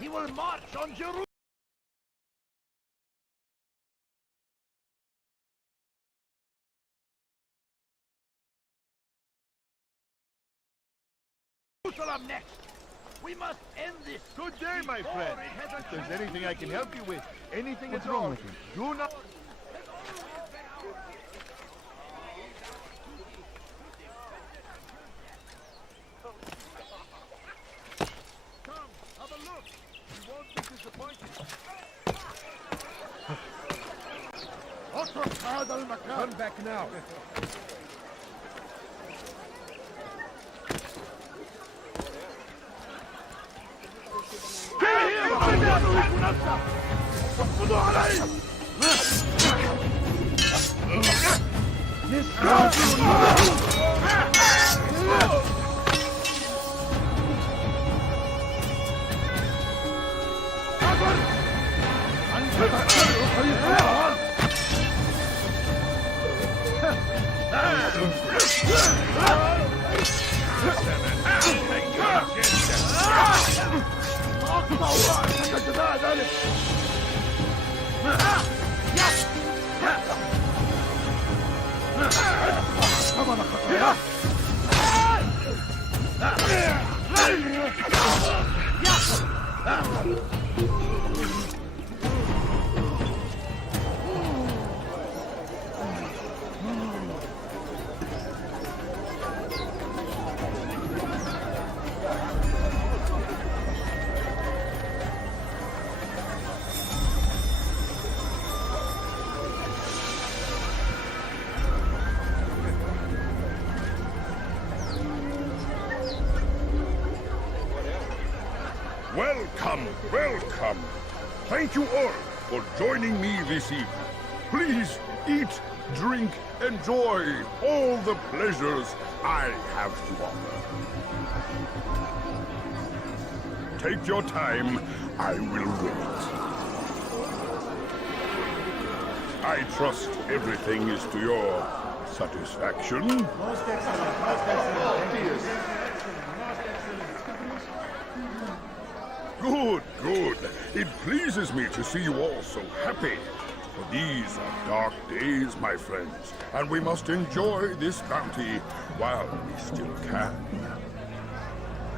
He will march on Jerusalem. Next. We must end this. Good day, my friend. If there's anything I can help you with, anything at all, do not... Come, have a look. You won't be disappointed. Come back now. Welcome, welcome. Thank you all for joining me this evening. Please eat, drink, enjoy all the pleasures I have to offer. Take your time, I will wait. I trust everything is to your satisfaction. Most excellent, most excellent. Good, good. It pleases me to see you all so happy. For these are dark days, my friends, and we must enjoy this bounty while we still can.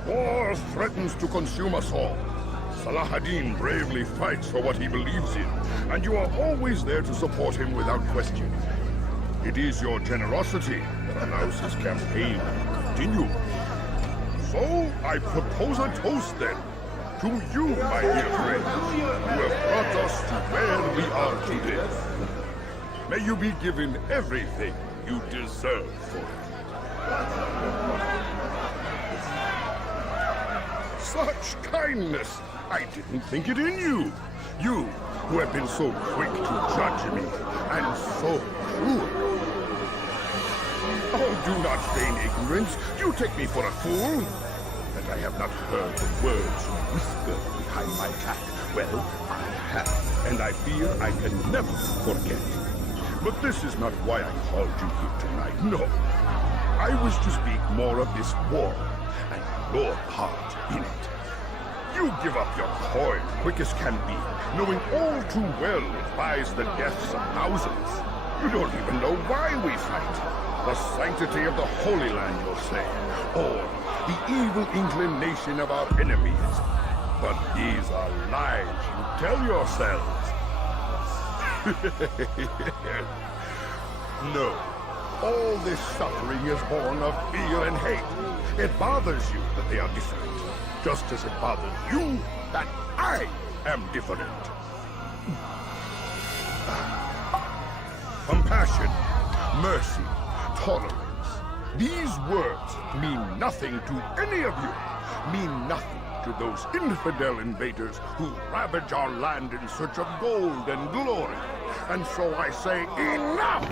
War threatens to consume us all. Salah ad-Din bravely fights for what he believes in, and you are always there to support him without question. It is your generosity that allows his campaign to continue. So, I propose a toast then. To you, my dear friends, who have brought us to where we are today. May you be given everything you deserve for it. Such kindness! I didn't think it in you. You, who have been so quick to judge me, and so cruel. Oh, do not feign ignorance. You take me for a fool. I have not heard the words you whisper behind my back. Well, I have, and I fear I can never forget. But this is not why I called you here tonight, no. I wish to speak more of this war, and your part in it. You give up your coin quick as can be, knowing all too well it buys the deaths of thousands. You don't even know why we fight. The sanctity of the Holy Land, you'll say, or the evil inclination of our enemies. But these are lies you tell yourselves. No, all this suffering is born of fear and hate. It bothers you that they are different, just as it bothers you that I am different. Compassion, mercy, tolerance. These words mean nothing to any of you, mean nothing to those infidel invaders who ravage our land in search of gold and glory. And so I say, enough!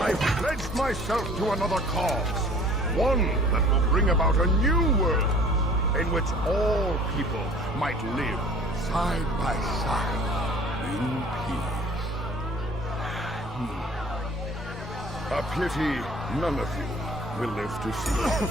I've pledged myself to another cause, one that will bring about a new world in which all people might live side by side in peace. A pity none of you will live to see it.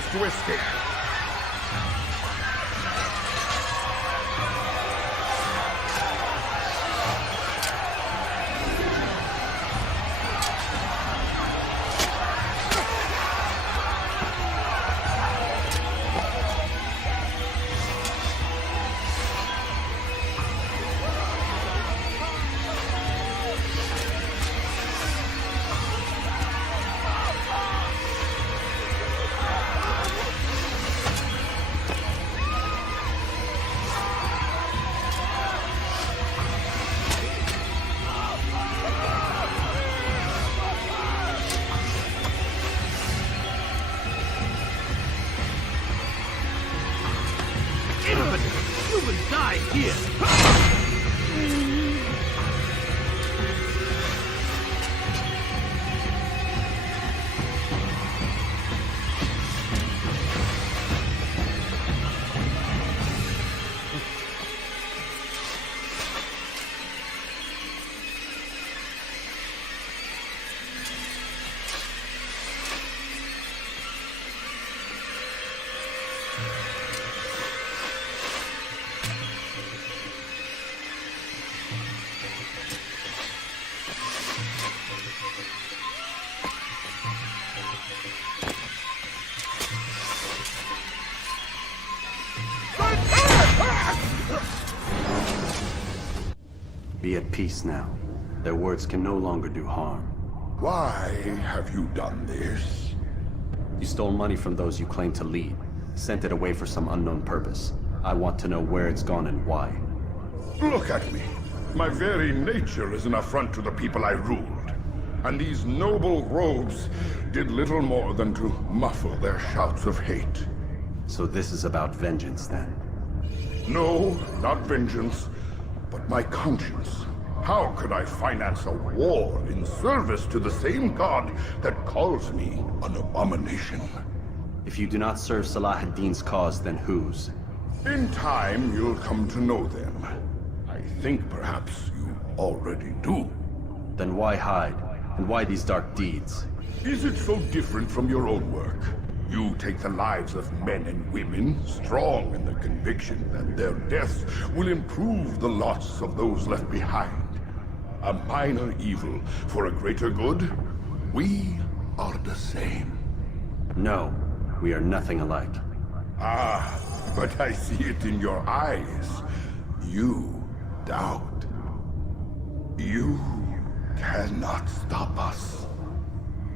dares to escape. You will die here! Be at peace now. Their words can no longer do harm. Why have you done this? You stole money from those you claim to lead, sent it away for some unknown purpose. I want to know where it's gone and why. Look at me. My very nature is an affront to the people I ruled. And these noble robes did little more than to muffle their shouts of hate. So this is about vengeance, then? No, not vengeance, but my conscience. How could I finance a war in service to the same god that calls me an abomination? If you do not serve Salah ad-Din's cause, then whose? In time, you'll come to know them. I think perhaps you already do. Then why hide? And why these dark deeds? Is it so different from your own work? You take the lives of men and women, strong in the conviction that their deaths will improve the lots of those left behind. A minor evil for a greater good? We are the same. No, we are nothing alike. Ah, but I see it in your eyes. You doubt. You cannot stop us.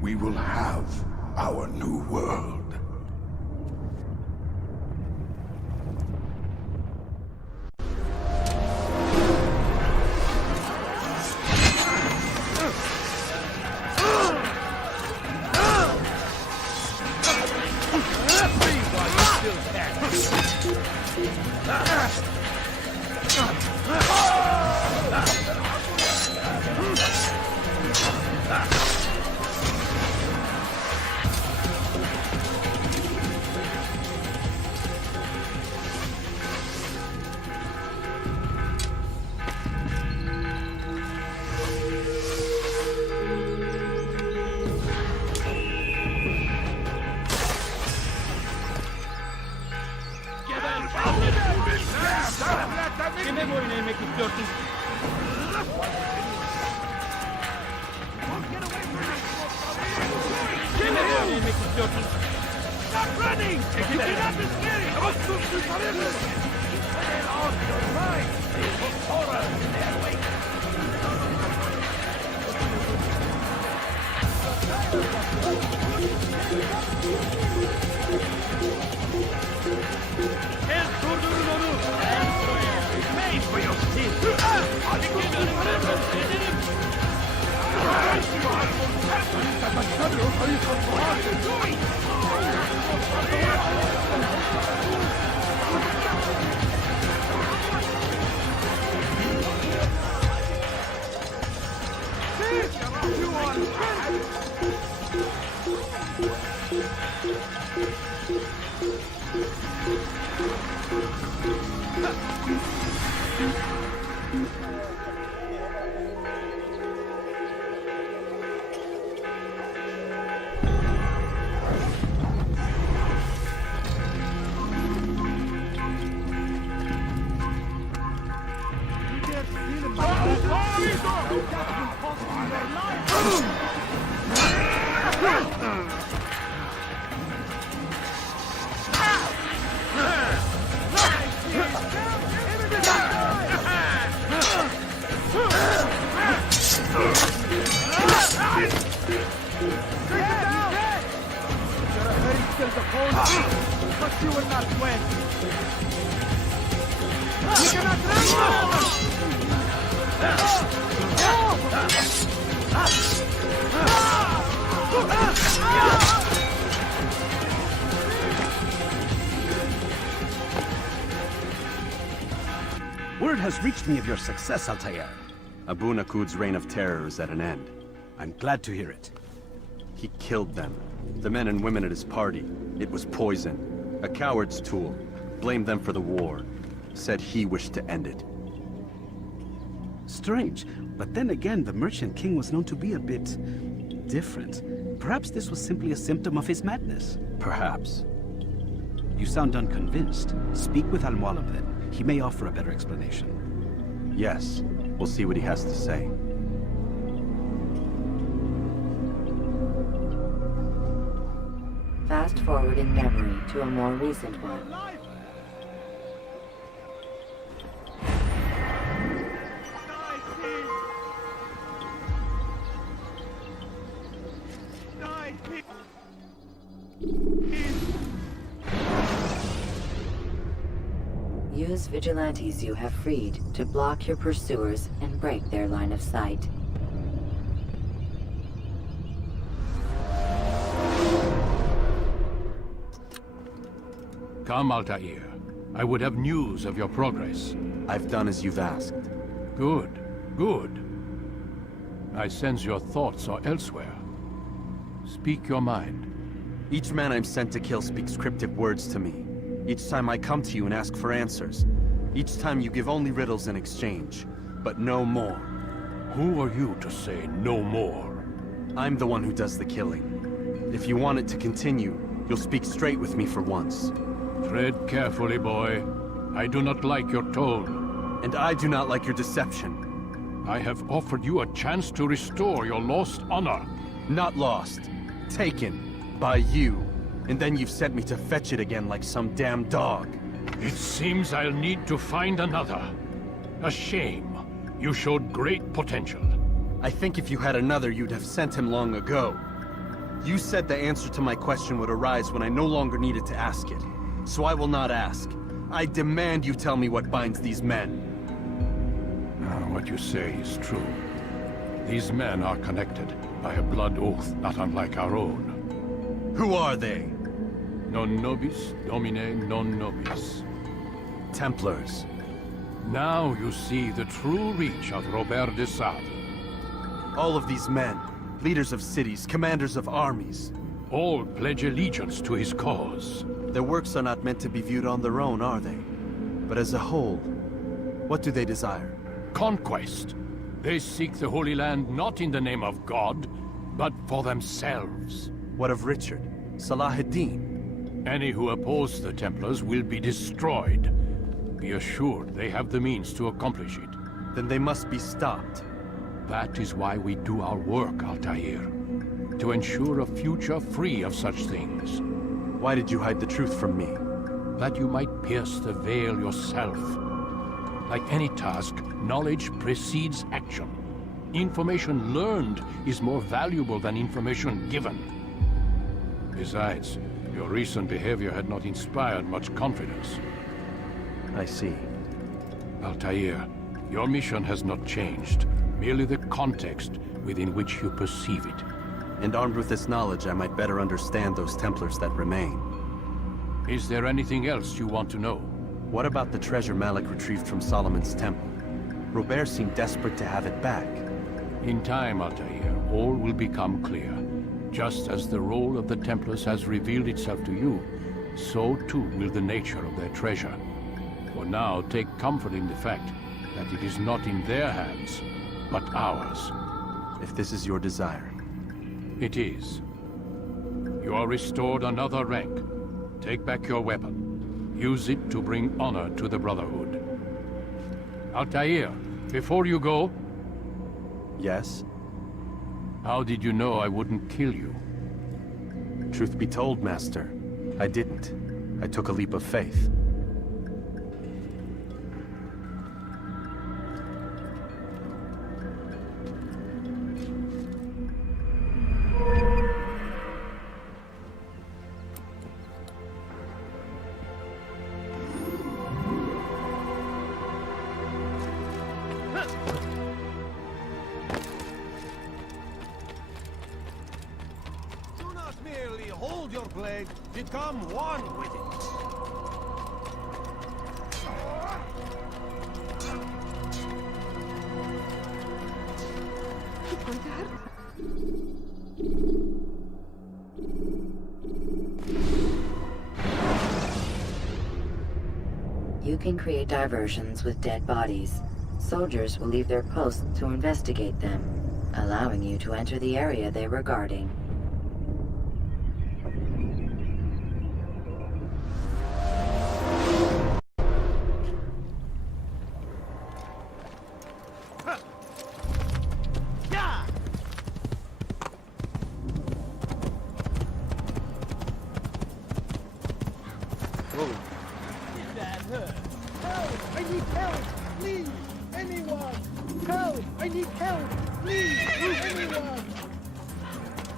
We will have our new world. Kime boyun eğmek istiyorsun? Kime boyun eğmek istiyorsun? Stop running! You cannot be scared! Get off your mind! Horror in their wake! El durdurun onu! Made for your teeth! Hadi gidelim! Gidelim! What are you doing? You But you will not win! You cannot Word has reached me of your success, Altair. Abu Nakud's reign of terror is at an end. I'm glad to hear it. He killed them. The men and women at his party. It was poison. A coward's tool. Blamed them for the war. Said he wished to end it. Strange, but then again, the Merchant King was known to be a bit different. Perhaps this was simply a symptom of his madness. Perhaps. You sound unconvinced. Speak with Al-Mualim then. He may offer a better explanation. Yes. We'll see what he has to say. Fast forwarding memory to a more recent one. Use vigilantes you have freed to block your pursuers and break their line of sight. Come, Altair. I would have news of your progress. I've done as you've asked. Good, good. I sense your thoughts are elsewhere. Speak your mind. Each man I'm sent to kill speaks cryptic words to me. Each time I come to you and ask for answers. Each time you give only riddles in exchange, but no more. Who are you to say no more? I'm the one who does the killing. If you want it to continue, you'll speak straight with me for once. Tread carefully, boy. I do not like your tone. And I do not like your deception. I have offered you a chance to restore your lost honor. Not lost. Taken. By you. And then you've sent me to fetch it again like some damn dog. It seems I'll need to find another. A shame. You showed great potential. I think if you had another, you'd have sent him long ago. You said the answer to my question would arise when I no longer needed to ask it. So I will not ask. I demand you tell me what binds these men. What you say is true. These men are connected by a blood oath not unlike our own. Who are they? Non nobis, domine non nobis. Templars. Now you see the true reach of Robert de Sade. All of these men, leaders of cities, commanders of armies. All pledge allegiance to his cause. Their works are not meant to be viewed on their own, are they? But as a whole, what do they desire? Conquest. They seek the Holy Land not in the name of God, but for themselves. What of Richard? Salah ad-Din? Any who oppose the Templars will be destroyed. Be assured they have the means to accomplish it. Then they must be stopped. That is why we do our work, Altair. To ensure a future free of such things. Why did you hide the truth from me? That you might pierce the veil yourself. Like any task, knowledge precedes action. Information learned is more valuable than information given. Besides, your recent behavior had not inspired much confidence. I see. Altair, your mission has not changed. Merely the context within which you perceive it. And armed with this knowledge, I might better understand those Templars that remain. Is there anything else you want to know? What about the treasure Malik retrieved from Solomon's temple? Robert seemed desperate to have it back. In time, Altair, all will become clear. Just as the role of the Templars has revealed itself to you, so too will the nature of their treasure. For now, take comfort in the fact that it is not in their hands, but ours. If this is your desire. It is. You are restored another rank. Take back your weapon. Use it to bring honor to the Brotherhood. Altair, before you go... Yes? How did you know I wouldn't kill you? Truth be told, Master, I didn't. I took a leap of faith. blade. Become one with it. It's going to hurt. You can create diversions with dead bodies. Soldiers will leave their posts to investigate them, allowing you to enter the area they were guarding.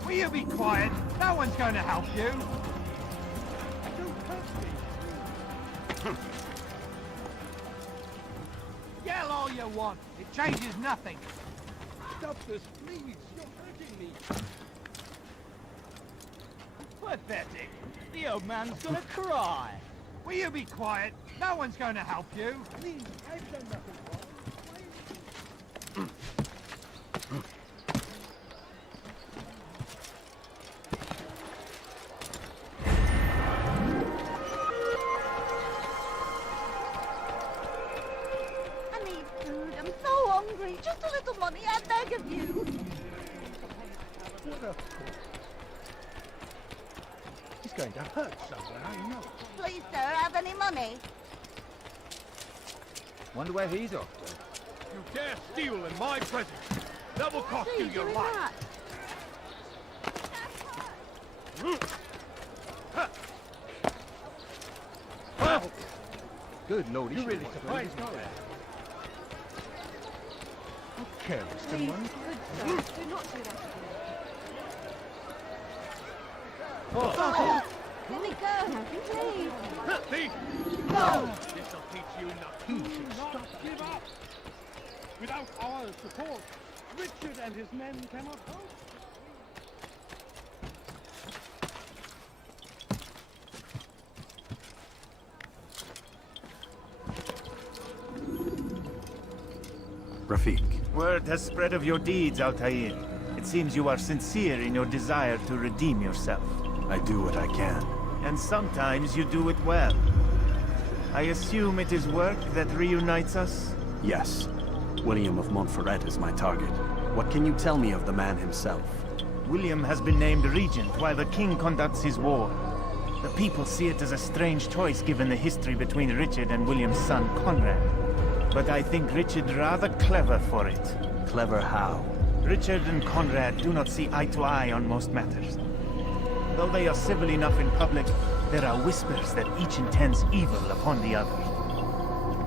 Will you be quiet? No one's going to help you. Yell all you want. It changes nothing. Stop this, please. You're hurting me. Pathetic. The old man's gonna cry. Will you be quiet? No one's going to help you. Please, I've done nothing wrong. I need food. I'm so hungry. Just a little money, I beg of you. What a... He's going to hurt someone, I know. Please, sir, have any money? Wonder where he's off to. You dare steal in my presence! That will cost you Please, your doing life! that. Good Lord, You really surprised me. Careless Please, one. good sir, do not do that again. Let me go, please. Thief! No! This'll teach you nothing. He should stop. Give up! Without our support, Richard and his men cannot hold. Rafik, Word has spread of your deeds, Altair. It seems you are sincere in your desire to redeem yourself. I do what I can. And sometimes you do it well. I assume it is work that reunites us? Yes. William of Montferrat is my target. What can you tell me of the man himself? William has been named regent while the king conducts his war. The people see it as a strange choice given the history between Richard and William's son, Conrad. But I think Richard rather clever for it. Clever how? Richard and Conrad do not see eye to eye on most matters. Though they are civil enough in public, there are whispers that each intends evil upon the other.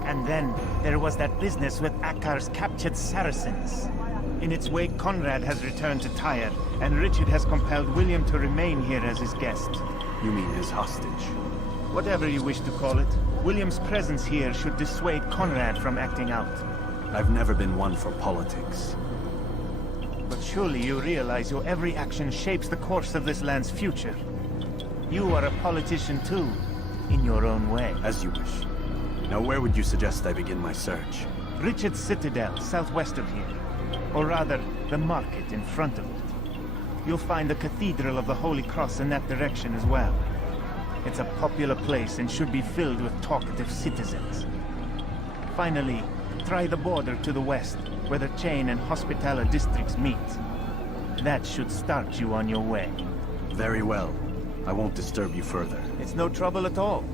And then there was that business with Akkar's captured Saracens. In its wake, Conrad has returned to Tyre, and Richard has compelled William to remain here as his guest. You mean his hostage? Whatever you wish to call it, William's presence here should dissuade Conrad from acting out. I've never been one for politics. But surely you realize your every action shapes the course of this land's future. You are a politician too, in your own way. As you wish. Now where would you suggest I begin my search? Richard's Citadel, southwest of here. Or rather, the market in front of it. You'll find the Cathedral of the Holy Cross in that direction as well. It's a popular place and should be filled with talkative citizens. Finally, try the border to the west, where the Chain and Hospitaller districts meet. That should start you on your way. Very well. I won't disturb you further. It's no trouble at all.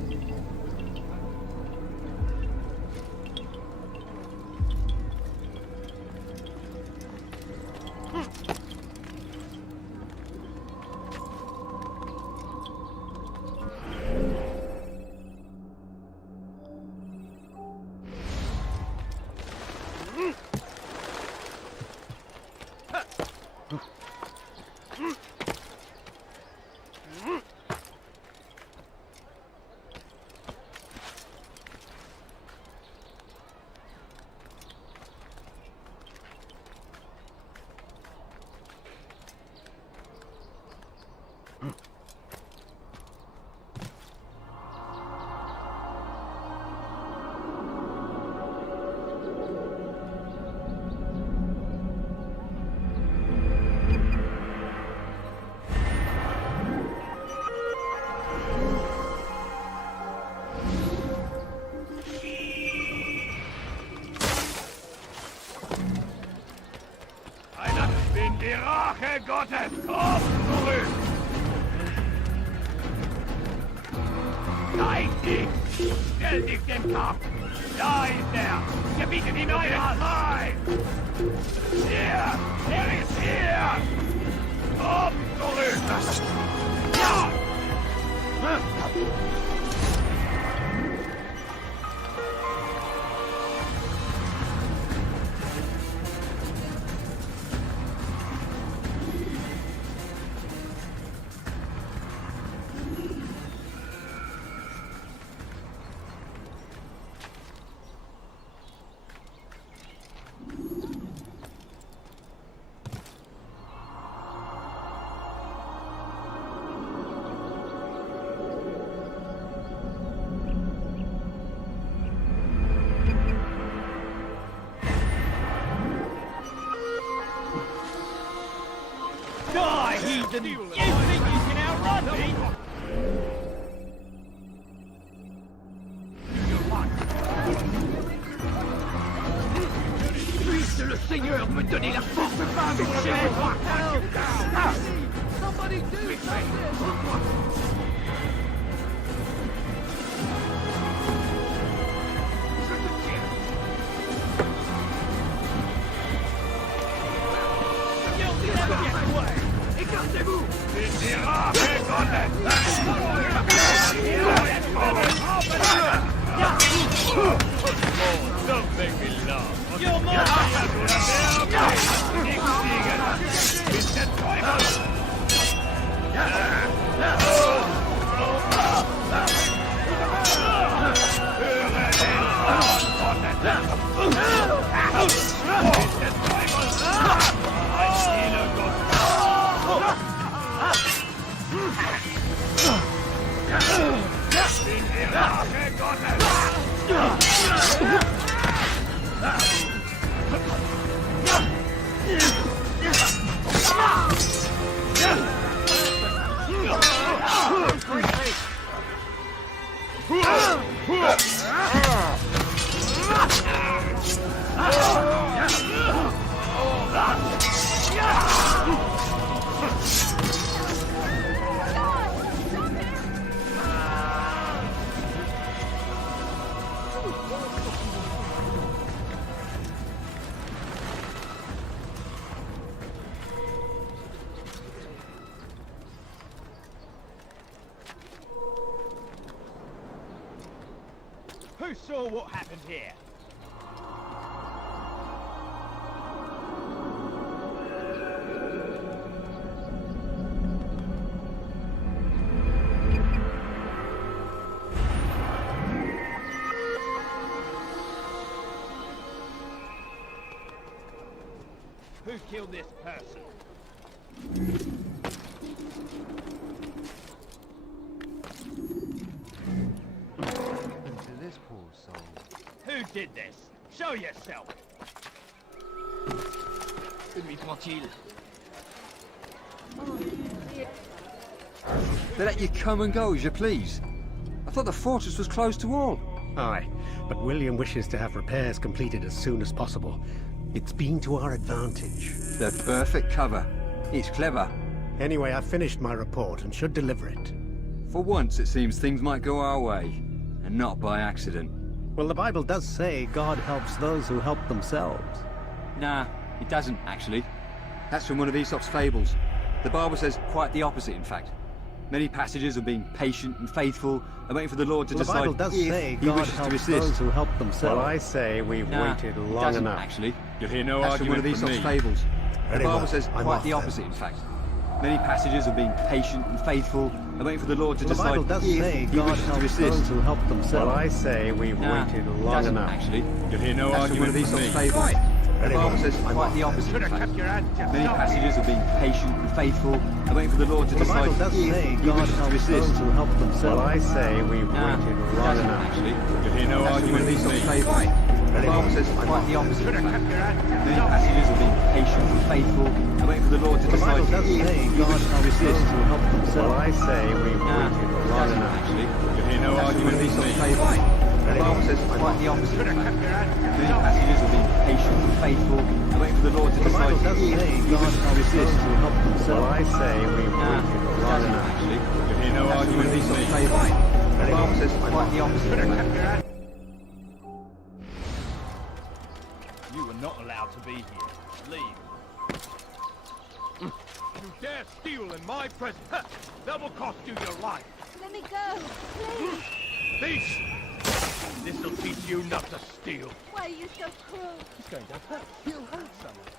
Rache Gottes kommt zurück! Nein, dich! Stell dich dem Kampf! Da ist er! Gebietet ihm einen Nein! Hier! Er ist hier! Kommt zurück! Ja! Die, heathen! You think you can outrun me? Puisse le Seigneur me donner la force de chez moi! Somebody do something! Écartez-vous! Rache Gottes! Don't make me laugh! You're mine! Ist der Teufel! Who saw what happened here? Who killed this person? Who did this? Show yourself! Laisse-lui tranquille. They let you come and go as you please. I thought the fortress was closed to all. Aye, but William wishes to have repairs completed as soon as possible. It's been to our advantage. The perfect cover. It's clever. Anyway, I've finished my report and should deliver it. For once, it seems things might go our way, and not by accident. Well, the Bible does say God helps those who help themselves. Nah, it doesn't, actually. That's from one of Aesop's fables. The Bible says quite the opposite, in fact. Many passages of being patient and faithful and waiting for the Lord to decide the Bible does say if God he wishes to helps assist. those who help themselves. Well, I say we've waited long enough. Actually, you'll hear no That's from one argument of from Aesop's me. fables. The Bible well, says I'm quite off the then. opposite, in fact. Many passages of being patient and faithful and waiting for the Lord to The decide Bible does if say he God wishes to helps assist. those who help themselves. Well, I say we've waited long enough. Actually, You'll hear no that's from one of argument from Aesop's me. fables. The Bible well, says I'm quite off the then. opposite, in fact. Kept your hands to Many yourself. passages of being patient and faithful and waiting for the Lord to The decide Bible does if say he God wishes to helps assist. those who help themselves. Well, I say we've Nah, waited it long doesn't, enough. actually. You'll hear no That's from one of argument from Aesop's me. fables. The Bible says quite the opposite, in fact. Many passages of being patient and faithful and waiting for the Lord to The decide Bible does if say he God wishes to helps assist. those who help themselves. Well, I say we've Nah, waited it long doesn't, enough. actually. You'll hear no That's from one argument of from Aesop's me. fables. The Bible says quite the opposite. In fact. Many passengers have been patient and faithful, and waiting for the Lord to decide to heal. So I say we It doesn't actually. That's one of these sort of fables. The Bible says quite the opposite. In fact. You are not allowed to be here. Leave. You dare steal in my presence? That will cost you your life. Let me go, please. Thief! This'll teach you not to steal. Why are you so cruel? He's going to hurt. He'll hurt someone.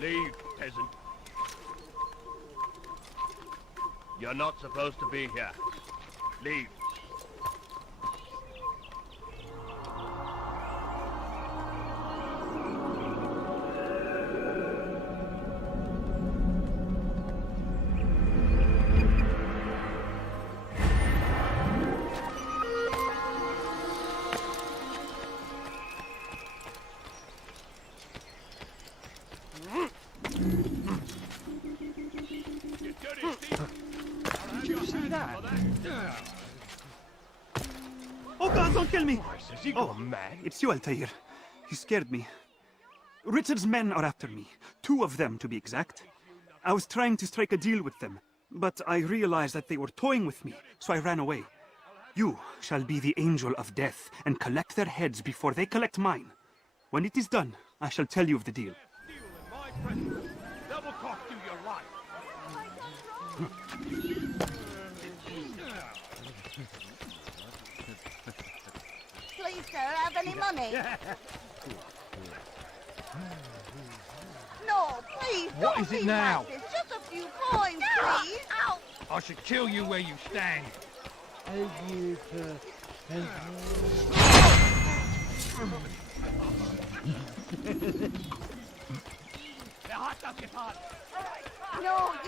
Leave, peasant. You're not supposed to be here. Leave. Oh God, don't kill me! Has he gone mad? It's you, Altair. You scared me. Richard's men are after me. 2 of them, to be exact. I was trying to strike a deal with them, but I realized that they were toying with me, so I ran away. You shall be the angel of death and collect their heads before they collect mine. When it is done, I shall tell you of the deal. Steal in my presence. That will cost you your life. Please, sir, have any money? No, please, What don't is it be now? like this. Just a few coins, please. Ow! I should kill you where you stand. No, you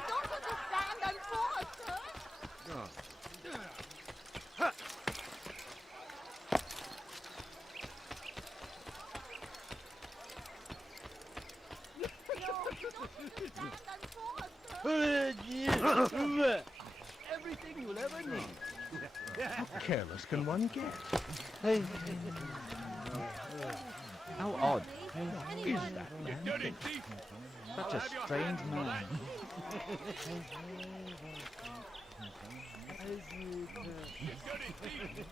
don't understand. I'm poor, sir. Everything you'll ever need. How careless can one get? How odd. Is that you dirty thief? Such a strange man. You dirty thief!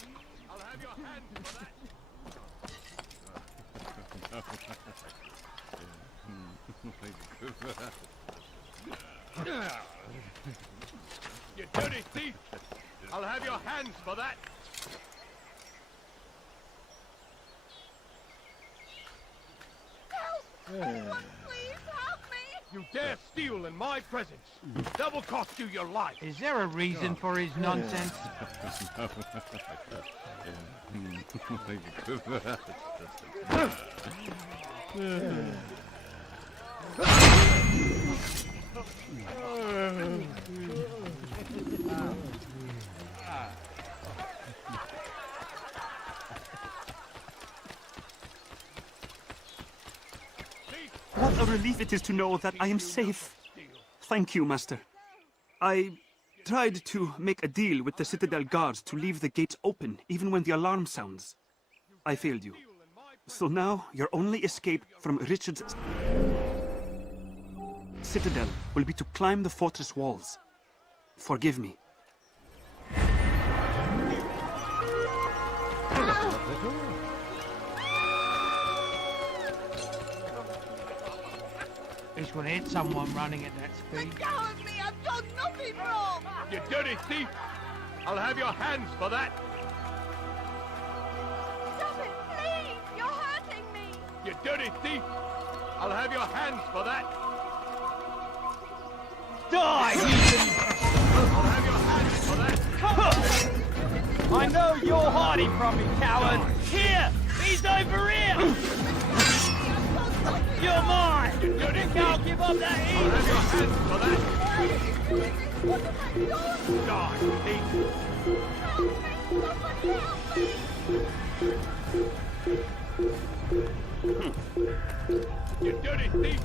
I'll have your hands for that. You dirty thief! I'll have your hands for that. Help! Please help me! You dare steal in my presence. That will cost you your life. Is there a reason for his nonsense? What a relief it is to know that I am safe. Thank you, Master. I tried to make a deal with the Citadel guards to leave the gates open even when the alarm sounds. I failed you. So now your only escape from Richard's Citadel will be to climb the fortress walls. Forgive me. This would hit someone running at that speed. Let go of me! I've done nothing wrong! You dirty thief! I'll have your hands for that. Stop it, please! You're hurting me! You dirty thief! I'll have your hands for that. Die! I'll have your hands for that. I know you're hiding from me, coward! Here! He's over here! You're mine! You can't give up that easy! I'll have your hands for that. What have I done? Die, thief! Help me! Somebody help me! You dirty thief!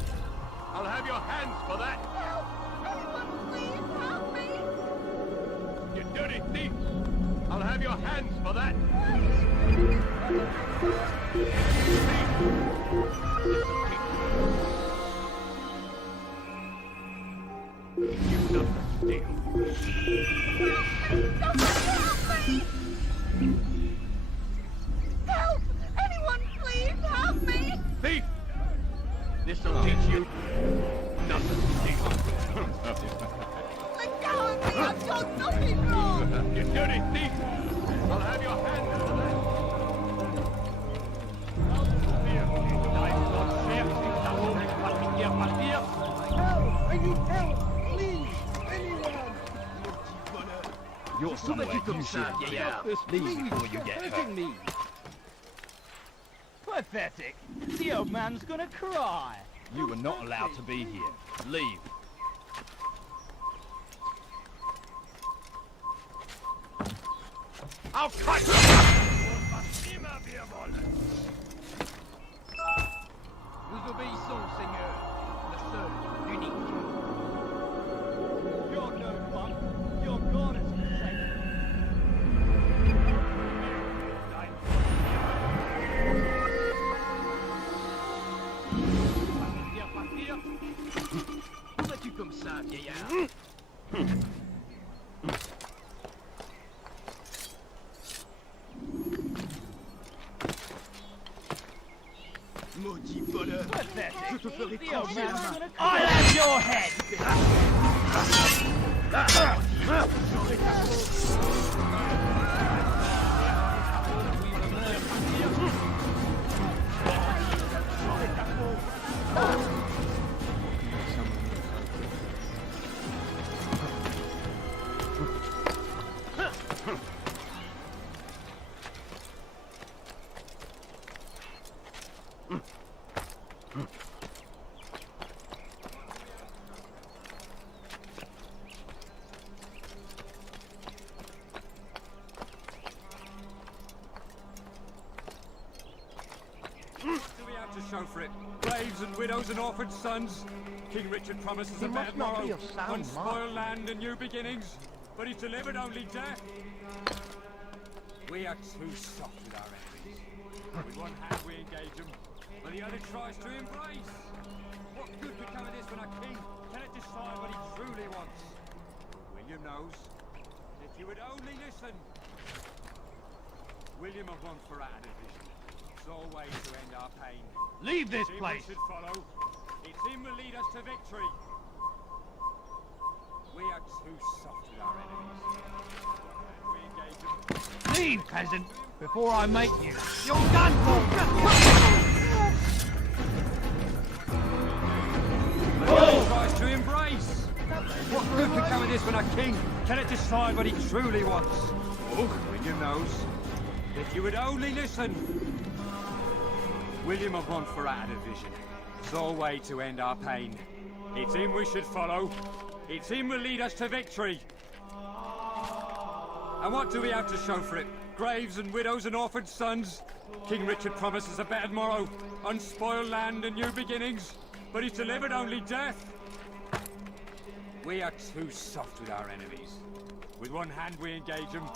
I'll have your hands for that! Help! Anyone please help me! You dirty thief! I'll have your hands for that! You not steal. Help me! Help! Anyone please help me! Thief! This'll teach you not to steal. Let go of me! I've done nothing wrong! You dirty thief! I'll have your hands for that! Help! I need help! Please! Anyone! You're somewhere you should get out. Leave before you get hurt. Me. Pathetic. The old man's gonna cry. You were not allowed to be here. Leave. I'll cut you! Nous obéissons, Seigneur. Le seul, l'unique. You're no fun. Your God is forsaken. Où vas-tu comme ça, vieillard? Maudit voleur! Pathetic. Je te ferai The old trancher la man's main! gonna cry. I'll have your head. To show for it. Graves and widows and orphaned sons. King Richard promises a bad morrow, unspoiled land and new beginnings, but he's delivered only death. We are too soft with our enemies. With one hand we engage them, but the other tries to embrace. What good could come of this when our king cannot decide what he truly wants? William knows. If you would only listen. William of Montferrat division. It's all ways to end our pain. Leave this It's him place. we should follow. It's him will lead us to victory. We are too soft with our enemies. We engage them. Leave, peasant, before I make you. You're done for. He tries to embrace. What good could come of this when our king cannot decide what he truly wants? William knows. If you would only listen. William of Montferrat division. Sole way to end our pain. It's him we should follow. It's him will lead us to victory. And what do we have to show for it? Graves and widows and orphaned sons. King Richard promises a better morrow, unspoiled land and new beginnings, but he's delivered only death. We are too soft with our enemies. With one hand we engage them,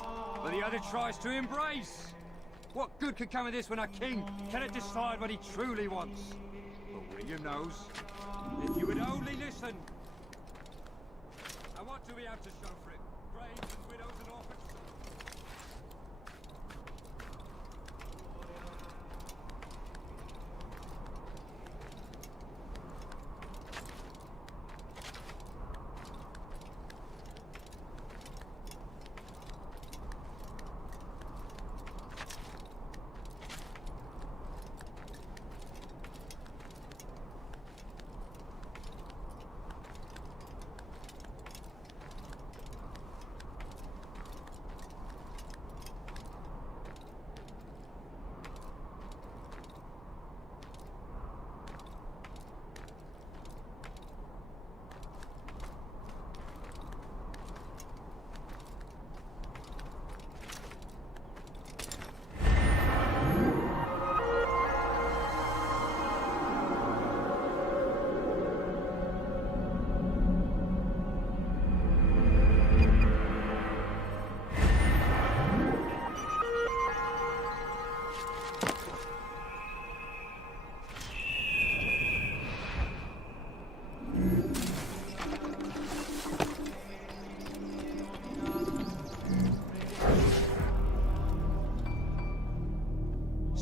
but the other tries to embrace. What good could come of this when our king cannot decide what he truly wants? But William knows. If you would only listen. And what do we have to show for it? Graves and widows and orphans.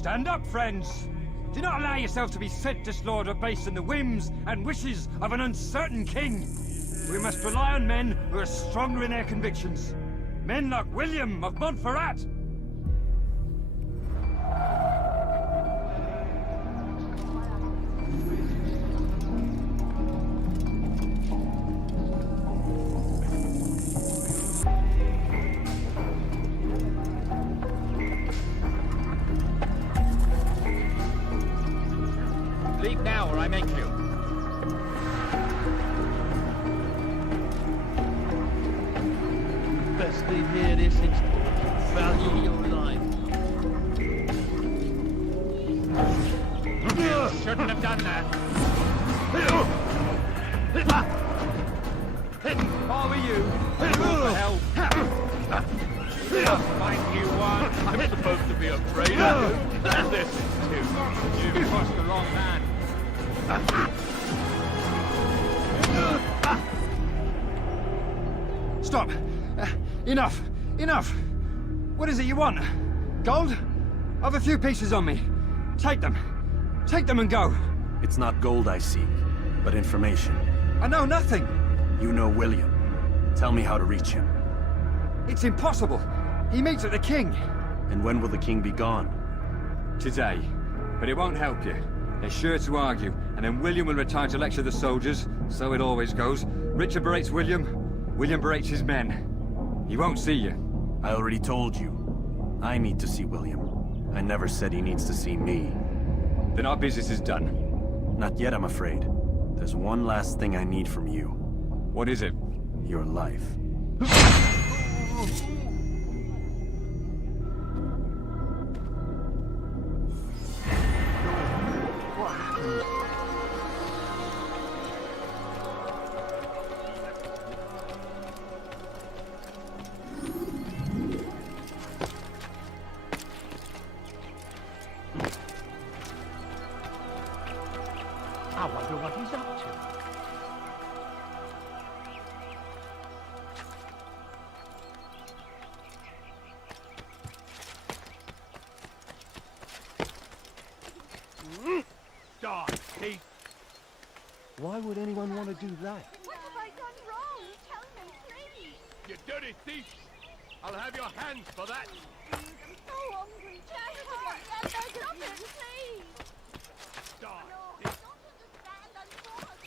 Stand up, friends! Do not allow yourself to be sent to slaughter based on the whims and wishes of an uncertain king. We must rely on men who are stronger in their convictions. Men like William of Montferrat! Leave now or I make you. Best leave here this instant. Value your life. Shouldn't have done that. How are you? For help. I'll find you one. I'm supposed to be afraid of you. Listen to You crossed the wrong man. Stop! Enough! Enough! What is it you want? Gold? I've a few pieces on me. Take them. Take them and go. It's not gold I seek, but information. I know nothing. You know William. Tell me how to reach him. It's impossible. He meets at the king. And when will the king be gone? Today. But it won't help you. They're sure to argue, and then William will retire to lecture the soldiers. So it always goes. Richard berates William. William berates his men. He won't see you. I already told you. I need to see William. I never said he needs to see me. Then our business is done. Not yet, I'm afraid. There's one last thing I need from you. What is it? Your life. I wonder what he's up to. God, Pete. Why would anyone want to do that? What have I done wrong? Tell me, please. You dirty thief. I'll have your hands for that. I'm so hungry. Just stop it, please. God. No, I don't understand. I'm so hurt.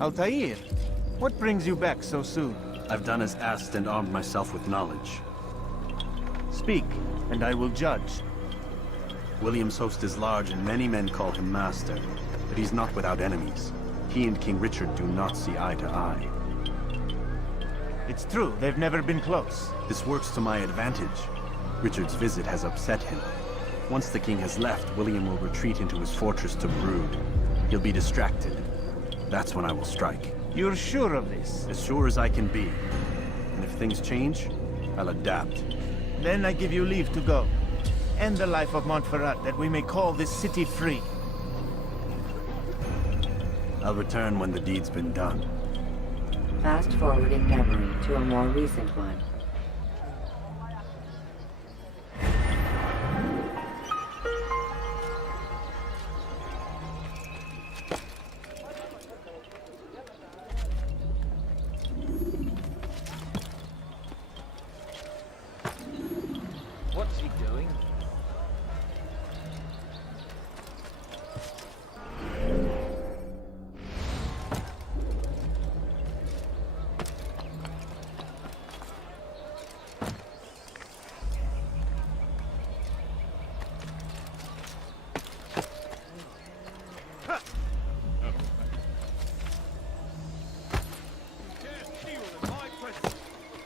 Altair, what brings you back so soon? I've done as asked and armed myself with knowledge. Speak, and I will judge. William's host is large and many men call him master, but he's not without enemies. He and King Richard do not see eye to eye. It's true, they've never been close. This works to my advantage. Richard's visit has upset him. Once the king has left, William will retreat into his fortress to brood. He'll be distracted. That's when I will strike. You're sure of this? As sure as I can be. And if things change, I'll adapt. Then I give you leave to go. End the life of Montferrat, that we may call this city free. I'll return when the deed's been done. Fast forwarding memory to a more recent one. What's he doing?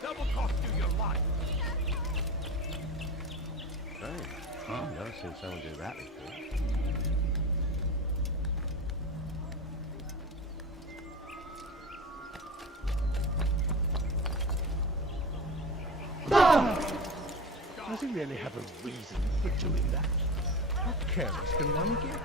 Double cost you your life. one. I've never seen someone do that before. Does he really have a reason for doing that? How careless can one get?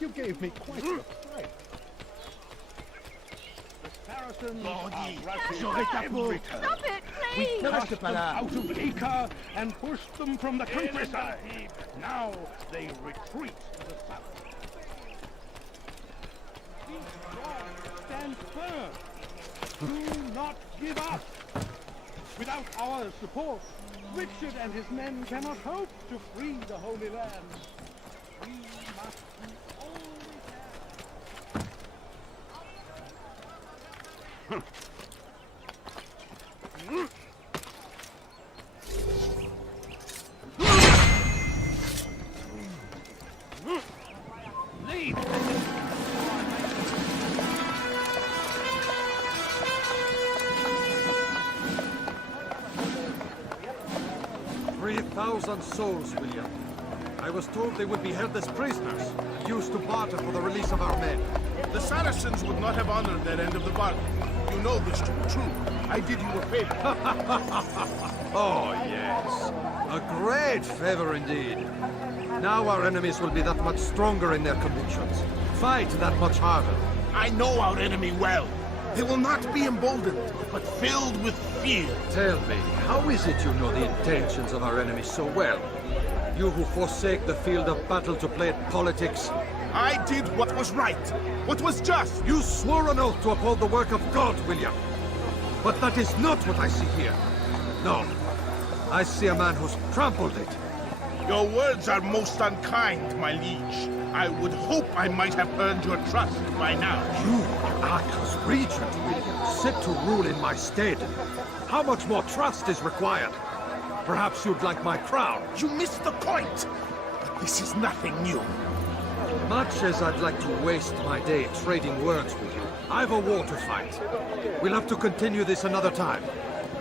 You gave me quite a fright. The Saracens are routed. Stop it, We please! cast them out of Acre and pushed them from the countryside. Now they retreat to the south. Be strong, stand firm. Do not give up. Without our support, Richard and his men cannot hope to free the Holy Land. We must do all we can. Leave! 3,000 souls, William. I was told they would be held as prisoners, used to barter for the release of our men. The Saracens would not have honored their end of the bargain. You know this to be true. I did you a favor. Oh, yes. A great favor indeed. Now our enemies will be that much stronger in their convictions. Fight that much harder. I know our enemy well. They will not be emboldened, but filled with fear. Tell me, how is it you know the intentions of our enemies so well? You who forsake the field of battle to play at politics. I did what was right, what was just. You swore an oath to uphold the work of God, William. But that is not what I see here. No, I see a man who's trampled it. Your words are most unkind, my liege. I would hope I might have earned your trust by now. You act as regent, William, set to rule in my stead. How much more trust is required? Perhaps you'd like my crown. You missed the point. But this is nothing new. Much as I'd like to waste my day trading words with you, I've a war to fight. We'll have to continue this another time.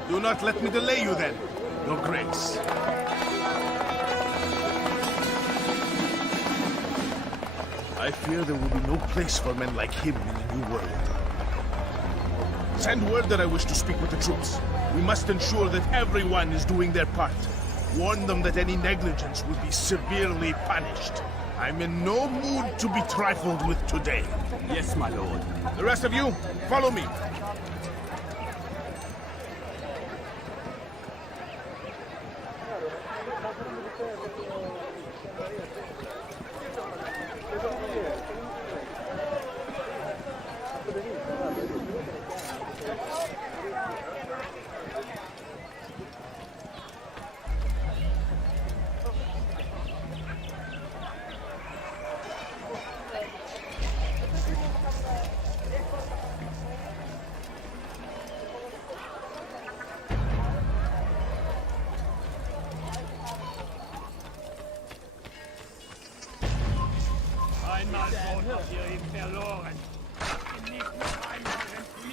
Do not let me delay you then, Your Grace. I fear there will be no place for men like him in the New World. Send word that I wish to speak with the troops. We must ensure that everyone is doing their part. Warn them that any negligence will be severely punished. I'm in no mood to be trifled with today. Yes, my lord. The rest of you, follow me.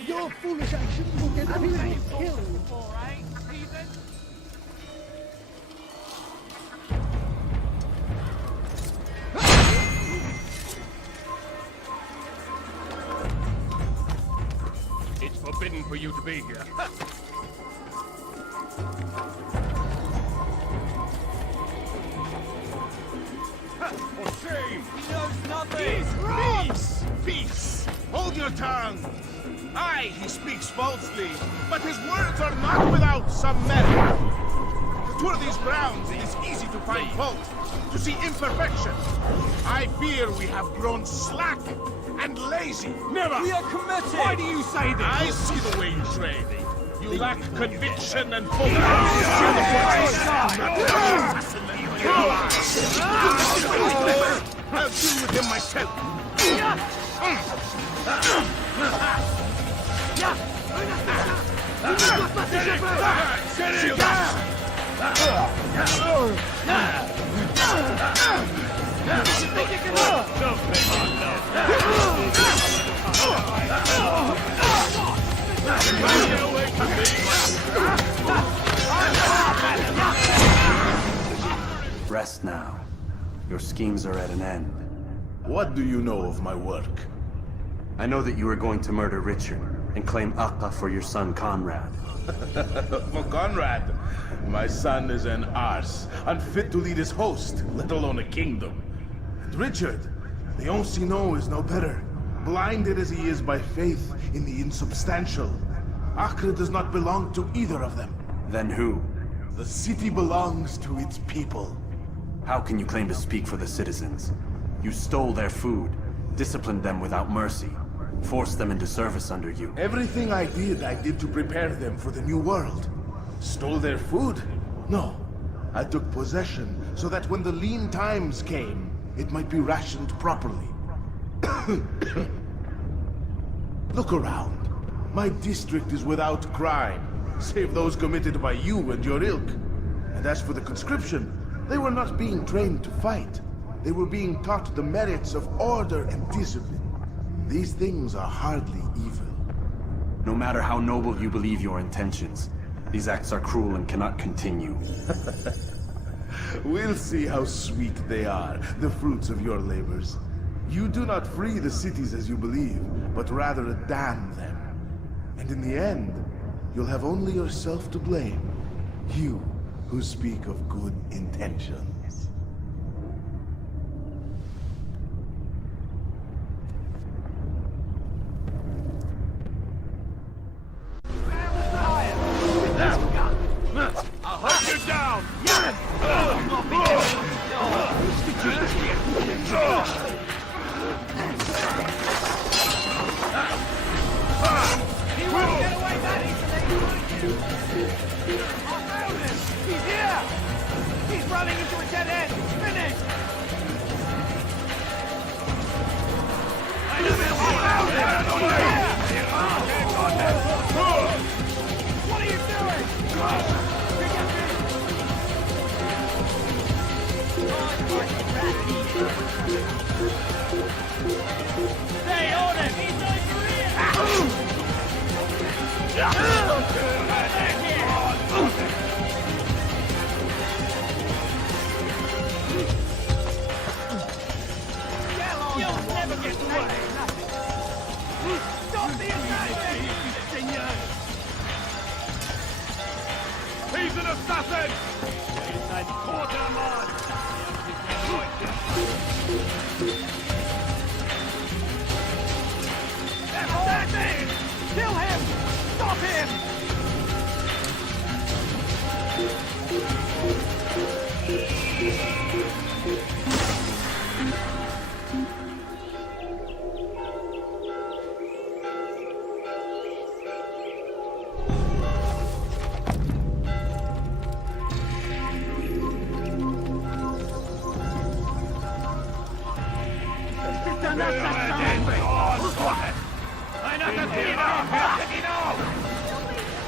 Your foolish actions will get me killed. It's forbidden for you to be here. For shame! He knows nothing! Peace! Peace! Hold your tongue! Aye, he speaks falsely, but his words are not without some merit. To tour these grounds, it is easy to find fault, to see imperfection. I fear we have grown slack and lazy. Never! We are committed! Why do you say this? I see the way you trade. You lack conviction and focus. I'll deal with him myself. Rest now. Your schemes are at an end. What do you know of my work? I know that you are going to murder Richard and claim Akka for your son Conrad. For Conrad, my son is an arse, unfit to lead his host, let alone a kingdom. And Richard, the Ancino is no better, blinded as he is by faith in the insubstantial. Acre does not belong to either of them. Then who? The city belongs to its people. How can you claim to speak for the citizens? You stole their food, disciplined them without mercy, forced them into service under you. Everything I did to prepare them for the new world. Stole their food? No. I took possession so that when the lean times came, it might be rationed properly. Look around. My district is without crime, save those committed by you and your ilk. And as for the conscription, they were not being trained to fight. They were being taught the merits of order and discipline. These things are hardly evil. No matter how noble you believe your intentions, these acts are cruel and cannot continue. We'll see how sweet they are, the fruits of your labors. You do not free the cities as you believe, but rather damn them. And in the end, you'll have only yourself to blame. You who speak of good intentions. I'll hunt you down! He won't get away that easily! I found him! He's here! He's running into a dead end! Finish! I found him! What are you doing? Stay on him! He's over here! You'll never get away! Stop the assassin! He's an assassin! He's a quarterman! Assassin! Kill him! Stop him!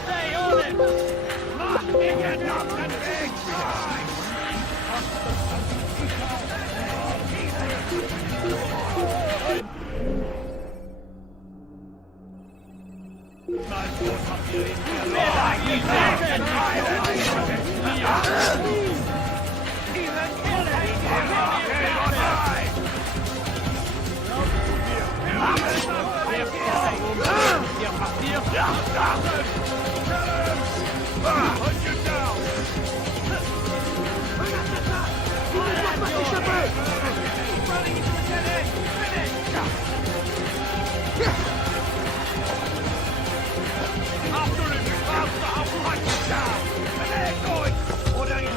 Stay on him! After him! Faster! I'll fight you down! And they're going! Or down your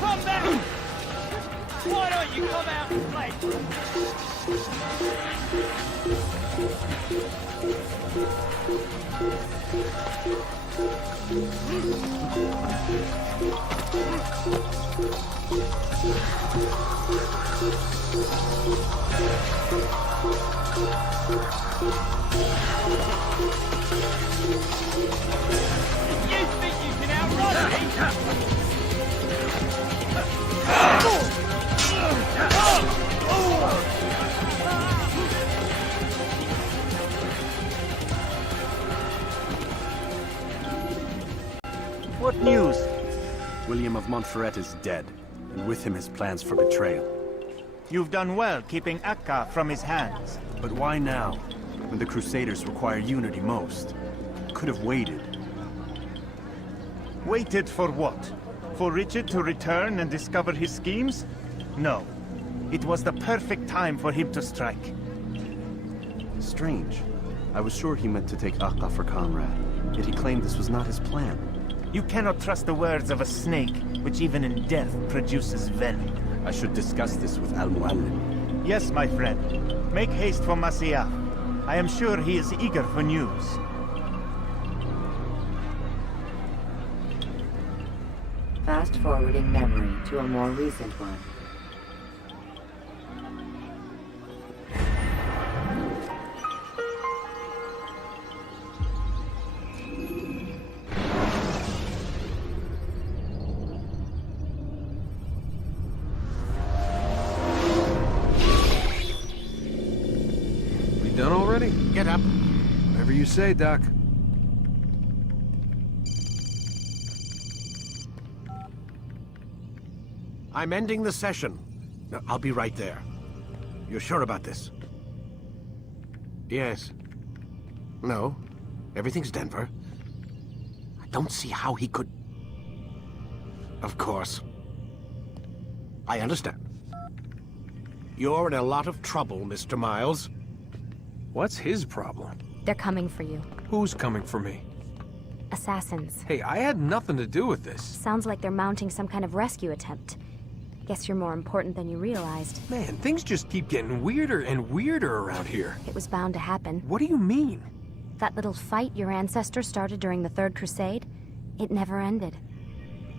Come back! Why don't you come out and play? You think you can outrun me? What news? William of Montferrat is dead, and with him his plans for betrayal. You've done well keeping Akka from his hands. But why now, when the Crusaders require unity most? Could have waited. Waited for what? For Richard to return and discover his schemes? No. It was the perfect time for him to strike. Strange. I was sure he meant to take Akka for comrade, yet he claimed this was not his plan. You cannot trust the words of a snake, which even in death produces venom. I should discuss this with Al-Mu'allim. Yes, my friend. Make haste for Masyaf. I am sure he is eager for news. Fast-forwarding memory to a more recent one. Done already? Get up. Whatever you say, Doc. I'm ending the session. No, I'll be right there. You're sure about this? Yes. No. Everything's Denver. I don't see how he could... Of course. I understand. You're in a lot of trouble, Mr. Miles. What's his problem? They're coming for you. Who's coming for me? Assassins. Hey, I had nothing to do with this. Sounds like they're mounting some kind of rescue attempt. Guess you're more important than you realized. Man, things just keep getting weirder and weirder around here. It was bound to happen. What do you mean? That little fight your ancestors started during the Third Crusade, it never ended.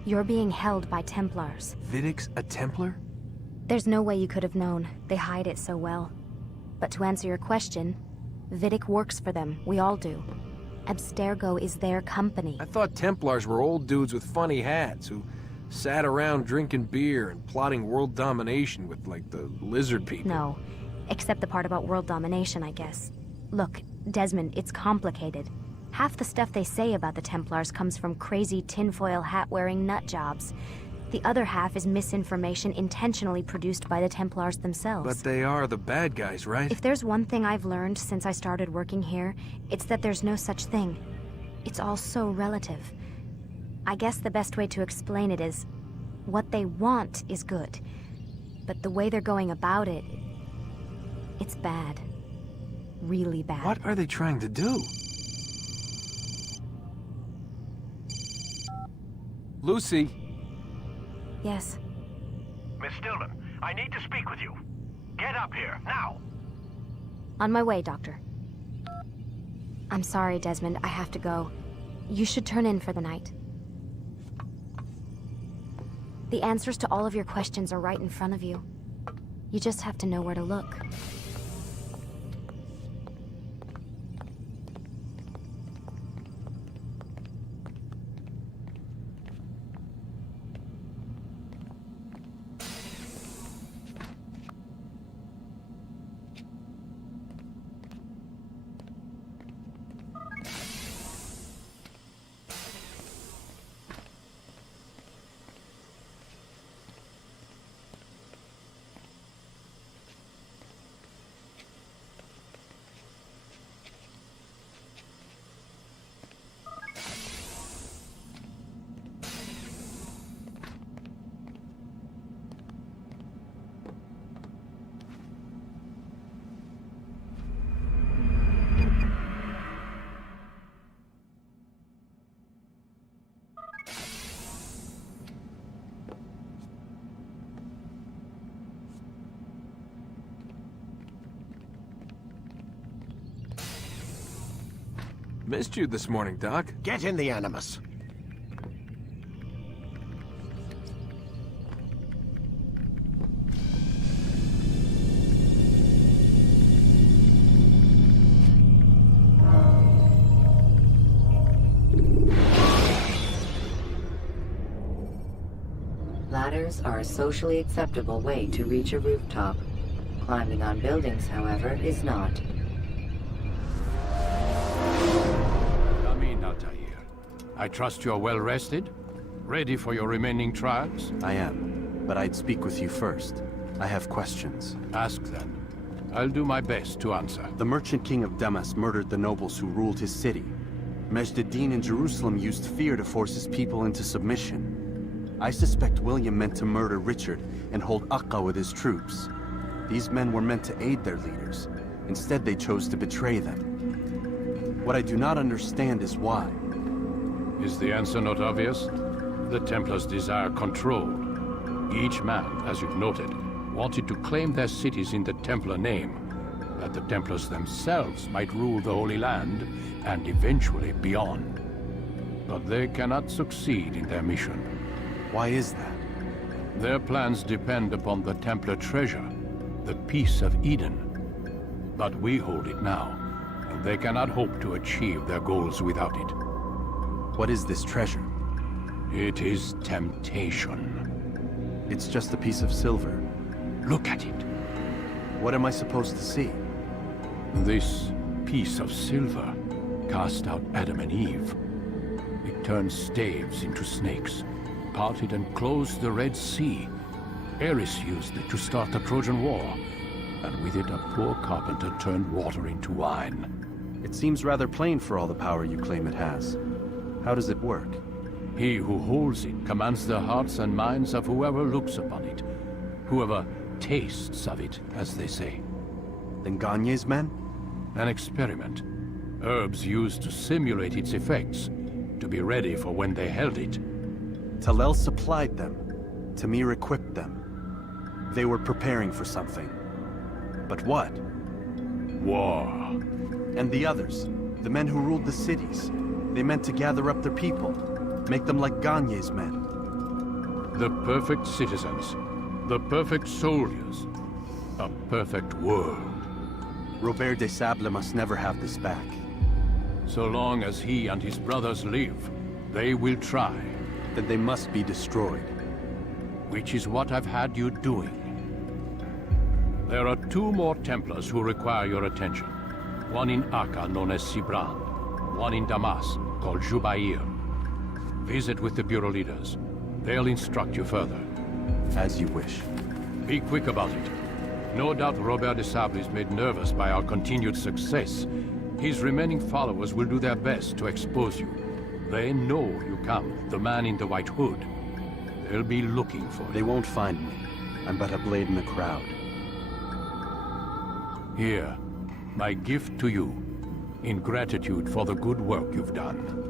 You're being held by Templars. Vidic's a Templar? There's no way you could have known. They hide it so well. But to answer your question, Vidic works for them. We all do. Abstergo is their company. I thought Templars were old dudes with funny hats who sat around drinking beer and plotting world domination with, like, the lizard people. No. Except the part about world domination, I guess. Look, Desmond, it's complicated. Half the stuff they say about the Templars comes from crazy tinfoil hat-wearing nut jobs. The other half is misinformation intentionally produced by the Templars themselves. But they are the bad guys, right? If there's one thing I've learned since I started working here, it's that there's no such thing. It's all so relative. I guess the best way to explain it is, what they want is good. But the way they're going about it, it's bad. Really bad. What are they trying to do? Lucy? Yes. Miss Stillman, I need to speak with you. Get up here, now! On my way, Doctor. I'm sorry, Desmond. I have to go. You should turn in for the night. The answers to all of your questions are right in front of you. You just have to know where to look. Missed you this morning, Doc. Get in the Animus. Ladders are a socially acceptable way to reach a rooftop. Climbing on buildings, however, is not. Come in, Altair. I trust you're well rested? Ready for your remaining trials? I am, but I'd speak with you first. I have questions. Ask then. I'll do my best to answer. The merchant king of Damas murdered the nobles who ruled his city. Majd-ad-Din in Jerusalem used fear to force his people into submission. I suspect William meant to murder Richard and hold Akka with his troops. These men were meant to aid their leaders. Instead, they chose to betray them. What I do not understand is why. Is the answer not obvious? The Templars desire control. Each man, as you've noted, wanted to claim their cities in the Templar name, that the Templars themselves might rule the Holy Land, and eventually beyond. But they cannot succeed in their mission. Why is that? Their plans depend upon the Templar treasure, the Peace of Eden. But we hold it now, and they cannot hope to achieve their goals without it. What is this treasure? It is temptation. It's just a piece of silver. Look at it. What am I supposed to see? This piece of silver cast out Adam and Eve. It turned staves into snakes, parted and closed the Red Sea. Ares used it to start the Trojan War, and with it a poor carpenter turned water into wine. It seems rather plain for all the power you claim it has. How does it work? He who holds it commands the hearts and minds of whoever looks upon it, whoever tastes of it, as they say. Then Gagne's men? An experiment. Herbs used to simulate its effects, to be ready for when they held it. Talel supplied them. Tamir equipped them. They were preparing for something. But what? War. And the others, the men who ruled the cities, they meant to gather up their people, make them like Gagne's men. The perfect citizens, the perfect soldiers, a perfect world. Robert de Sable must never have this back. So long as he and his brothers live, they will try. Then they must be destroyed. Which is what I've had you doing. There are 2 more Templars who require your attention. One in Akka, known as Sibran. One in Damas, called Jubair. Visit with the Bureau leaders. They'll instruct you further. As you wish. Be quick about it. No doubt Robert de Sable is made nervous by our continued success. His remaining followers will do their best to expose you. They know you come, the man in the white hood. They'll be looking for you. They won't find me. I'm but a blade in the crowd. Here, my gift to you, in gratitude for the good work you've done.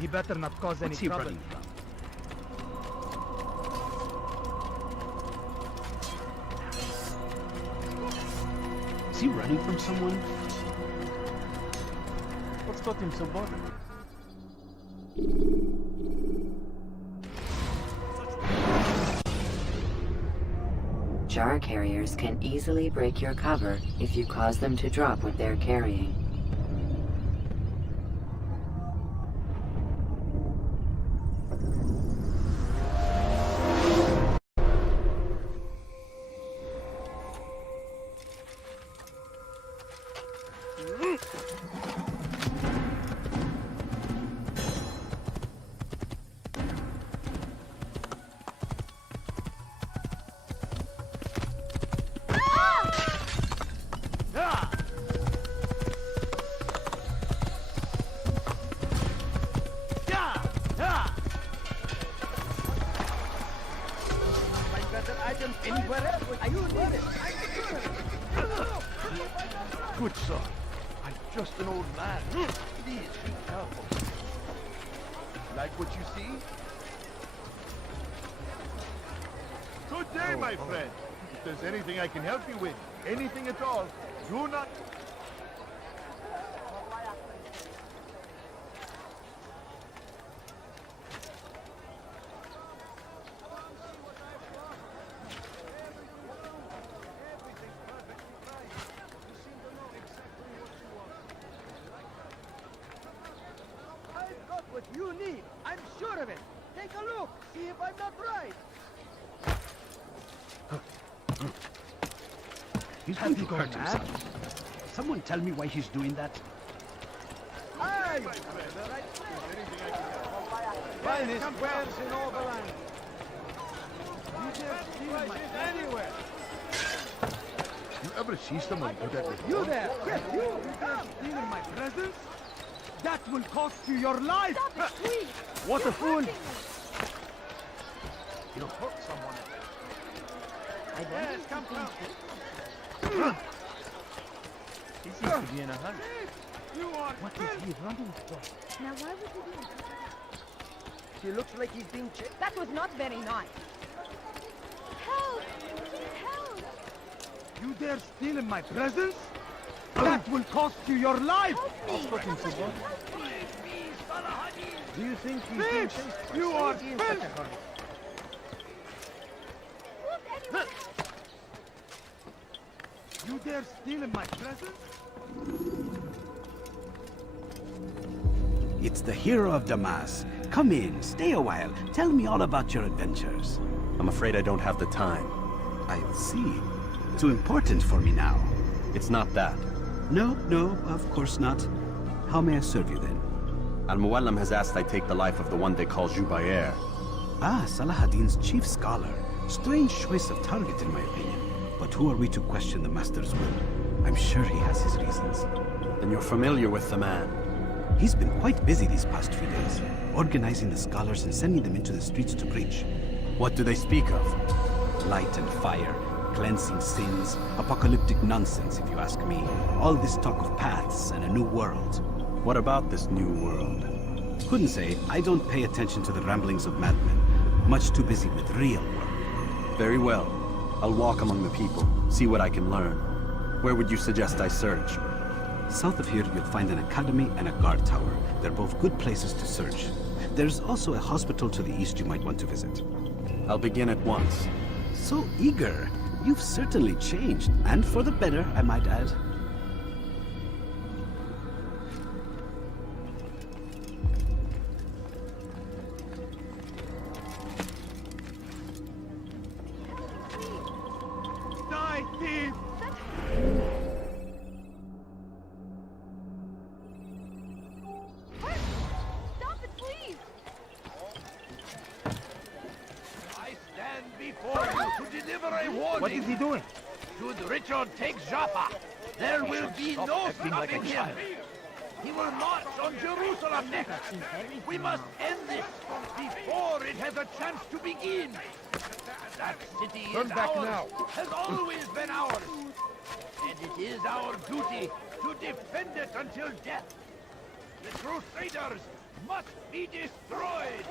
He better not cause any trouble. Is he running from someone? What's got him so bothered? Jar carriers can easily break your cover if you cause them to drop what they're carrying. better items anywhere else. You need it. Good sir. I'm just an old man. Please be careful. Like what you see? Good day, my friend. If there's anything I can help you with, anything at all, do not... I've got what you need. I'm sure of it. Take a look. See if I'm not right. He's going to hurt himself. Someone tell me why he's doing that. Aye, my friend. The right place. Finest wares in all the land. You just steal my anywhere. You ever see someone do that before? You there! Yes, you dare steal in my presence? That will cost you your life! Stop it, please! What a fool! You'll hurt someone. Yes, come down. He seems to be in a hurry. You are What is he running for? Now why would he do that? He looks like he's being chased. That was not very nice. Help! Please help! You dare steal in my presence? That will cost you your life! Help me! Do you think he's being chased? You are filth! Won't anyone help? You dare steal in my presence? It's the hero of Damas. Come in, stay a while. Tell me all about your adventures. I'm afraid I don't have the time. I see. Too important for me now. It's not that. No, of course not. How may I serve you then? Al-Muallim has asked I take the life of the one they call Jubair. Ah, Salahadin's chief scholar. Strange choice of target, in my opinion. But who are we to question the Master's will? I'm sure he has his reasons. Then you're familiar with the man. He's been quite busy these past few days, organizing the scholars and sending them into the streets to preach. What do they speak of? Light and fire, cleansing sins, apocalyptic nonsense, if you ask me. All this talk of paths and a new world. What about this new world? Couldn't say. I don't pay attention to the ramblings of madmen. Much too busy with real work. Very well. I'll walk among the people, see what I can learn. Where would you suggest I search? South of here, you'll find an academy and a guard tower. They're both good places to search. There's also a hospital to the east you might want to visit. I'll begin at once. So eager. You've certainly changed. And for the better, I might add. Die, thief! Stop it, please! I stand before you to deliver a warning. What is he doing? Should Richard take Jaffa, there will be no stopping him. He will march on Jerusalem next. We must end this before it has a chance to begin. That city Turn is back ours, now. has always been ours. And it is our duty to defend it until death. The Crusaders must be destroyed.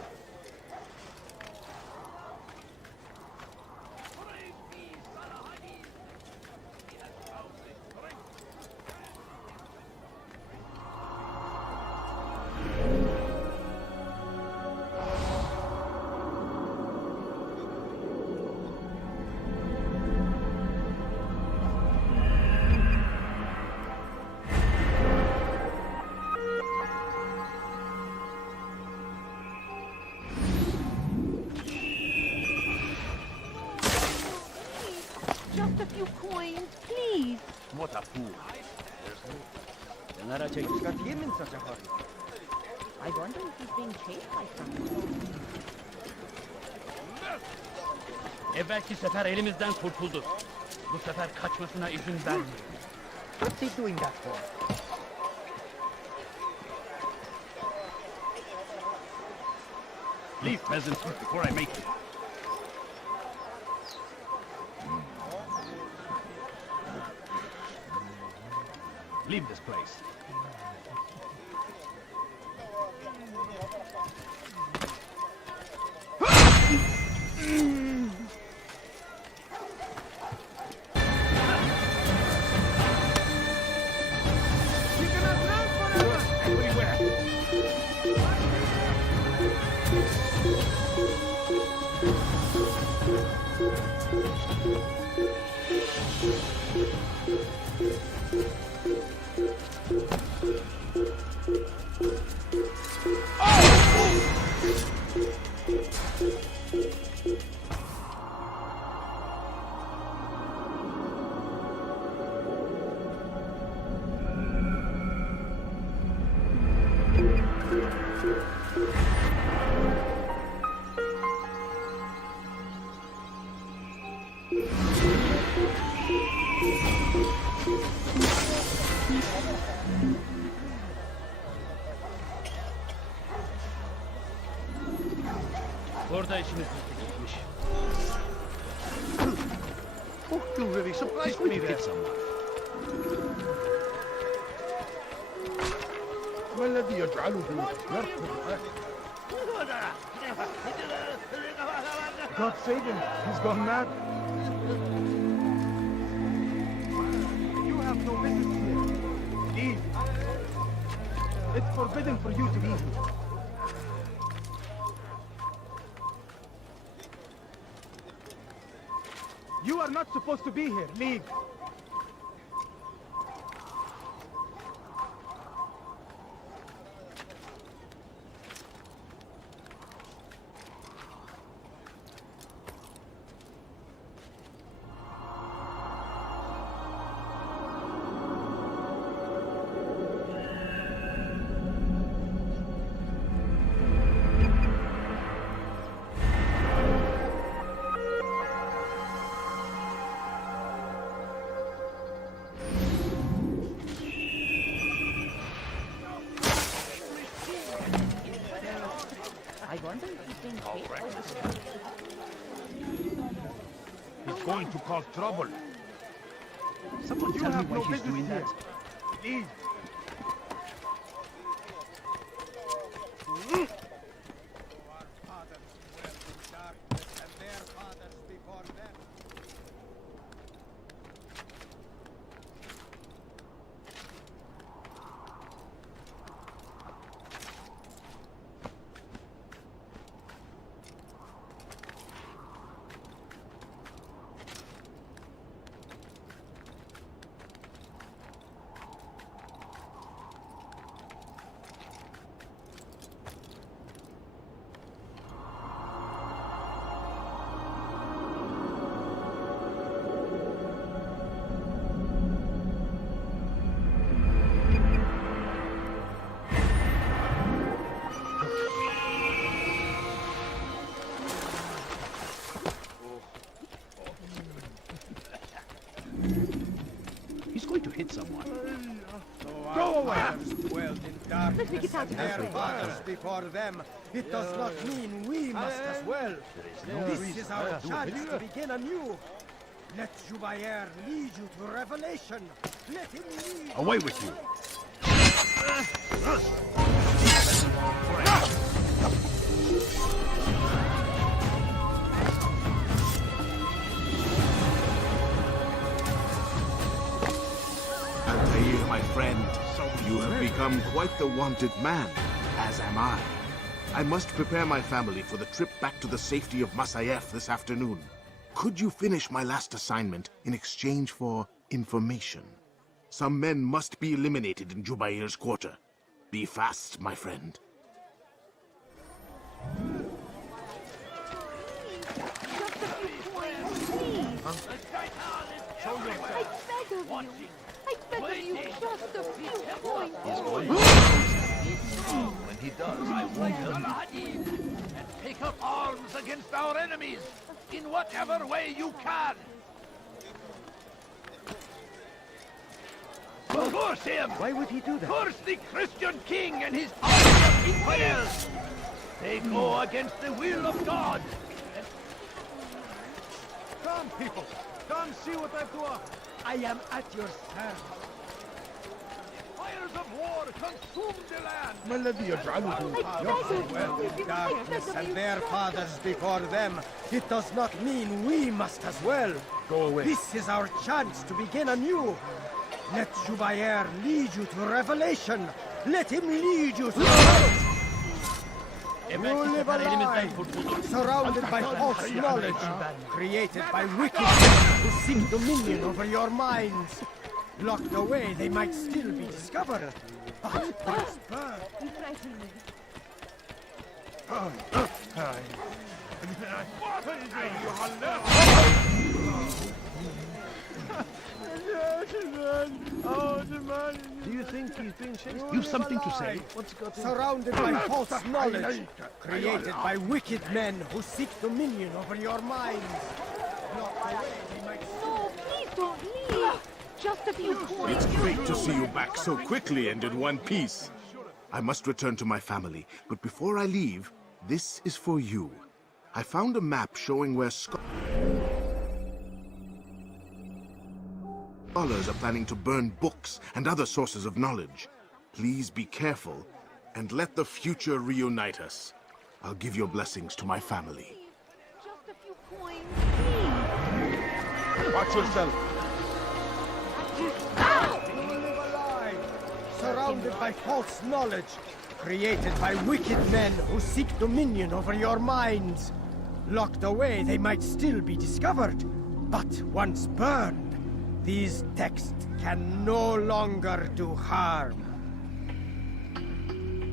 Praise be Salahadin. He has found the strength. Just a few coins, please. What a fool. Raczej got him in such a hurry. I wonder if he's being chased by someone. Evvelki sefer elimizden kurtuldu. Bu sefer kaçmasına izin vermeyin. What's he doing that for? Leave, peasant, before I make you. Leave this place. Orada işimiz bitmiş. Oh, you really surprised me there. ما الذي يجعله يركض؟ God save him! He's gone mad! You have no business here. Leave. It's forbidden for you to be here. You are not supposed to be here. Leave. He's going to cause trouble. Someone tell me why he's doing that. Leave. He's going to hit someone. Go away! Let me get out of Their here. fathers before them. It does not mean we must as well. This is our chance to begin anew. Let Jubair lead you to revelation. Let him lead. Away with you. Altair, my friend, you have become quite the wanted man, as am I. I must prepare my family for the trip back to the safety of Masayef this afternoon. Could you finish my last assignment in exchange for information? Some men must be eliminated in Jubair's quarter. Be fast, my friend. I beg of you, just a few coins. When he does, I will Al-Hadid and take up arms against our enemies in whatever way you can. Curse him! Why would he do that? Curse the Christian king and his army of infidels! They go against the will of God. Come, people. Come see what I have to offer. I am at your service. fires of war consumed the land. ما الذي يجعله يقف darkness and their fathers before them? It does not mean we must as well. Go away. This is our chance to begin anew. Let Jubayer lead you to revelation. Let him lead you to You live a lie, surrounded by false knowledge, created by wicked men who seek dominion over your minds. Locked away, they might still be discovered. But once burned... Do you think he's been chased? You've something to say? What's got Surrounded by false knowledge, created by wicked men who seek dominion over your minds. Locked away, they might... No, please don't leave. Just a few points. It's great to see you back so quickly and in one piece. I must return to my family, but before I leave, this is for you. I found a map showing where scholars are planning to burn books and other sources of knowledge. Please be careful, and let the future reunite us. I'll give your blessings to my family. Just a few coins, Watch yourself. Surrounded by false knowledge, created by wicked men who seek dominion over your minds. Locked away, they might still be discovered. But once burned, these texts can no longer do harm.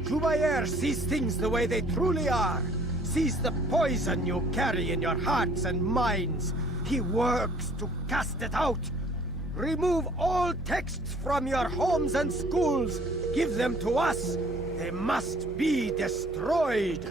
Jubayer sees things the way they truly are. Sees the poison you carry in your hearts and minds. He works to cast it out. Remove all texts from your homes and schools. Give them to us. They must be destroyed.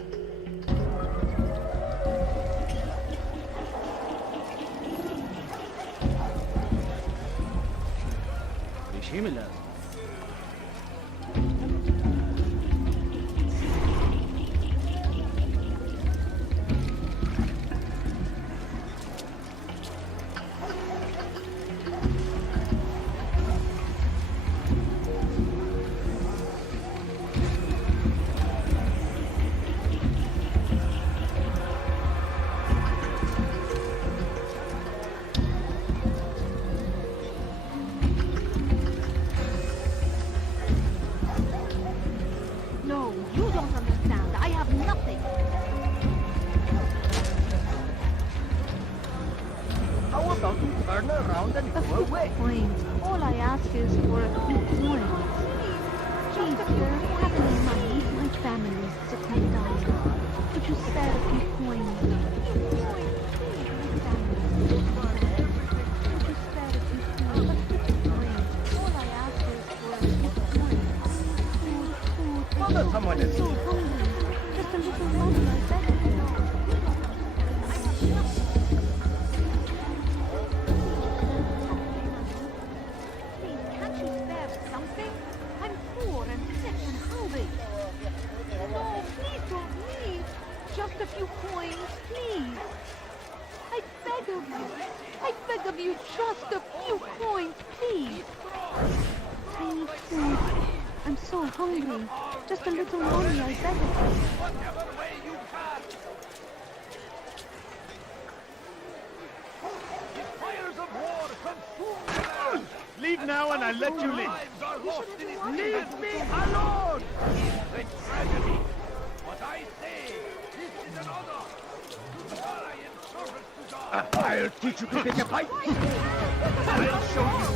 No, you don't understand. I have nothing. How about you turn around and go away? Coins. All I ask is for a few coins. Please, sir, have any money? My family is sick dying. Could you spare a few coins? All I ask is for a few coins. Someone is So hungry. Just a little money, I beg of you. Please, can't you spare something? I'm poor and sick and hungry. No, please don't leave. Just a few coins, please. I beg of you. I beg of you, just a few coins, please. I need food. I'm so hungry. Just a little money, I beg of you. Whatever way you can. The fires of war consume the land. Leave now and I'll let you live. Lives are lost in his Leave me alone! It's a tragedy. What I say, this is an honor. To die in service to God. I'll teach you to pick a fight. I'll show you.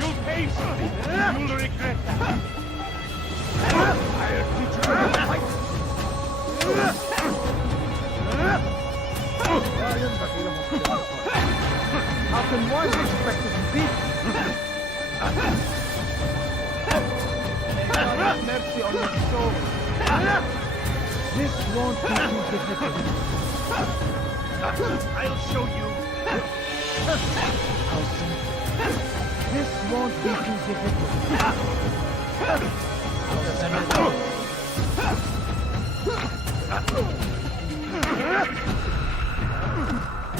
You'll pay something. You'll regret that. I'll teach you to pick a fight. How can one expect to be beaten? God have mercy on your soul. This won't be too difficult. I'll show you. This won't be too difficult.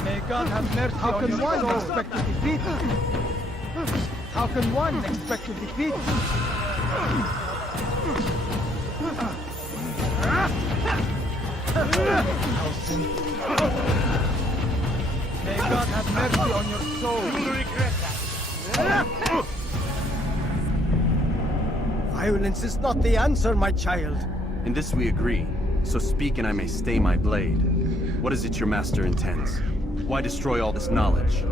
May God have mercy on your soul. How can one expect to be beaten? How can one expect to defeat? May God have mercy on your soul. You will regret that. Violence is not the answer, my child. In this we agree. So speak and I may stay my blade. What is it your master intends? Why destroy all this knowledge?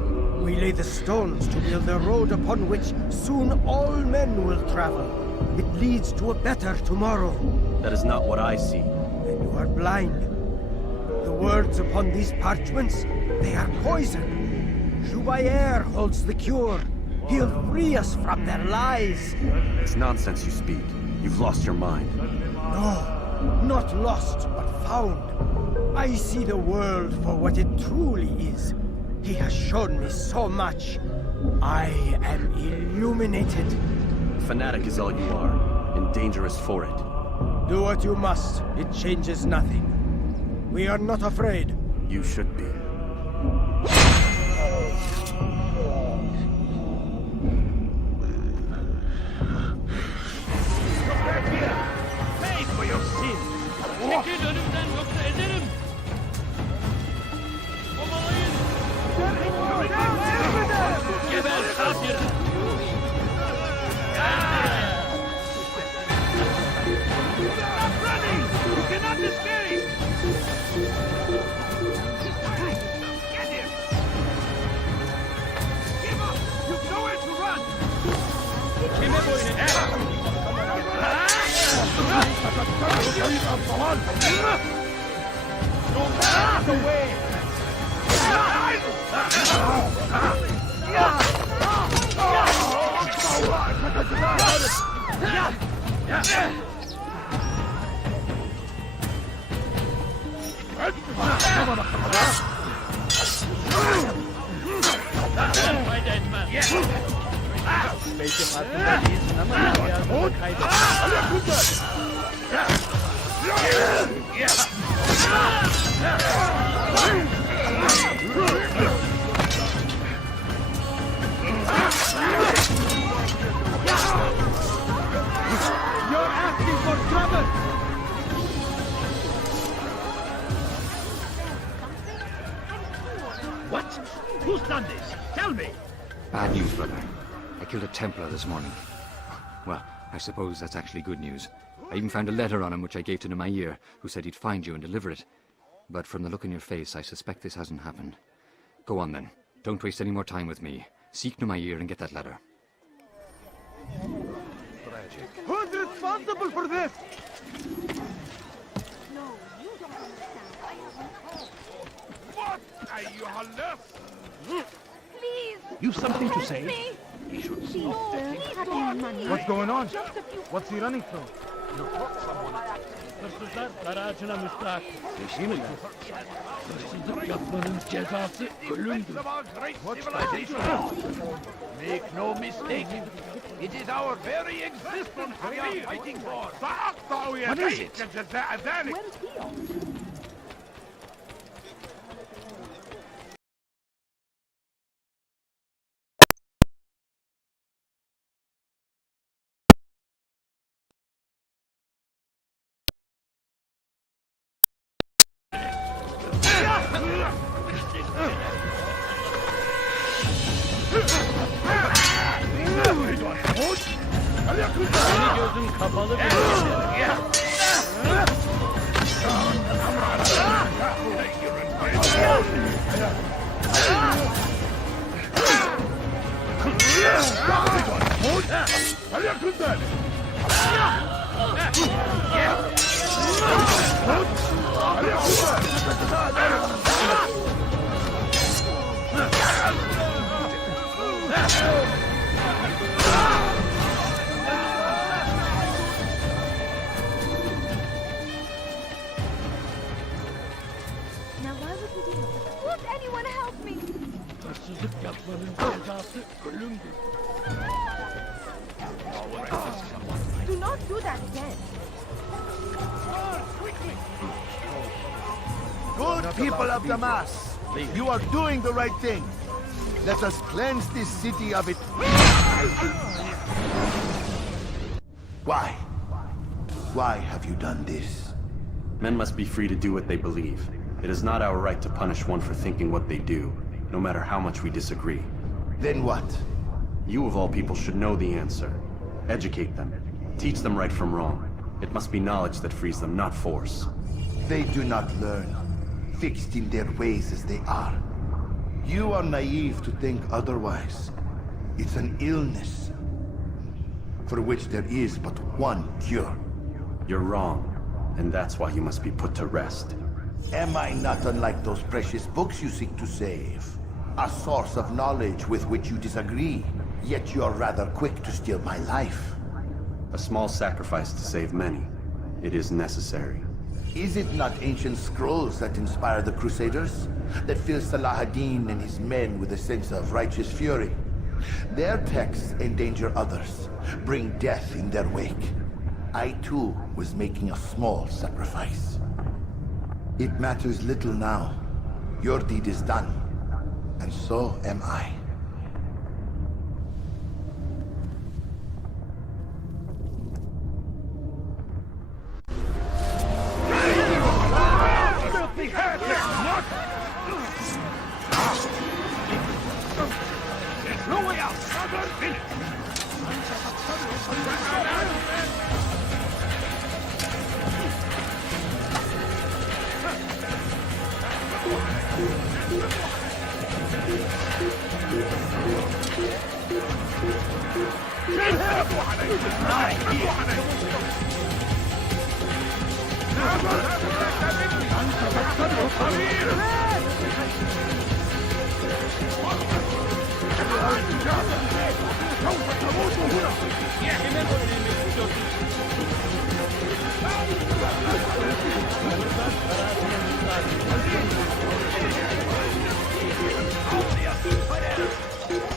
We lay the stones to build a road upon which soon all men will travel. It leads to a better tomorrow. That is not what I see. Then you are blind. The words upon these parchments, they are poison. Jubayer holds the cure. He'll free us from their lies. It's nonsense you speak. You've lost your mind. No, not lost, but found. I see the world for what it truly is. He has shown me so much. I am illuminated. Fanatic is all you are, and dangerous for it. Do what you must. It changes nothing. We are not afraid. You should be. Pay for your sins! Çekil önümden yoksa ederim! Kovalayın! Geber kafir! Stop running! You cannot escape! Get him! Give up! You've nowhere to run! Kime boyun eğer? Belki farkında değilsin ama yardım kaybettin. You're asking for trouble! What? Who's done this? Tell me! Bad news, brother. I killed a Templar this morning. Well, I suppose that's actually good news. I even found a letter on him which I gave to Nemair, who said he'd find you and deliver it. But from the look in your face, I suspect this hasn't happened. Go on then. Don't waste any more time with me. Seek Nemair and get that letter. Who's responsible for this? No, you don't understand. I haven't. What are you left? Please! You've something to help say? me. He should Please, had any money. What's going on? Just a few. What's he running from? Hırsızlar garajına müstahak. Değil mi? Hırsızlık yapmanın cezası ölümdür. Make no mistake. It is our very existence we are fighting for. What is it? Where's he on? Seni gözün kapalı Now why would we do this? Won't anyone help me? Hırsızlık yapmanın cezası ölümdür. Do not do that again. Good people of Damas, you are doing the right thing. Let us cleanse this city of it. Why? Why have you done this? Men must be free to do what they believe. It is not our right to punish one for thinking what they do, no matter how much we disagree. Then what? You of all people should know the answer. Educate them. Teach them right from wrong. It must be knowledge that frees them, not force. They do not learn, fixed in their ways as they are. You are naive to think otherwise. It's an illness, for which there is but one cure. You're wrong, and that's why you must be put to rest. Am I not unlike those precious books you seek to save? A source of knowledge with which you disagree, yet you're rather quick to steal my life. A small sacrifice to save many. It is necessary. Is it not ancient scrolls that inspire the Crusaders? That fill Salah ad-Din and his men with a sense of righteous fury? Their texts endanger others, bring death in their wake. I too was making a small sacrifice. It matters little now. Your deed is done, and so am I. There's no way out!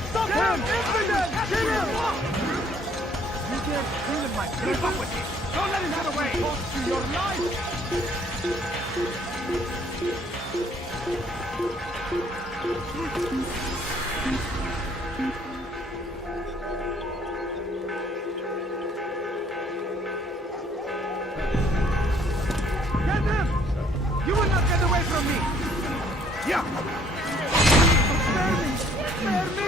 Stop him! Infidel! Kill him! You can't kill him, my friend. Keep up with him! Don't let him have a way! Cost you your Get him! You will not get away from me! Yeah! Spare me! Spare me!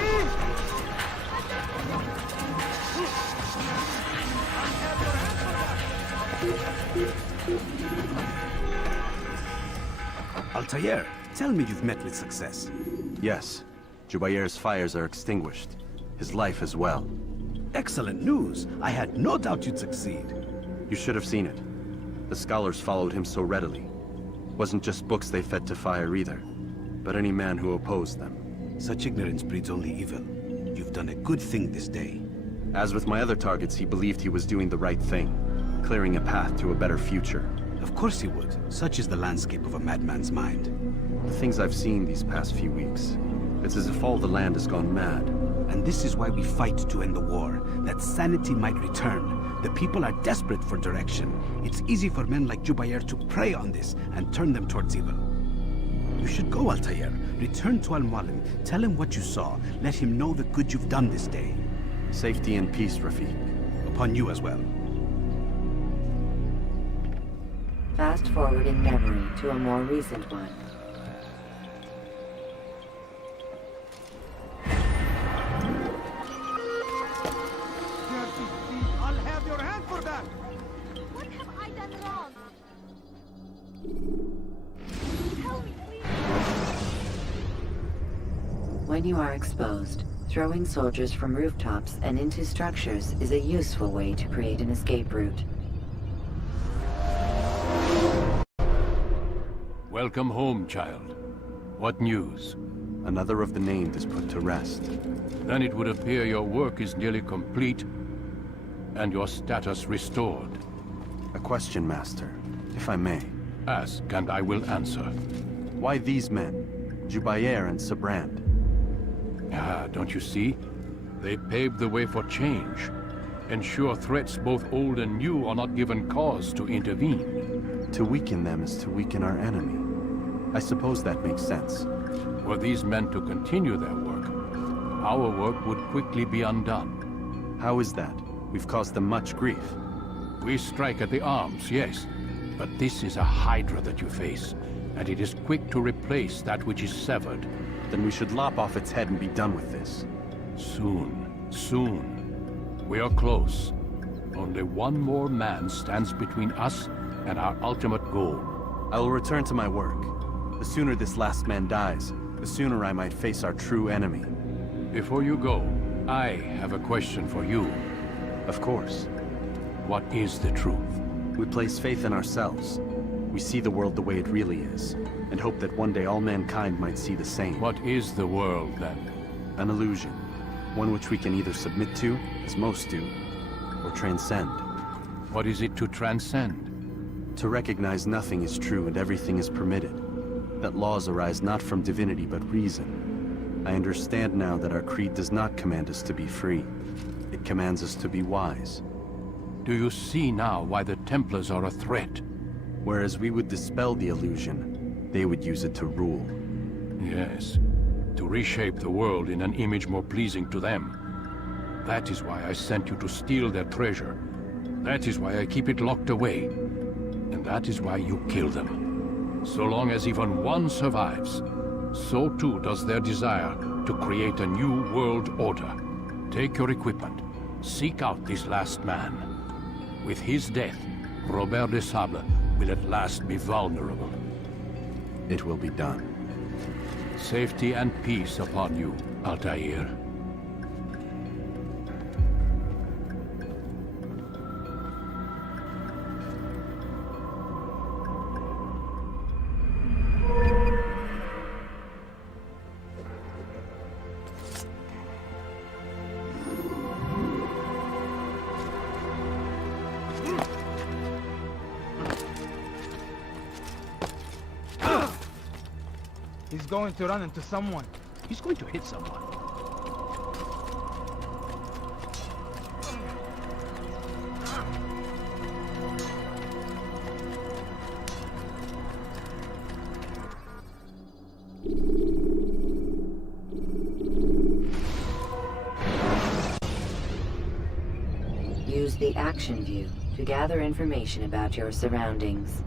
Altair, tell me you've met with success. Yes. Jubair's fires are extinguished. His life as well. Excellent news. I had no doubt you'd succeed. You should have seen it. The scholars followed him so readily. Wasn't just books they fed to fire either, but any man who opposed them. Such ignorance breeds only evil. You've done a good thing this day. As with my other targets, he believed he was doing the right thing, clearing a path to a better future. Of course he would. Such is the landscape of a madman's mind. The things I've seen these past few weeks, it's as if all the land has gone mad. And this is why we fight to end the war, that sanity might return. The people are desperate for direction. It's easy for men like Jubair to prey on this and turn them towards evil. You should go, Altair. Return to Al-Mualim. Tell him what you saw. Let him know the good you've done this day. Safety and peace, Rafiq. Upon you as well. Fast forward in memory to a more recent one. I'll have your hand for that! What have I done wrong? Tell me, please. When you are exposed, throwing soldiers from rooftops and into structures is a useful way to create an escape route. Welcome home, child. What news? Another of the named is put to rest. Then it would appear your work is nearly complete, and your status restored. A question, Master, if I may. Ask, and I will answer. Why these men? Jubair and Sabrand? Ah, don't you see? They paved the way for change. Ensure threats both old and new are not given cause to intervene. To weaken them is to weaken our enemy. I suppose that makes sense. Were these men to continue their work, our work would quickly be undone. How is that? We've caused them much grief. We strike at the arms, yes. But this is a hydra that you face, and it is quick to replace that which is severed. Then we should lop off its head and be done with this. Soon, soon. We are close. Only one more man stands between us and our ultimate goal. I will return to my work. The sooner this last man dies, the sooner I might face our true enemy. Before you go, I have a question for you. Of course. What is the truth? We place faith in ourselves. We see the world the way it really is, and hope that one day all mankind might see the same. What is the world, then? An illusion. One which we can either submit to, as most do, or transcend. What is it to transcend? To recognize nothing is true and everything is permitted. That laws arise not from divinity but reason. I understand now that our creed does not command us to be free. It commands us to be wise. Do you see now why the Templars are a threat? Whereas we would dispel the illusion, they would use it to rule. Yes, to reshape the world in an image more pleasing to them. That is why I sent you to steal their treasure. That is why I keep it locked away. And that is why you kill them. So long as even one survives, so too does their desire to create a new world order. Take your equipment. Seek out this last man. With his death, Robert de Sable will at last be vulnerable. It will be done. Safety and peace upon you, Altair. He's going to run into someone. He's going to hit someone. Use the action view to gather information about your surroundings.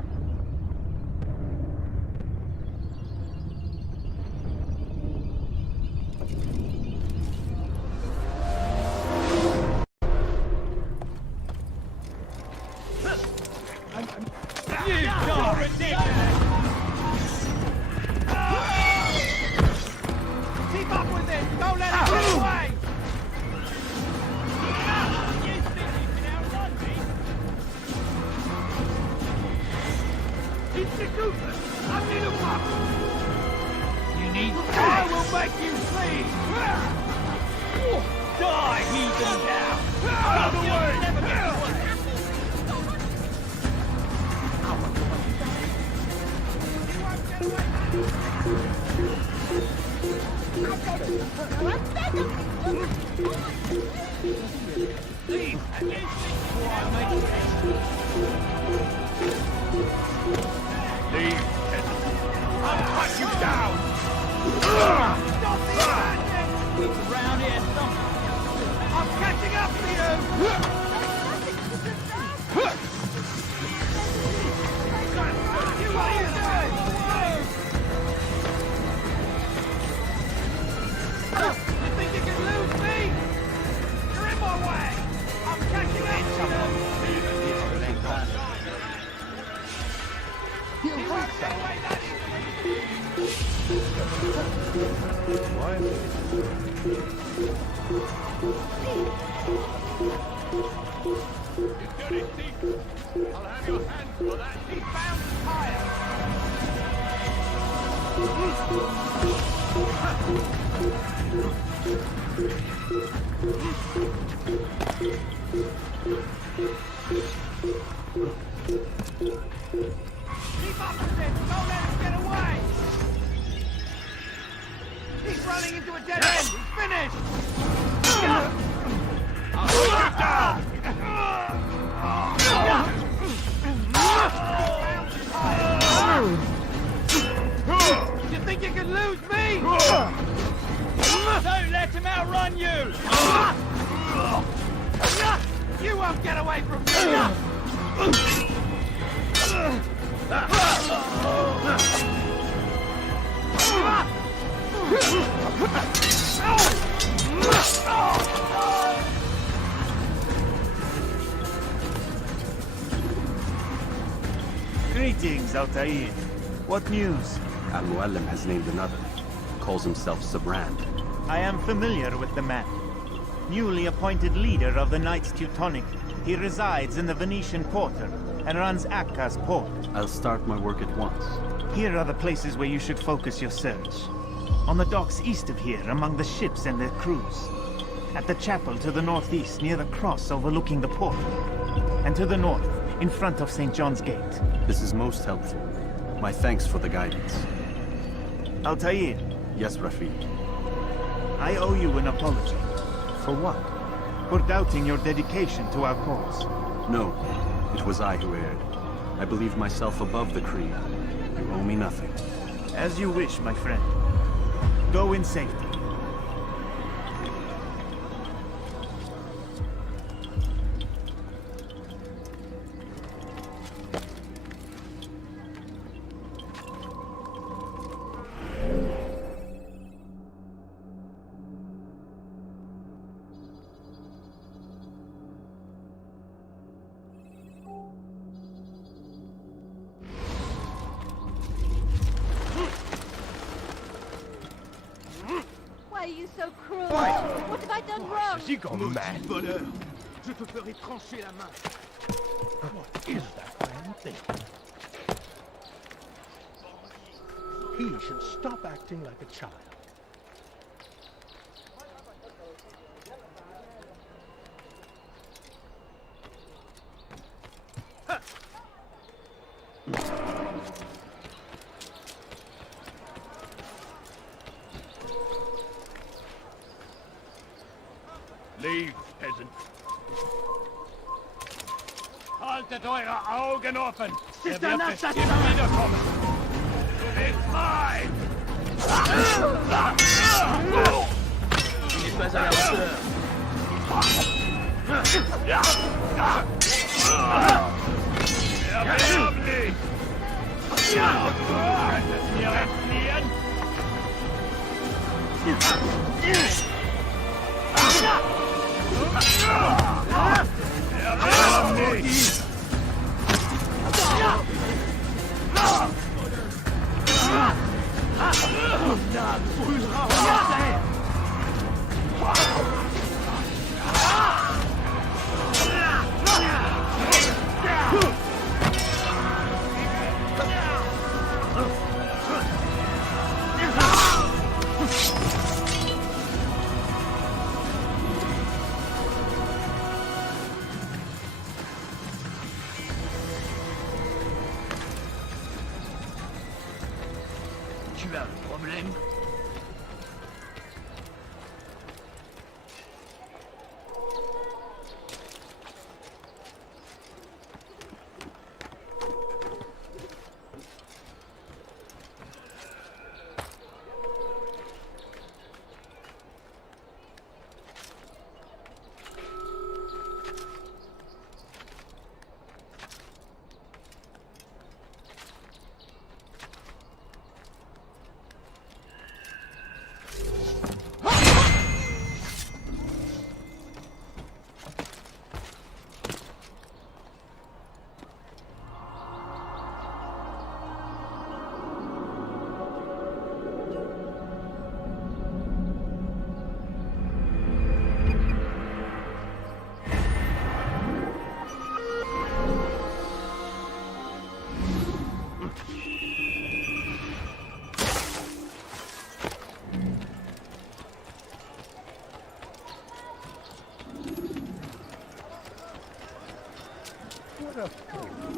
Don't let him outrun you! You won't get away from me! Greetings, Altair. What news? Al-Muallim has named another. Calls himself Sabrand. I am familiar with the man. Newly appointed leader of the Knights Teutonic, he resides in the Venetian Quarter and runs Akka's port. I'll start my work at once. Here are the places where you should focus your search. On the docks east of here, among the ships and their crews. At the chapel to the northeast, near the cross overlooking the port. And to the north, in front of St. John's Gate. This is most helpful. My thanks for the guidance. Altair. Yes, Rafiq. I owe you an apology. For what? For doubting your dedication to our cause. No, it was I who erred. I believed myself above the creed. You owe me nothing. As you wish, my friend. Go in safety. Why are you so cruel? What have I done wrong? Has he gone mad? Je te ferai trancher la main. What is that damn thing? He should stop acting like a child. Leave, peasant. Haltet eure Augen offen! Sister, not that wiederkommen! Du willst frei! Il n'est pas à la hauteur. Erbärmlich! Könnt es mir entfliehen? Erbärmlich! Tu as un problème?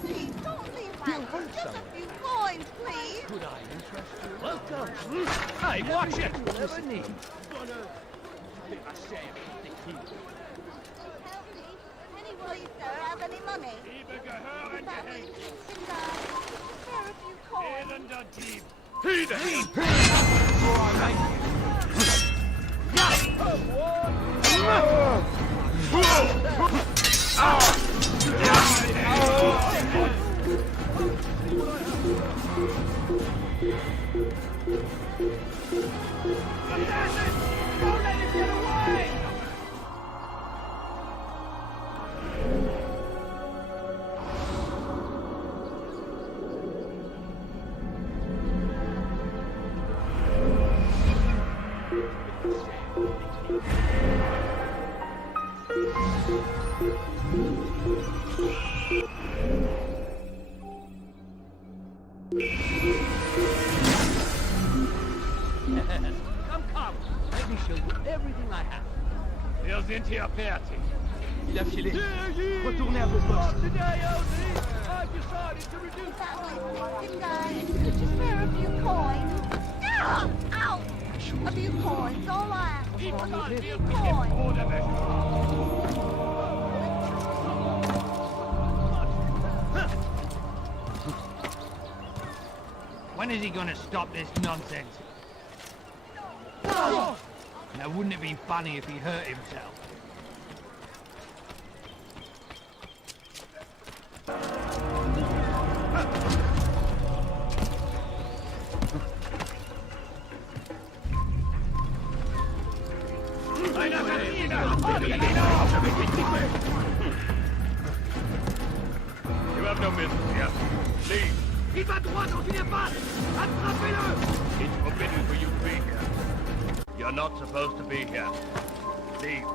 Please, don't leave that. Just a few coins, please. Could I interest you? Welcome! Hey, watch it! Never need. Please, sir, have any money? Family, Cinder, spare a few coins. Elender Dieb! Hede! Don't let him get away! Come, let me show you everything I have. Wir sind hier fertig. Il a filé. Retournez à vos postes. Today, Elsie, I've decided to reduce... Could you spare a few coins? Ow! A few coins, all I ask for. A few coins. When is he gonna stop this nonsense? Now, wouldn't it be funny if he hurt himself? You have no business here. Leave. Il va droit dans une impasse! Attrapez-le! It's forbidden for you to be here. You're not supposed to be here. Leave.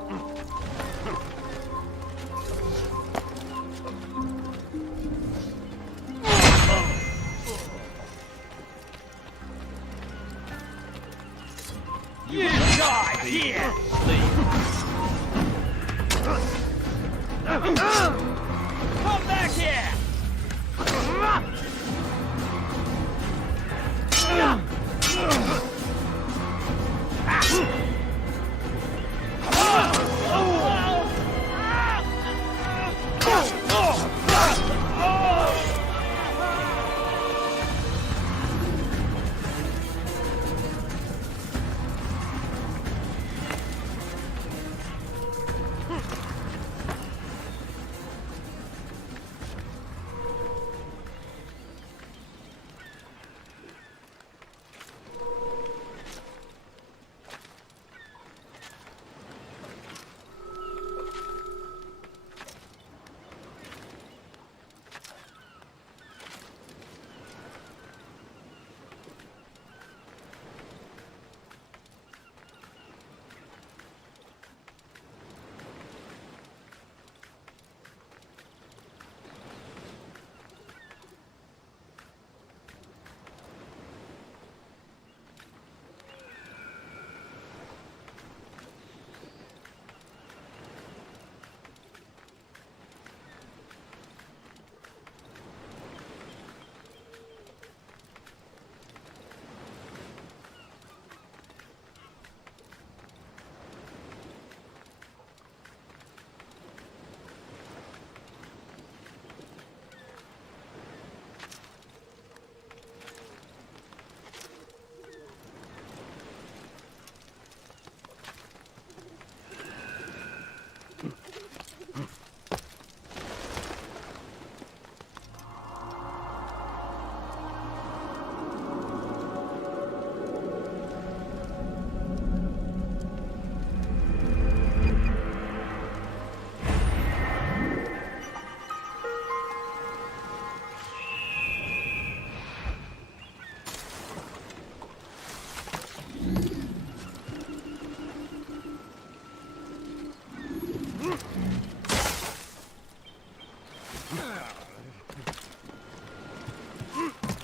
You die here! Come back here!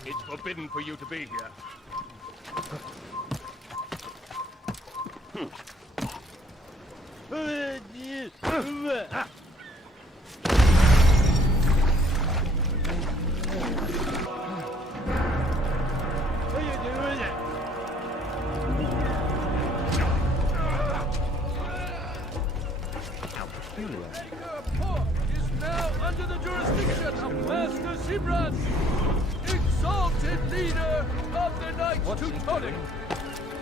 It's forbidden for you to be here. Port is now under the jurisdiction of Master Simran, exalted leader of the Knights Teutonic.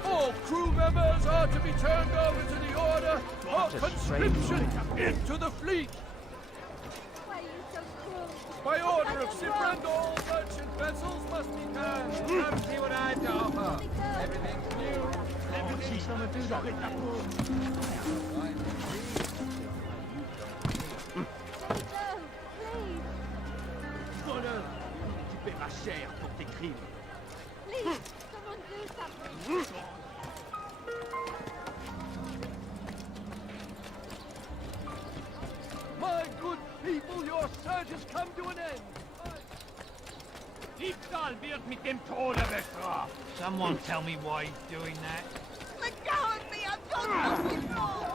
All crew members are to be turned over to the order for conscription into the fleet. By order of Simran, all merchant vessels must be turned. Come see what I've to offer. Everything's new. Everything's gonna do that. Voleur! Tu paieras cher pour tes crimes. Please, someone do something. My good people, your search has come to an end. Diebstahl wird mit dem Tode bestraft. Someone tell me why he's doing that. Let go of me, I'm done before.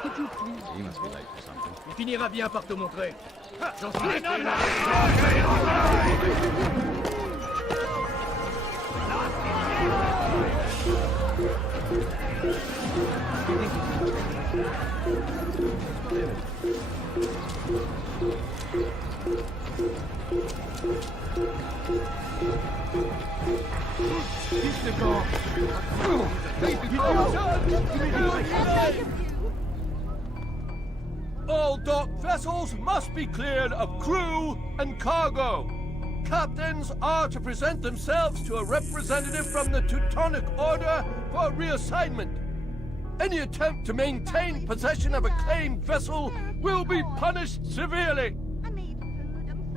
Could you please? He must be late for something. Il finira bien par te montrer. J'en suis All docked vessels must be cleared of crew and cargo. Captains are to present themselves to a representative from the Teutonic Order for reassignment. Any attempt to maintain possession of a claimed vessel will be punished severely. I need food, I'm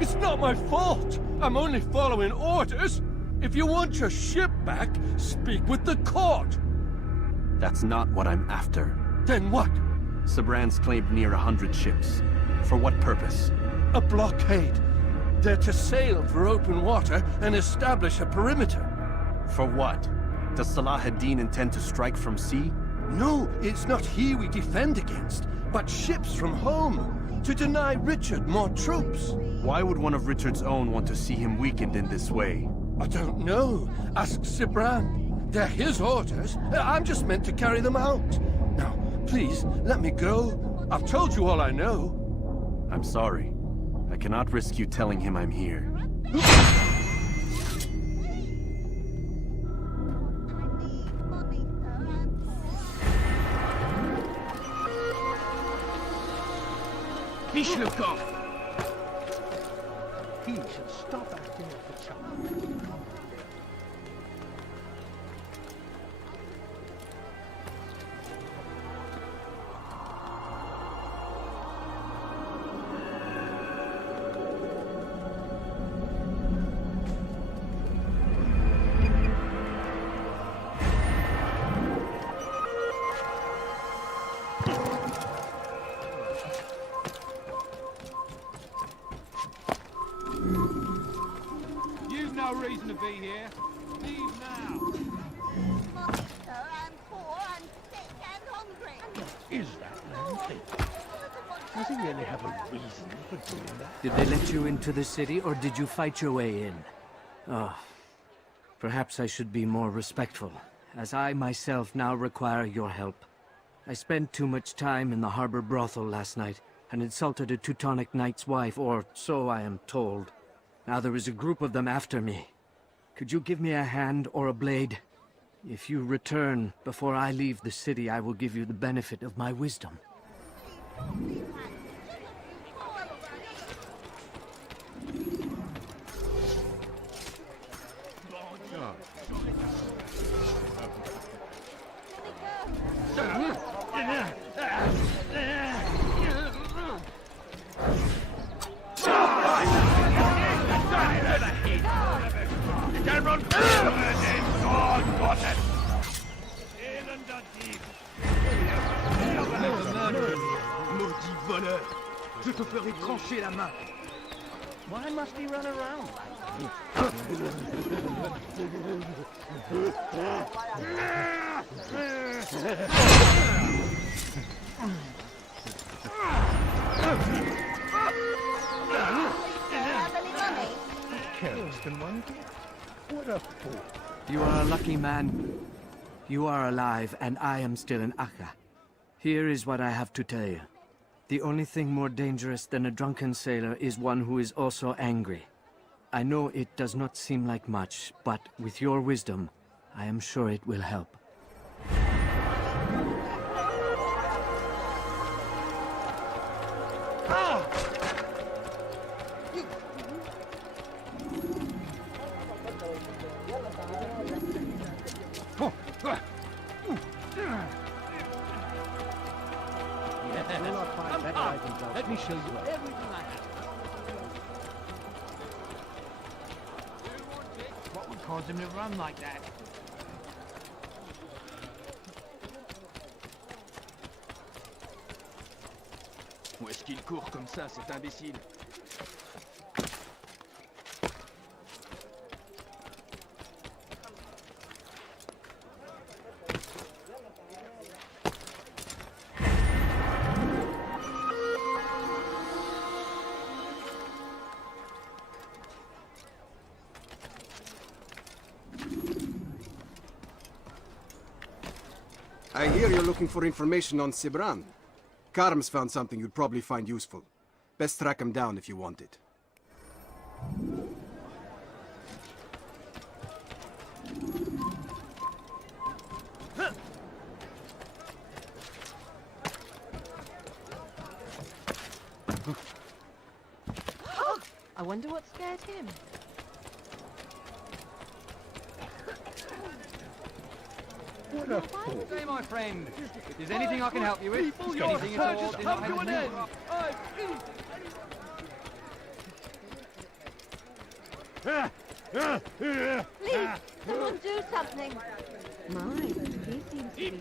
It's not my fault. I'm only following orders. If you want your ship back, speak with the court. That's not what I'm after. Then what? Sabran's claimed near 100 ships. For what purpose? A blockade. They're to sail for open water and establish a perimeter. For what? Does Salah ad-Din intend to strike from sea? No, it's not he we defend against, but ships from home, to deny Richard more troops. Why would one of Richard's own want to see him weakened in this way? I don't know. Ask Sabran. They're his orders. I'm just meant to carry them out. Now, please, let me go. I've told you all I know. I'm sorry. I cannot risk you telling him I'm here. Fiche le camp! He should stop acting like a child. No reason to be here. Leave now. Mommy, sir, I'm poor, I'm sick and hungry. Is that man thick? Does he really have a reason for doing that? Did they let you into the city, or did you fight your way in? Oh, perhaps I should be more respectful, as I myself now require your help. I spent too much time in the harbor brothel last night, and insulted a Teutonic knight's wife, or so I am told. Now there is a group of them after me. Could you give me a hand or a blade? If you return before I leave the city, I will give you the benefit of my wisdom. Maudit voleur! Je te ferai trancher la main! Why must he run around like What a fool. You are a lucky man. You are alive, and I am still in Akka. Here is what I have to tell you. The only thing more dangerous than a drunken sailor is one who is also angry. I know it does not seem like much, but with your wisdom, I am sure it will help. Let me show you everything I have. What would cause him to run like that? Où est-ce qu'il court comme ça, cet imbécile? I hear you're looking for information on Sibran. Karm's found something you'd probably find useful. Best track him down if you want it. I wonder what scared him. What a fool. Say, my friend, if there's anything I can help you with, anything at all, then I have Please, someone do something. My, he seems to be...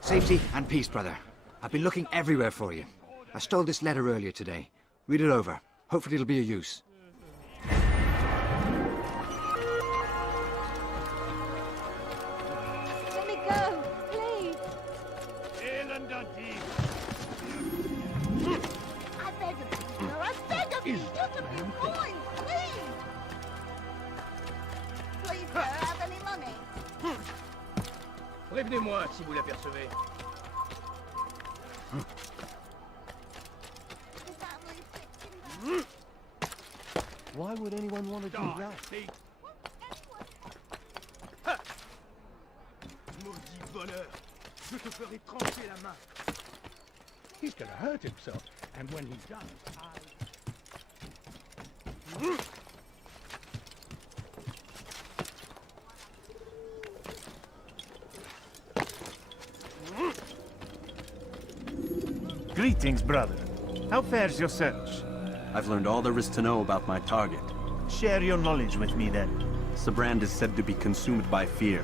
Safety and peace, brother. I've been looking everywhere for you. I stole this letter earlier today. Read it over. Hopefully it'll be of use. Let me go, please. I beg of you, sir. I beg of you. Just a few coins, please. Please, sir, have any money? Prévenez-moi si vous l'apercevez. Why would anyone want to do that? Maudit voleur! Je te ferai trancher la main! He's gonna hurt himself, and when he does, Greetings, brother. How fares your search? I've learned all there is to know about my target. Share your knowledge with me, then. Sibrand is said to be consumed by fear,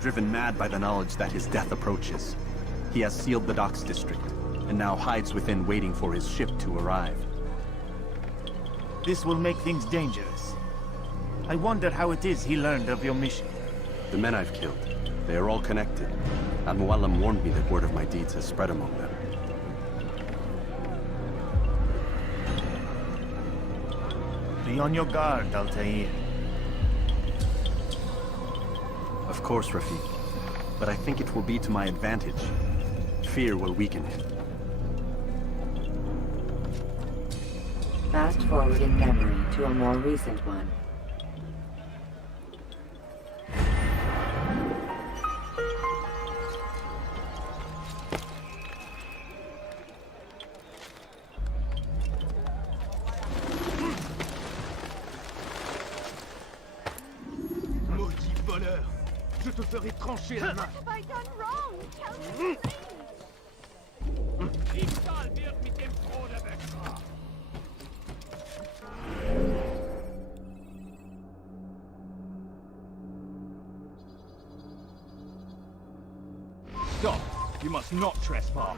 driven mad by the knowledge that his death approaches. He has sealed the docks district, and now hides within waiting for his ship to arrive. This will make things dangerous. I wonder how it is he learned of your mission. The men I've killed, they are all connected. Al-Mualim warned me that word of my deeds has spread among them. Be on your guard, Altair. Of course, Rafiq. But I think it will be to my advantage. Fear will weaken him. Fast forward in memory to a more recent one. Maudit voleur! Je te ferai trancher la main! Have I done wrong? Tell me. Diebstahl wird mit dem Tode bestraft. Stop! You must not trespass.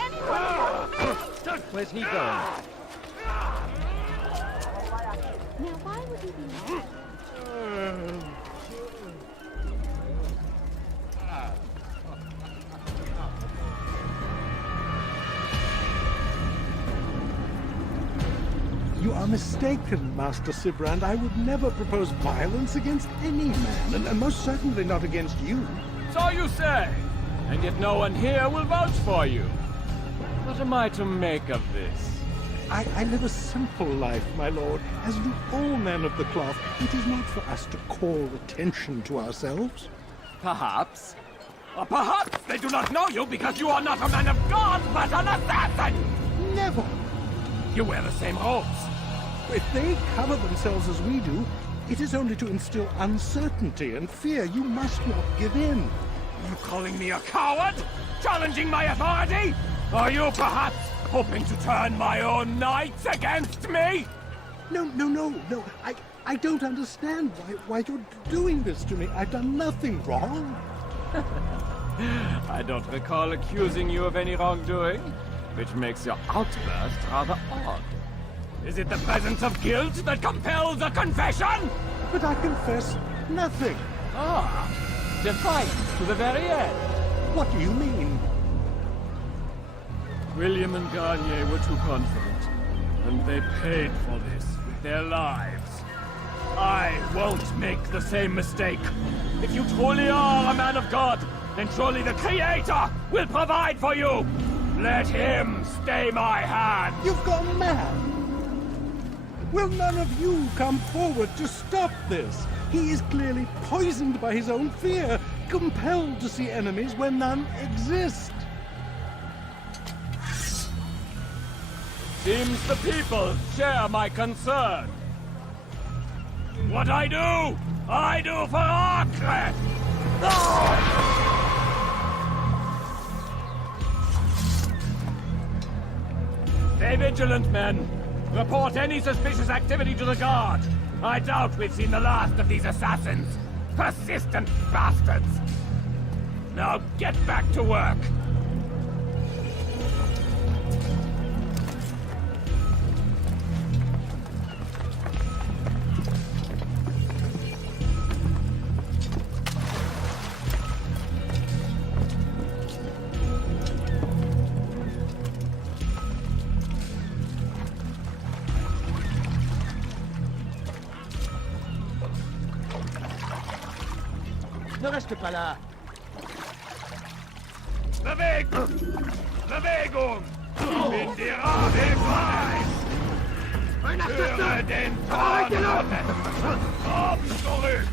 Anyone help me! Where's he going? Why would he be mad? You are mistaken, Master Sibrand. I would never propose violence against any man, and most certainly not against you. So you say, and yet no one here will vouch for you. What am I to make of this? I live a simple life, my lord. As do all men of the cloth. It is not for us to call attention to ourselves. Perhaps. Or perhaps they do not know you because you are not a man of God, but an assassin! Never! You wear the same robes. If they cover themselves as we do, it is only to instill uncertainty and fear. You must not give in. You calling me a coward? Challenging my authority? Are you perhaps hoping to turn my own knights against me? No. I don't understand why you're doing this to me. I've done nothing wrong. I don't recall accusing you of any wrongdoing, which makes your outburst rather odd. Is it the presence of guilt that compels a confession? But I confess nothing. Ah, defiant to the very end. What do you mean? William and Garnier were too confident, and they paid for this with their lives. I won't make the same mistake. If you truly are a man of God, then surely the Creator will provide for you. Let him stay my hand. You've gone mad. Will none of you come forward to stop this? He is clearly poisoned by his own fear, compelled to see enemies where none exist. Seems the people share my concern. What I do for Arcret! Stay vigilant, men. Report any suspicious activity to the guard. I doubt we've seen the last of these assassins. Persistent bastards. Now get back to work. Ne reste pas là. Bewegung! Bin dir frei! Ein Höre den Ton Gottes! Komm zurück!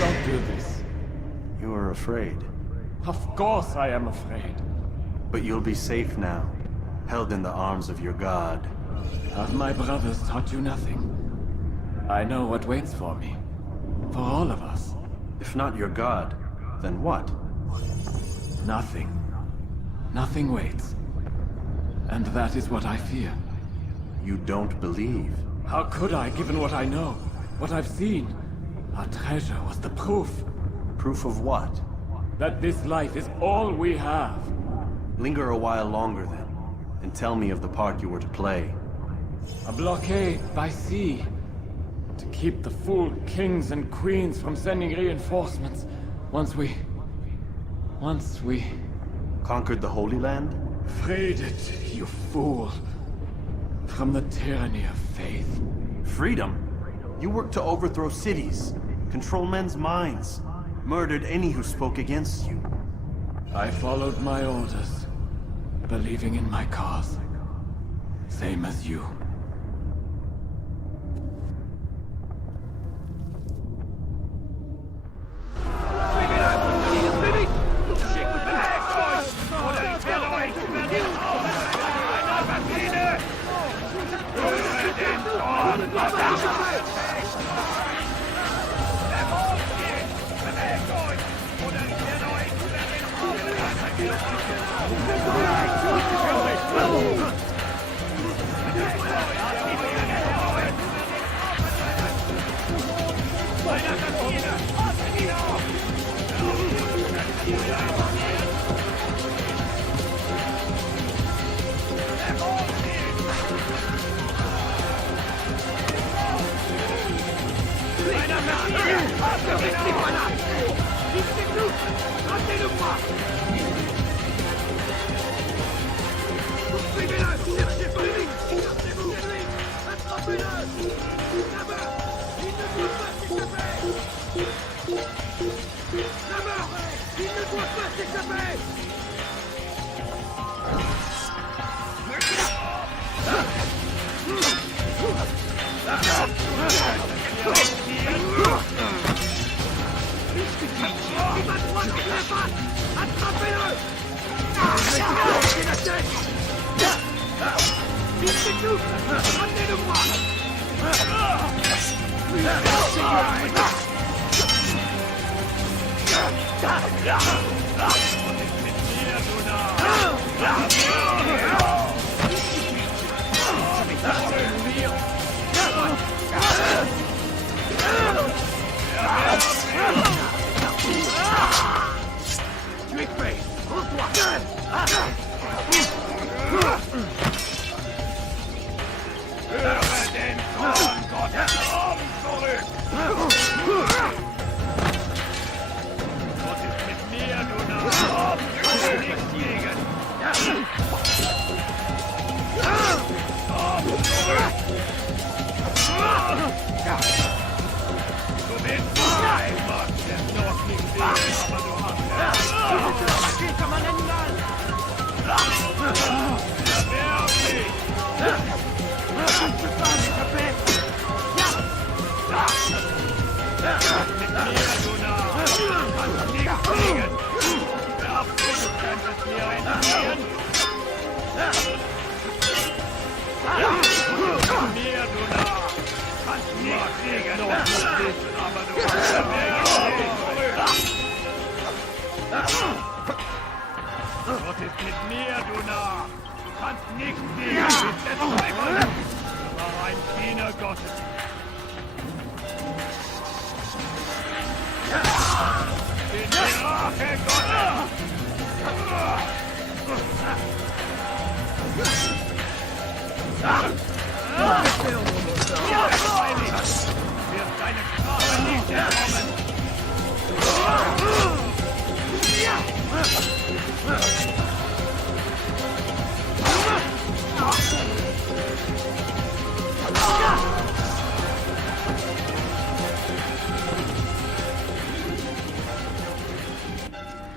Don't do this. You are afraid. Of course I am afraid. But you'll be safe now, held in the arms of your god. Have my brothers taught you nothing? I know what waits for me. For all of us. If not your god, then what? Nothing. Nothing waits. And that is what I fear. You don't believe. How could I, given what I know? What I've seen? Our treasure was the proof. Proof of what? That this life is all we have. Linger a while longer then, and tell me of the part you were to play. A blockade by sea. To keep the fool kings and queens from sending reinforcements. Once we... Conquered the Holy Land? Freed it, you fool. From the tyranny of faith. Freedom? You worked to overthrow cities, control men's minds, murdered any who spoke against you. I followed my orders, believing in my cause. Same as you.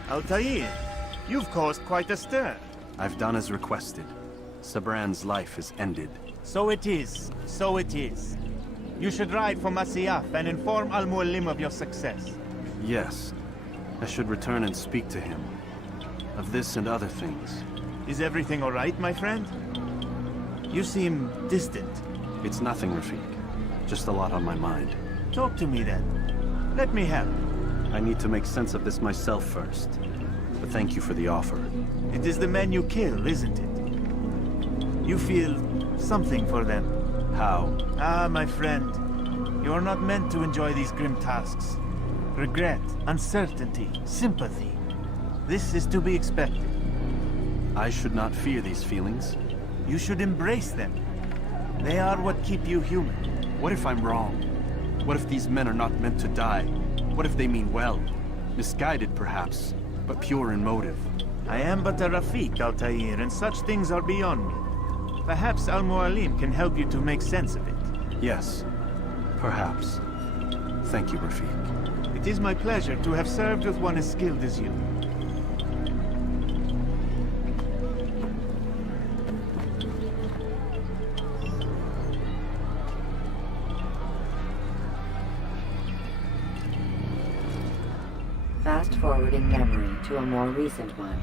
Altair, you've caused quite a stir. I've done as requested. Sabran's life is ended. So it is. So it is. You should ride for Masyaf and inform Al-Mualim of your success. Yes. I should return and speak to him. Of this and other things. Is everything all right, my friend? You seem distant. It's nothing, Rafik. Just a lot on my mind. Talk to me then. Let me help. I need to make sense of this myself first. But thank you for the offer. It is the men you kill, isn't it? You feel something for them. How? Ah, my friend. You are not meant to enjoy these grim tasks. Regret, uncertainty, sympathy. This is to be expected. I should not fear these feelings. You should embrace them. They are what keep you human. What if I'm wrong? What if these men are not meant to die? What if they mean well? Misguided, perhaps, but pure in motive. I am but a Rafik, Altair, and such things are beyond me. Perhaps Al-Mualim can help you to make sense of it. Yes. Perhaps. Thank you, Rafik. It is my pleasure to have served with one as skilled as you. Fast-forwarding memory to a more recent one.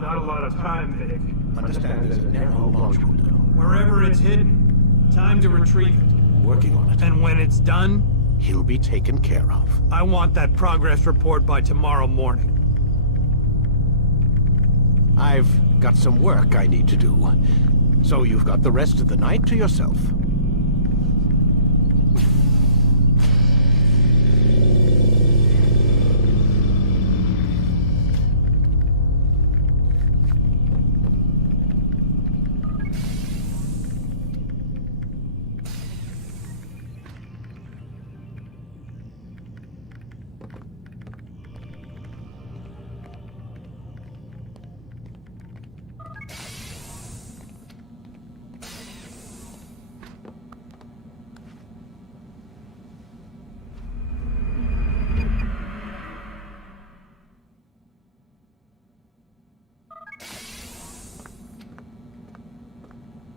Not a lot of time, Vic. Understand there's a narrow launch window. Wherever it's hidden, time to retrieve it. Working on it. And when it's done, He'll be taken care of. I want that progress report by tomorrow morning. I've got some work I need to do. So you've got the rest of the night to yourself.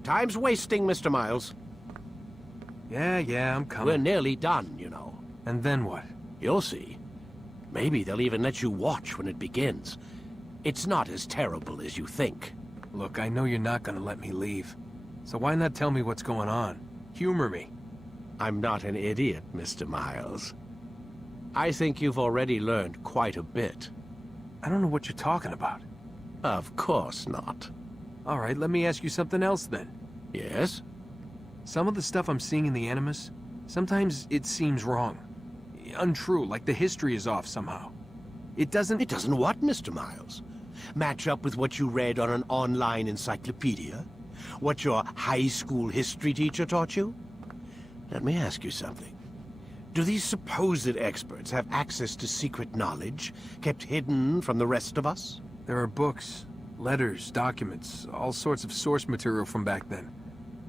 Time's wasting, Mr. Miles. Yeah, I'm coming. We're nearly done, you know. And then what? You'll see. Maybe they'll even let you watch when it begins. It's not as terrible as you think. Look, I know you're not gonna let me leave. So why not tell me what's going on? Humor me. I'm not an idiot, Mr. Miles. I think you've already learned quite a bit. I don't know what you're talking about. Of course not. All right, let me ask you something else then. Yes? Some of the stuff I'm seeing in the Animus, sometimes it seems wrong. Untrue, like the history is off somehow. It doesn't... It doesn't what, Mr. Miles? Match up with what you read on an online encyclopedia? What your high school history teacher taught you? Let me ask you something. Do these supposed experts have access to secret knowledge kept hidden from the rest of us? There are books, letters, documents, all sorts of source material from back then.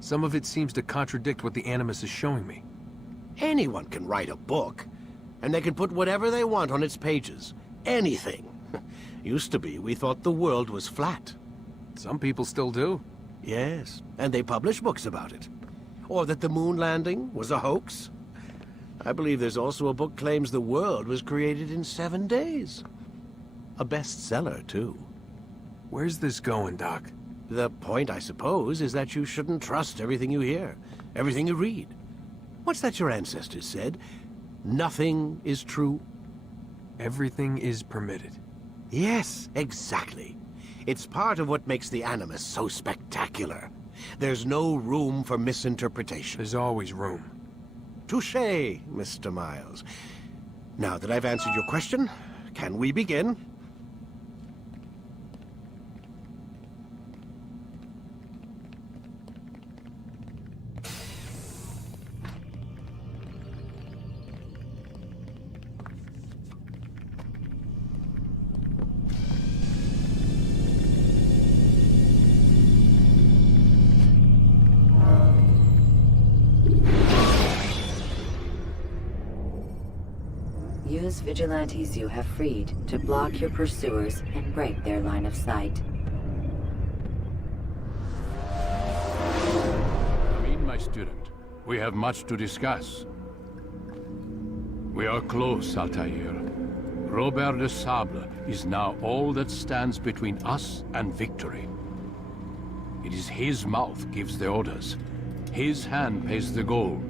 Some of it seems to contradict what the Animus is showing me. Anyone can write a book, and they can put whatever they want on its pages. Anything. Used to be, we thought the world was flat. Some people still do. Yes, and they publish books about it. Or that the moon landing was a hoax. I believe there's also a book claims the world was created in 7 days. A bestseller, too. Where's this going, Doc? The point, I suppose, is that you shouldn't trust everything you hear, everything you read. What's that your ancestors said? Nothing is true? Everything is permitted. Yes, exactly. It's part of what makes the Animus so spectacular. There's no room for misinterpretation. There's always room. Touché, Mr. Miles. Now that I've answered your question, can we begin? Use vigilantes you have freed to block your pursuers and break their line of sight. Amin, my student, we have much to discuss. We are close, Altair. Robert de Sable is now all that stands between us and victory. It is his mouth gives the orders. His hand pays the gold.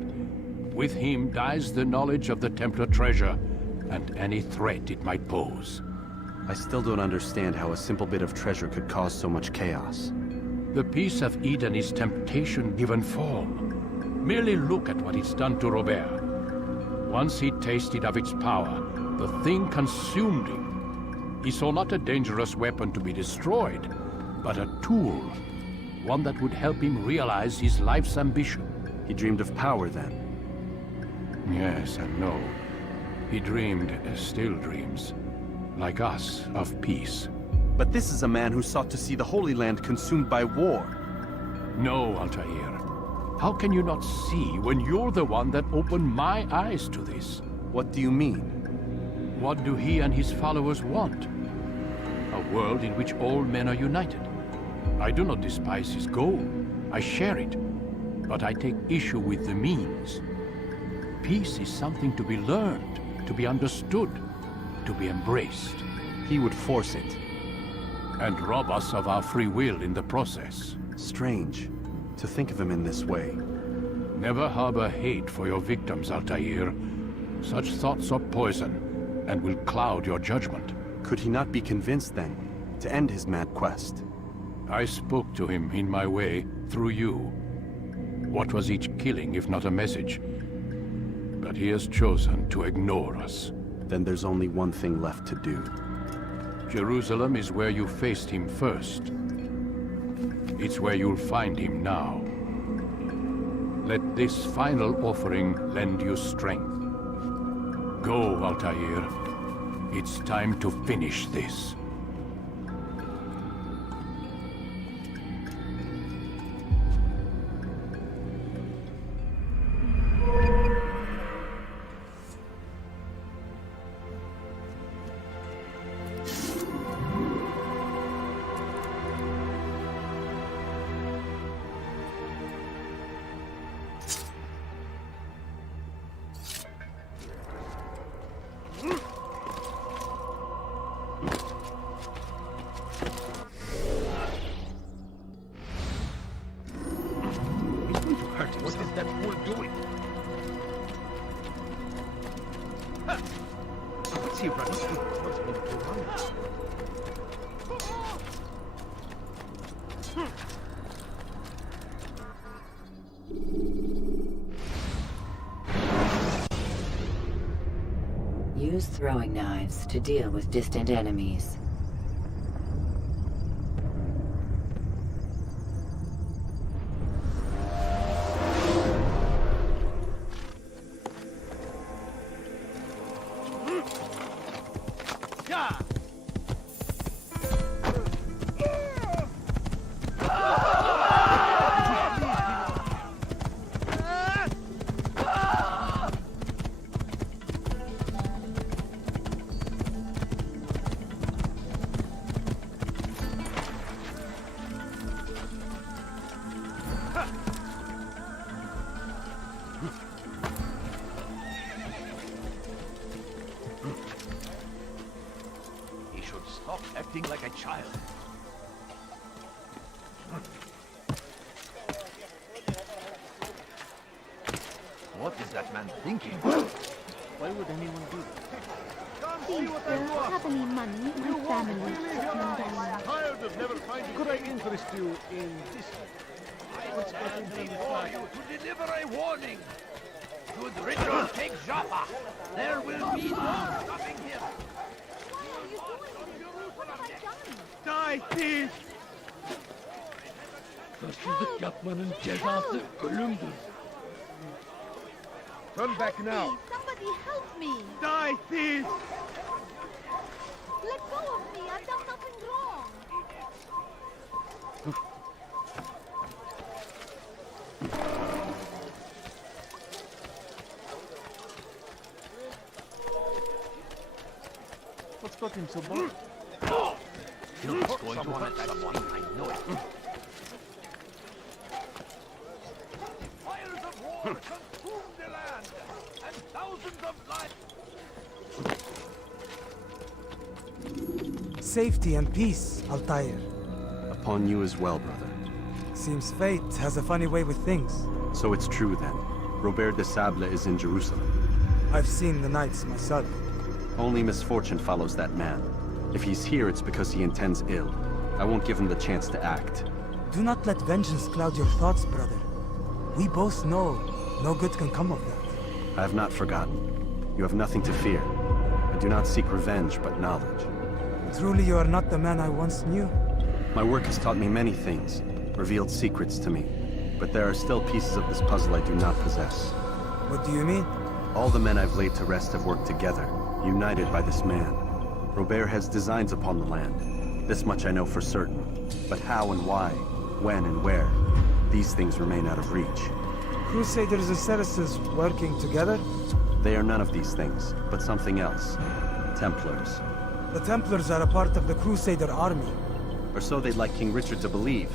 With him dies the knowledge of the Templar treasure, and any threat it might pose. I still don't understand how a simple bit of treasure could cause so much chaos. The peace of Eden is temptation given form. Merely look at what it's done to Robert. Once he tasted of its power, the thing consumed him. He saw not a dangerous weapon to be destroyed, but a tool. One that would help him realize his life's ambition. He dreamed of power then? Yes and no. He dreamed, still dreams, like us, of peace. But this is a man who sought to see the Holy Land consumed by war. No, Altair. How can you not see when you're the one that opened my eyes to this? What do you mean? What do he and his followers want? A world in which all men are united. I do not despise his goal. I share it. But I take issue with the means. Peace is something to be learned, to be understood, to be embraced. He would force it. And rob us of our free will in the process. Strange, to think of him in this way. Never harbor hate for your victims, Altair. Such thoughts are poison, and will cloud your judgment. Could he not be convinced, then, to end his mad quest? I spoke to him in my way, through you. What was each killing, if not a message? But he has chosen to ignore us. Then there's only one thing left to do. Jerusalem is where you faced him first. It's where you'll find him now. Let this final offering lend you strength. Go, Altair. It's time to finish this. What is that fool doing? What's he running to? What's been going on? Use throwing knives to deal with distant enemies. Stop acting like a child. What is that man thinking? Why would anyone do that? If you have any money, my family is Tired of never finding. Could I interest you in this? I stand before you to deliver a warning. Should Richard take Jaffa, there will be no stopping him. Die, thief! Hırsızlık yapmanın cezası ölümdür. Turn back now. Please, somebody help me! Die, thief! Let go of me! I've done nothing wrong! What's got him so bold? He's going to hurt someone, I know it. Fires of war consume the land, and thousands of lives. Safety and peace, Altair. Upon you as well, brother. Seems fate has a funny way with things. So it's true then. Robert de Sable is in Jerusalem. I've seen the knights myself. Only misfortune follows that man. If he's here, it's because he intends ill. I won't give him the chance to act. Do not let vengeance cloud your thoughts, brother. We both know no good can come of that. I have not forgotten. You have nothing to fear. I do not seek revenge, but knowledge. Truly you are not the man I once knew. My work has taught me many things, revealed secrets to me. But there are still pieces of this puzzle I do not possess. What do you mean? All the men I've laid to rest have worked together, united by this man. Robert has designs upon the land. This much I know for certain. But how and why, when and where, these things remain out of reach. Crusaders and Saracens working together? They are none of these things, but something else. Templars. The Templars are a part of the Crusader army. Or so they'd like King Richard to believe.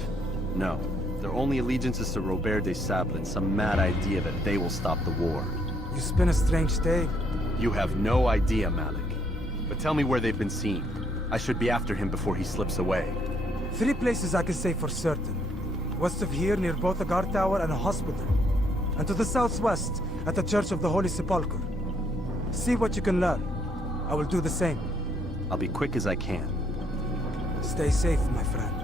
No. Their only allegiance is to Robert de Sable and some mad idea that they will stop the war. You spin a strange tale. You have no idea, Malik. But tell me where they've been seen. I should be after him before he slips away. 3 places I can say for certain. West of here, near both a guard tower and a hospital. And to the southwest, at the Church of the Holy Sepulchre. See what you can learn. I will do the same. I'll be quick as I can. Stay safe, my friend.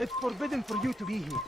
It's forbidden for you to be here.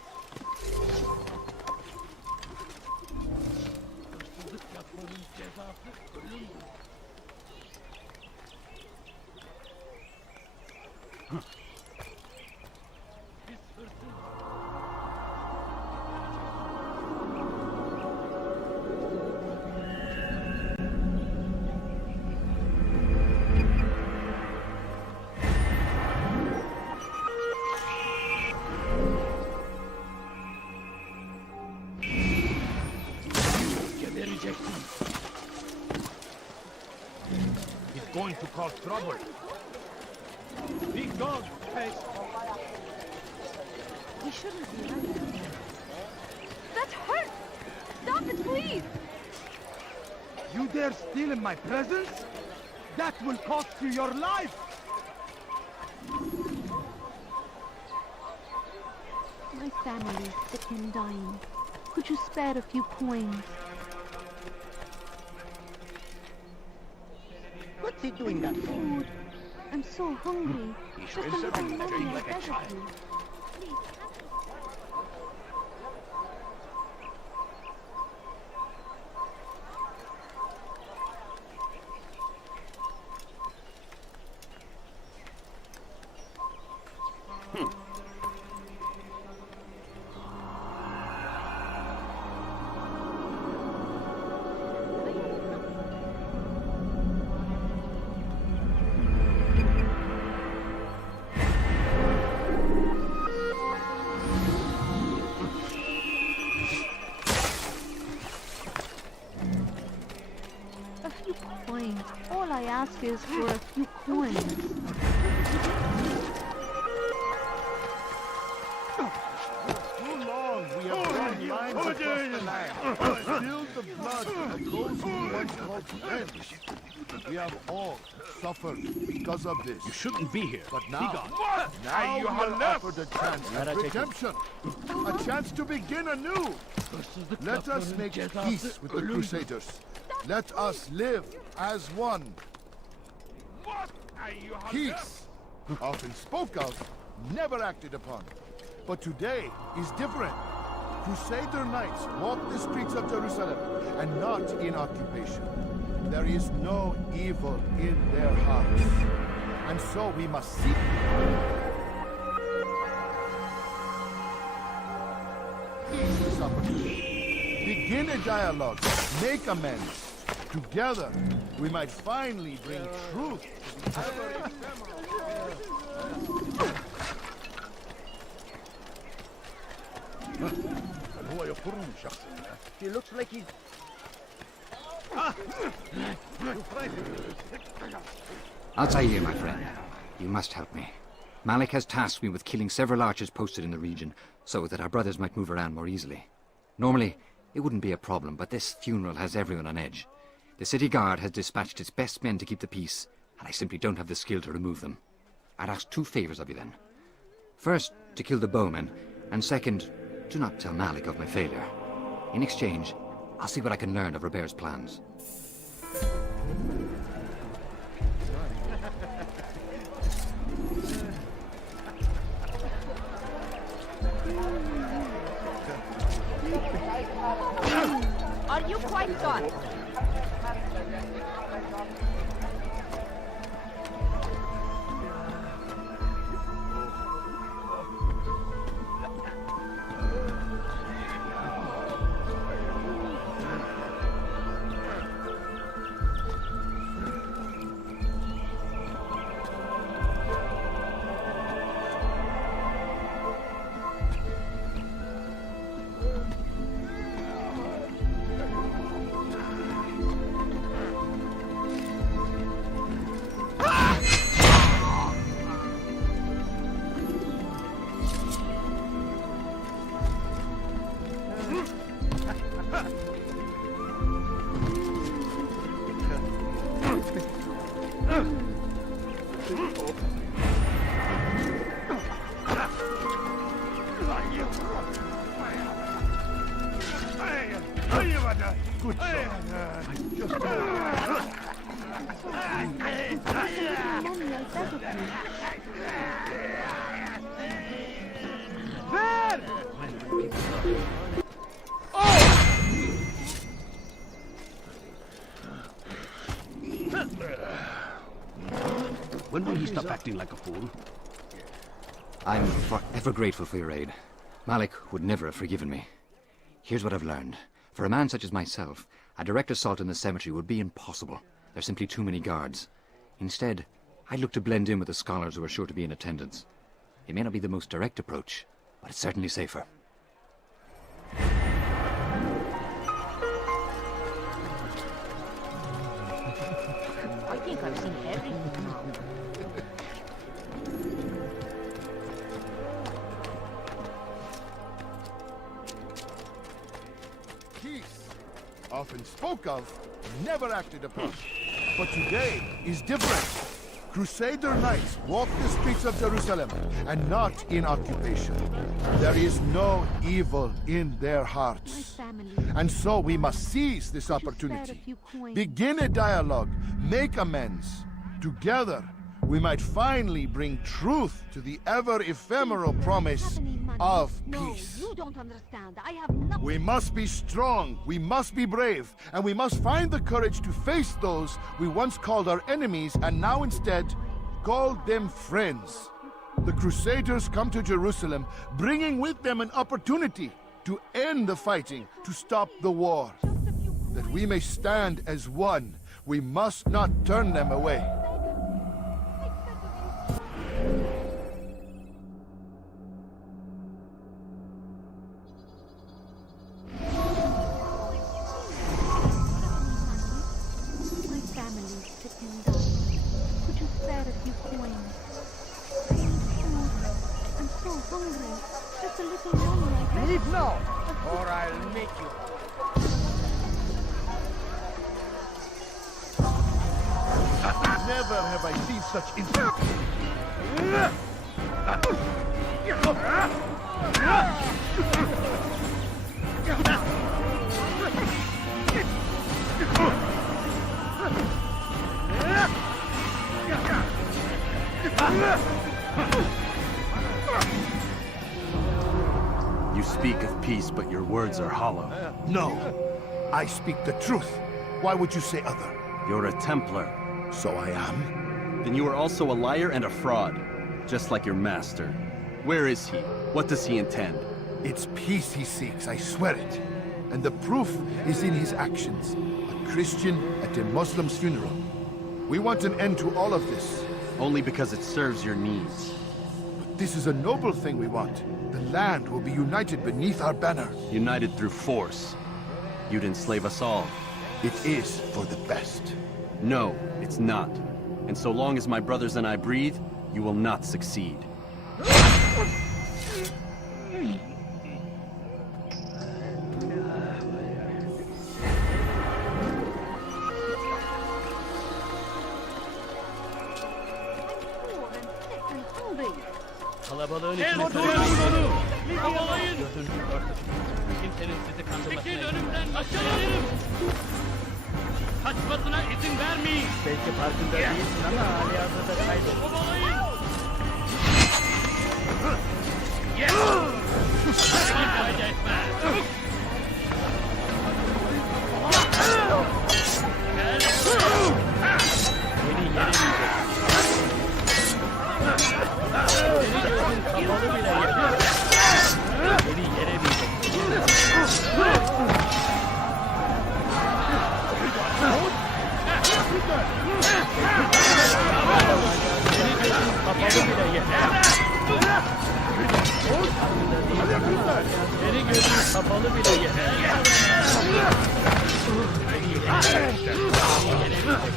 He's going to cause trouble. Be gone, face. We shouldn't be running. That hurts! Stop it, please! You dare steal in my presence? That will cost you your life! My family is sick and dying. Could you spare a few coins? What's he doing that for? Food. I'm so hungry. Just a little money, I beg of you. A few coins. All I ask is for a few coins. Too long we have drawn lines across the land. Spilled the blood of those who once called friends. We have all suffered because of this. You shouldn't be here. But now, Be gone. now we are offered a chance at redemption. A chance to begin anew. Let us make peace with the Crusaders. Let us live as one. Peace, often spoke of, never acted upon. But today is different. Crusader knights walk the streets of Jerusalem and not in occupation. There is no evil in their hearts. And so we must seek peace this opportunity. Begin a dialogue. Make amends. Together, we might finally bring truth to the ever-ephemeral. He looks like he's... Altair, my friend. You must help me. Malik has tasked me with killing several archers posted in the region, so that our brothers might move around more easily. Normally, it wouldn't be a problem, but this funeral has everyone on edge. The city guard has dispatched its best men to keep the peace, and I simply don't have the skill to remove them. I'd ask 2 favors of you then. First, to kill the bowmen, and second, do not tell Malik of my failure. In exchange, I'll see what I can learn of Robert's plans. Are you quite done? Good When will he stop acting like a fool? I'm forever grateful for your aid. Malik would never have forgiven me. Here's what I've learned. For a man such as myself, a direct assault on the cemetery would be impossible. There's simply too many guards. Instead, I'd look to blend in with the scholars who are sure to be in attendance. It may not be the most direct approach, but it's certainly safer. I think I've seen everything now. Peace, often spoke of, never acted upon. But today is different. Crusader knights walk the streets of Jerusalem, and not in occupation. There is no evil in their hearts. And so we must seize this opportunity. Begin a dialogue, make amends. Together, we might finally bring truth to the ever-ephemeral promise of peace. You don't understand. I have nothing. We must be strong, we must be brave, and we must find the courage to face those we once called our enemies and now instead call them friends. The Crusaders come to Jerusalem, bringing with them an opportunity to end the fighting, to stop the war. That we may stand as one, we must not turn them away. Leave now, or I'll make you. Never have I seen such You speak of peace, but your words are hollow. No, I speak the truth. Why would you say other? You're a Templar. So I am. Then you are also a liar and a fraud, just like your master. Where is he? What does he intend? It's peace he seeks, I swear it. And the proof is in his actions. A Christian at a Muslim's funeral. We want an end to all of this. Only because it serves your needs. But this is a noble thing we want. The land will be united beneath our banner. United through force. You'd enslave us all. It is for the best. No, it's not. And so long as my brothers and I breathe, you will not succeed. Kalabalığın içine sığınmayın. Havalayın! Kimsenin sizi kandırmasına izin vermeyin. Aşağılayın! Kaçmasına izin vermeyin! Belki farkında değilsin ama hali hazırda kaybol. Havalayın! Fayda etmez! Beni yenemeyeceksin. Seni gözün kapalı bile yenemeyeceksin. Beni yenemeyeceksin.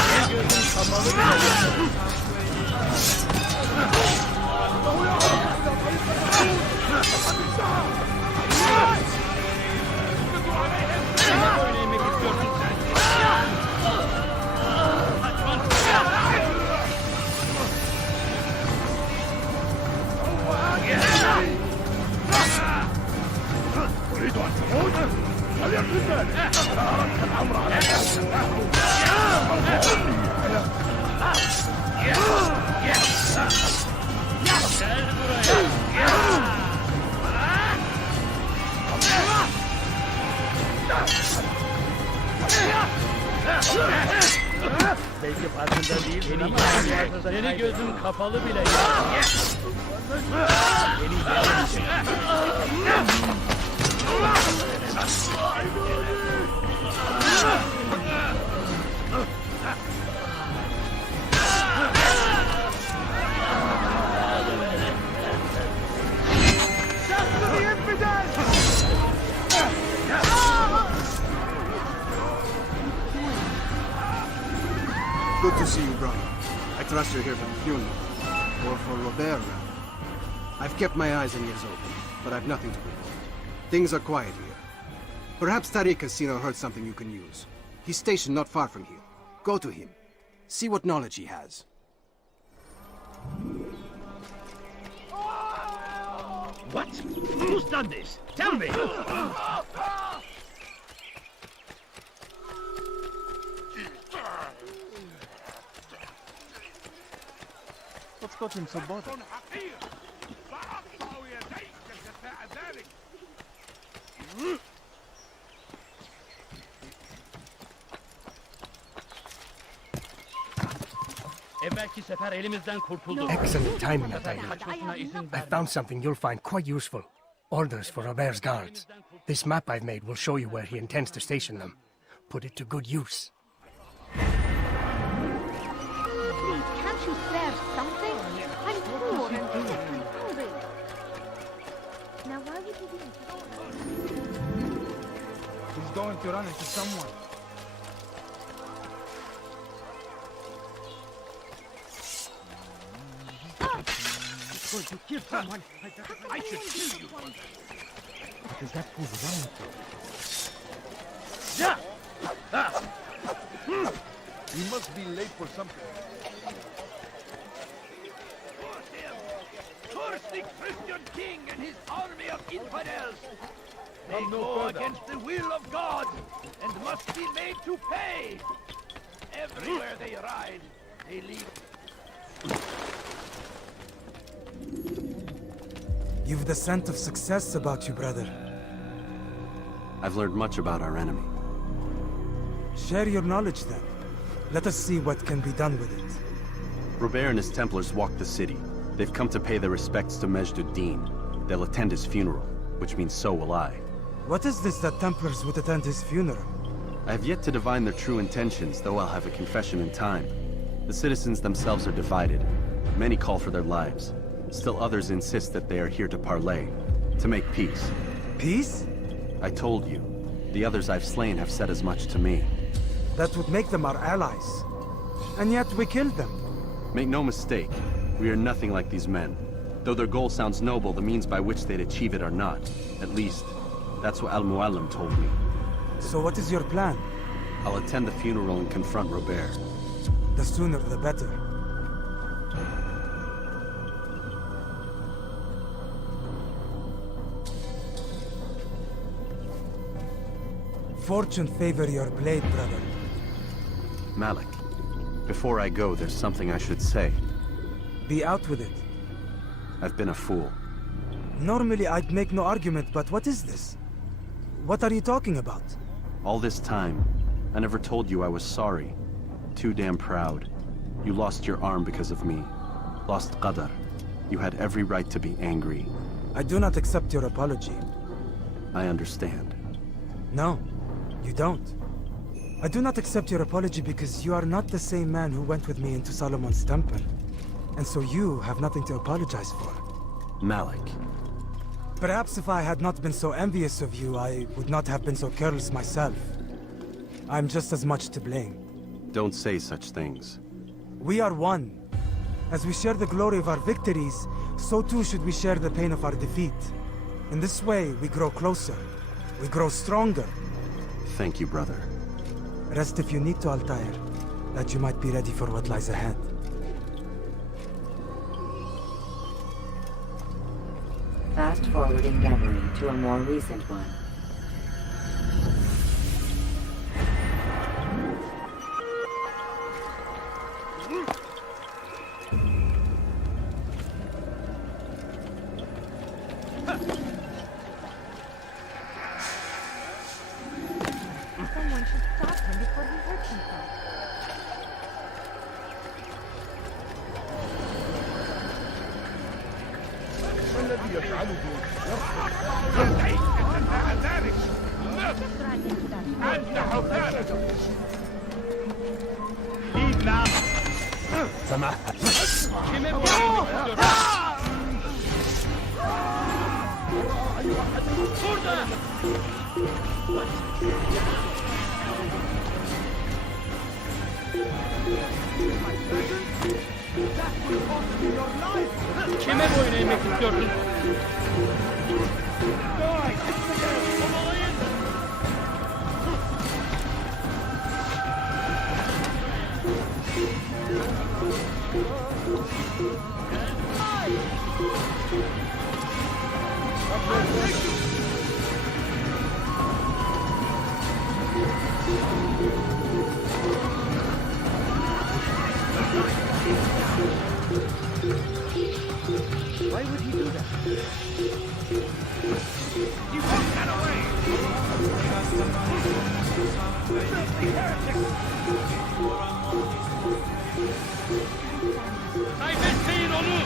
Seni gözün kapalı bile belki farkında değilsin ama seni gözün kapalı bile yenemeyeceksin. Beni yenemeyeceksin. Good to see you, brother. I trust you're here for the funeral. Or for Robert, rather. I've kept my eyes and ears open, but I've nothing to report. Things are quiet here. Perhaps Tariq has seen or heard something you can use. He's stationed not far from here. Go to him. See what knowledge he has. What? Who's done this? Tell me! What's got him so bothered? Evvelki sefer elimizden kurtulduk. Excellent timing, Bu sefer Nathaniel. kaçmasına izin I vermeyin. found something you'll find quite useful. Orders for Robert's guards. This map I've made will show you where he intends to station them. Put it to good use. Please, can't you spare something? I'm poor and sick and hungry. Now why would you be He's going to run into someone. He's going to kill someone. I should kill you. What is that fool running for? Yeah! He must be late for something. Curse the Christian king and his army of infidels! They Come no go further. against the will of God and must be made to pay! Everywhere they ride, they leave. You've the scent of success about you, brother. I've learned much about our enemy. Share your knowledge then. Let us see what can be done with it. Robert and his Templars walk the city. They've come to pay their respects to Majd-ud-Din. They'll attend his funeral, which means so will I. What is this that Templars would attend his funeral? I have yet to divine their true intentions, though I'll have a confession in time. The citizens themselves are divided. Many call for their lives. Still others insist that they are here to parley, to make peace. Peace? I told you. The others I've slain have said as much to me. That would make them our allies. And yet we killed them. Make no mistake, we are nothing like these men. Though their goal sounds noble, the means by which they'd achieve it are not. At least, that's what Al-Muallim told me. So what is your plan? I'll attend the funeral and confront Robert. The sooner the better. Fortune favor your blade, brother. Malik, before I go, there's something I should say. Be out with it. I've been a fool. Normally I'd make no argument, but what is this? What are you talking about? All this time, I never told you I was sorry. Too damn proud. You lost your arm because of me. Lost Qadar. You had every right to be angry. I do not accept your apology. I understand. No, you don't. I do not accept your apology because you are not the same man who went with me into Solomon's temple. And so you have nothing to apologize for. Malik. Perhaps if I had not been so envious of you, I would not have been so careless myself. I'm just as much to blame. Don't say such things. We are one. As we share the glory of our victories, so too should we share the pain of our defeat. In this way, we grow closer. We grow stronger. Thank you, brother. Rest if you need to, Altair, that you might be ready for what lies ahead. Fast-forwarding memory to a more recent one. Someone should stop him before he hurts himself. الذي يفعله أنت حفالك Kime boyun eğmek istiyorsun? Why would he do that? He won't get away! Kaybetmeyin onu!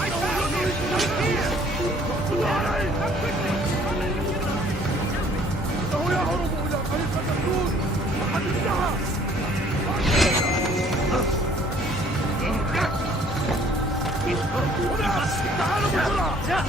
I found him! He's here! إنه يهرب إلى طريق النور وقد انتهى! تعالوا بسرعة!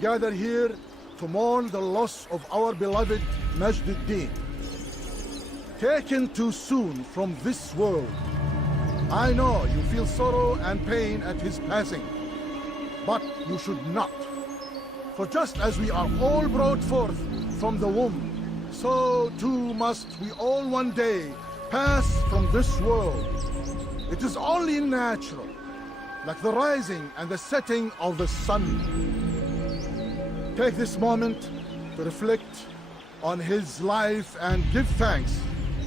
gather here to mourn the loss of our beloved Majd-ud-Din. Taken too soon from this world. I know you feel sorrow and pain at his passing, but you should not. For just as we are all brought forth from the womb, so too must we all one day pass from this world. It is only natural, like the rising and the setting of the sun. Take this moment to reflect on his life and give thanks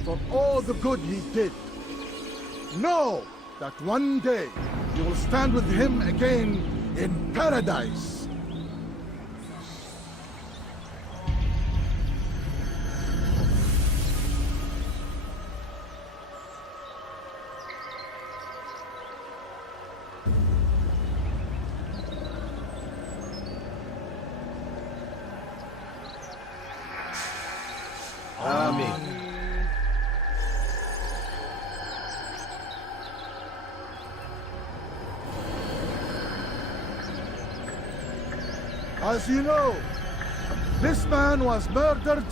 for all the good he did. Know that one day you will stand with him again in paradise. As you know, this man was murdered.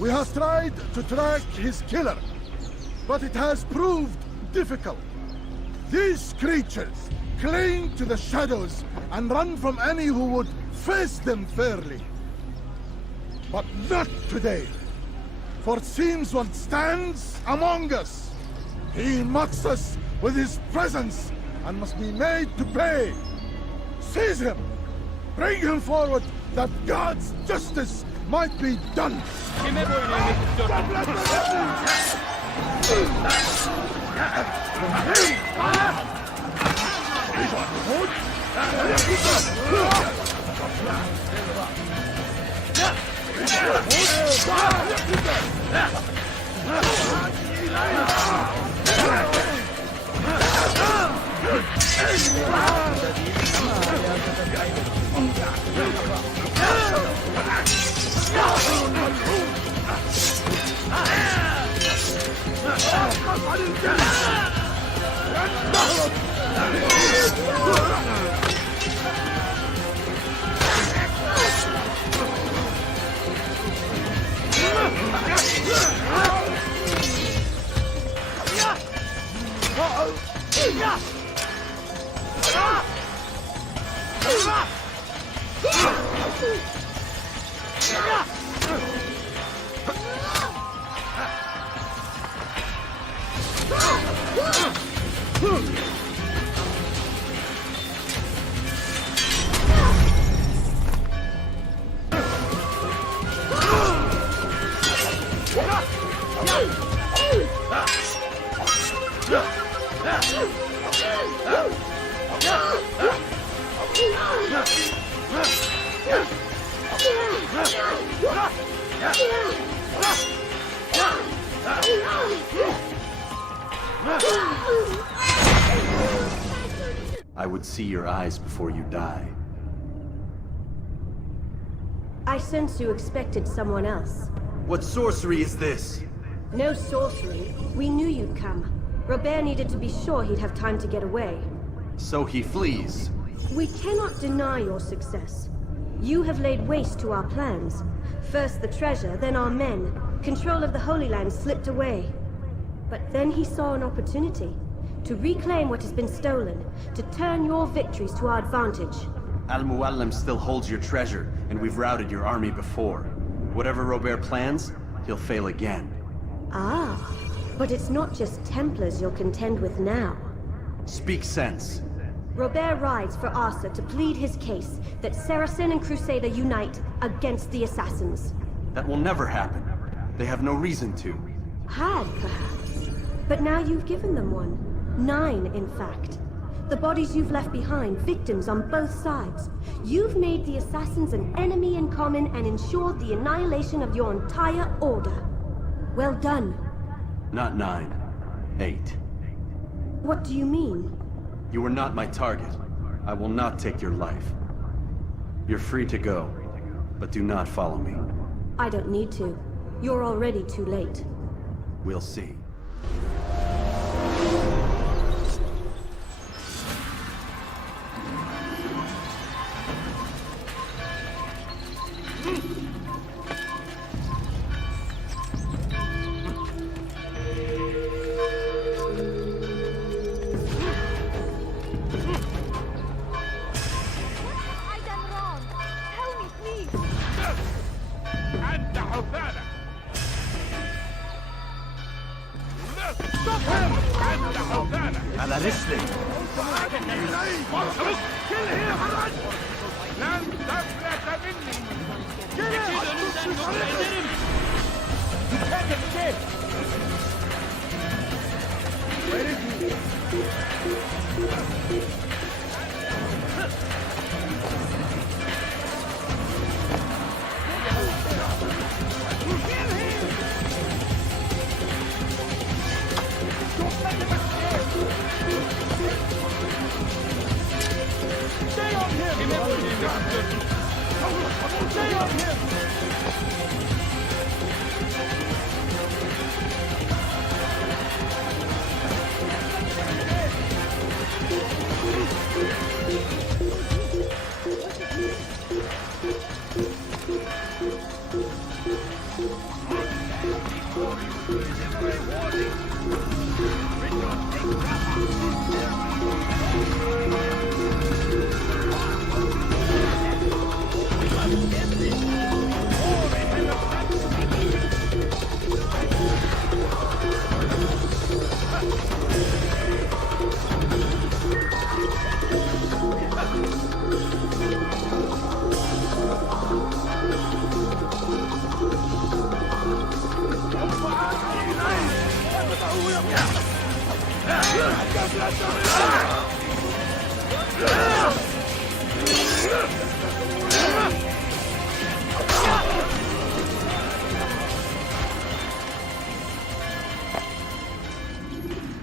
We have tried to track his killer, but it has proved difficult. These creatures cling to the shadows and run from any who would face them fairly. But not today, for it seems one stands among us. He mocks us with his presence and must be made to pay. Seize him! Bring him forward, that God's justice might be done! I would see your eyes before you die. I sense you expected someone else. What sorcery is this? No sorcery. We knew you'd come. Robert needed to be sure he'd have time to get away. So he flees. We cannot deny your success. You have laid waste to our plans. First the treasure, then our men. Control of the Holy Land slipped away. But then he saw an opportunity. To reclaim what has been stolen. To turn your victories to our advantage. Al-Mualim still holds your treasure, and we've routed your army before. Whatever Robert plans, he'll fail again. Ah, but it's not just Templars you'll contend with now. Speak sense. Robert rides for Asa to plead his case that Saracen and Crusader unite against the Assassins. That will never happen. They have no reason to. Had, perhaps. But now you've given them one. 9, in fact. The bodies you've left behind, victims on both sides. You've made the Assassins an enemy in common and ensured the annihilation of your entire order. Well done. Not 9. 8. What do you mean? You were not my target. I will not take your life. You're free to go, but do not follow me. I don't need to. You're already too late. We'll see. على رسلك. Kill him! Lan nefrete minni! Kill him! You can't escape! Where is he? Stay on him! Stay on him!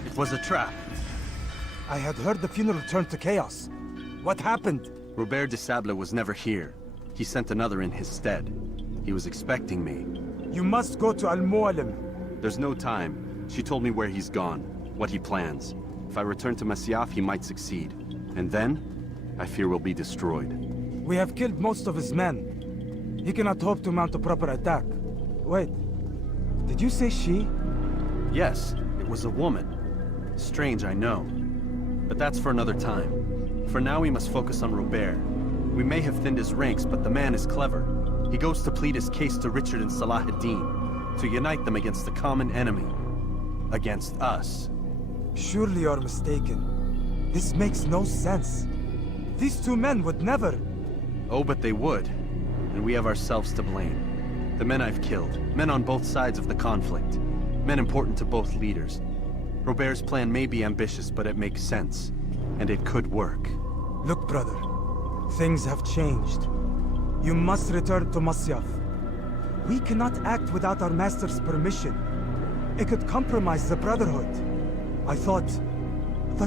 It was a trap. I had heard the funeral turned to chaos. What happened? Robert de Sable was never here. He sent another in his stead. He was expecting me. You must go to Al-Mualim. There's no time. She told me where he's gone, what he plans. If I return to Masyaf, he might succeed. And then, I fear we'll be destroyed. We have killed most of his men. He cannot hope to mount a proper attack. Wait, did you say she? Yes, it was a woman. Strange, I know. But that's for another time. For now, we must focus on Robert. We may have thinned his ranks, but the man is clever. He goes to plead his case to Richard and Salah ad-Din, to unite them against the common enemy. Against us. Surely you're mistaken. This makes no sense. These two men would never... Oh, but they would. And we have ourselves to blame. The men I've killed, men on both sides of the conflict. Men important to both leaders. Robert's plan may be ambitious, but it makes sense. And it could work. Look, brother. Things have changed. You must return to Masyaf. We cannot act without our master's permission. It could compromise the Brotherhood. I thought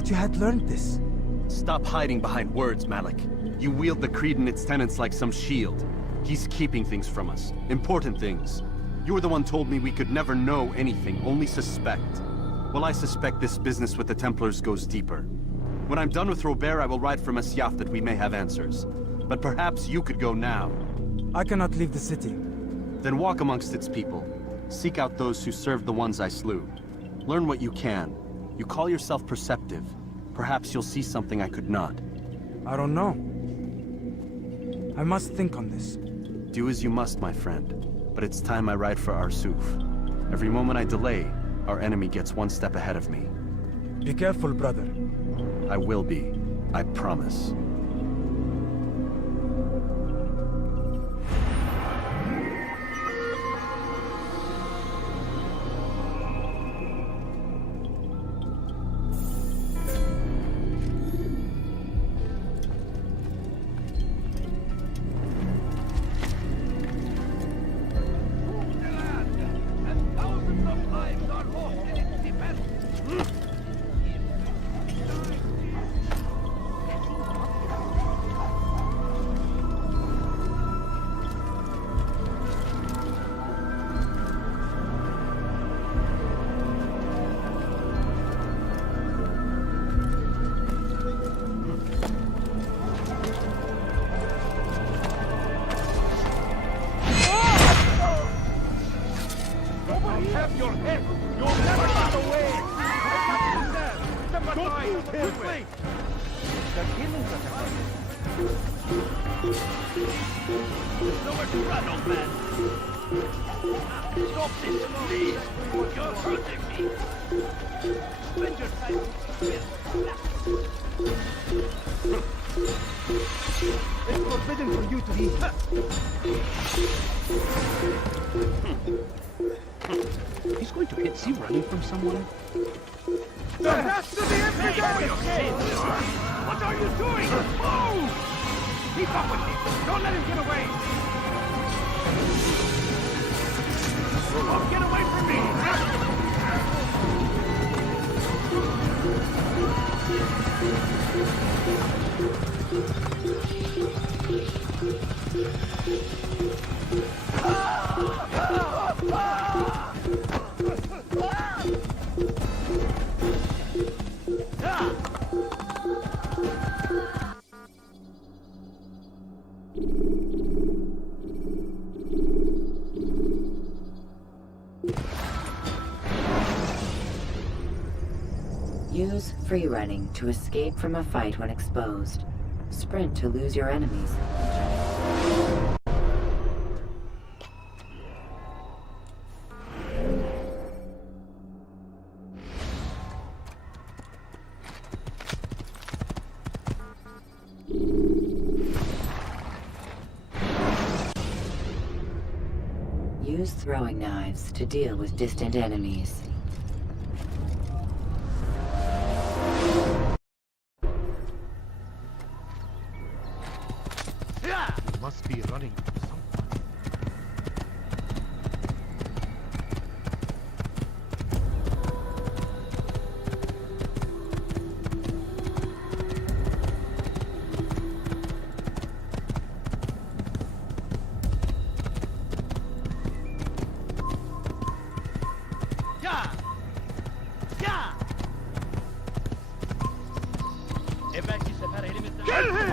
you had learned this. Stop hiding behind words, Malik. You wield the creed and its tenets like some shield. He's keeping things from us. Important things. You were the one told me we could never know anything, only suspect. Well, I suspect this business with the Templars goes deeper. When I'm done with Robert, I will ride for Masyaf that we may have answers. But perhaps you could go now. I cannot leave the city. Then walk amongst its people. Seek out those who served the ones I slew. Learn what you can. You call yourself perceptive. Perhaps you'll see something I could not. I don't know. I must think on this. Do as you must, my friend. But it's time I ride for Arsuf. Every moment I delay, our enemy gets one step ahead of me. Be careful, brother. I will be. I promise. Stop this, please! You're hurting me! Spend your time It's forbidden for you to eat. He's going to hit. Is he running from someone? The rest of the infidels! What are you doing? Move! Keep up with me! Don't let him get away! Get away from me! Use free running to escape from a fight when exposed. Sprint to lose your enemies. Use throwing knives to deal with distant enemies. He must be running from someone. Evvelki sefer elimizden... Kill him!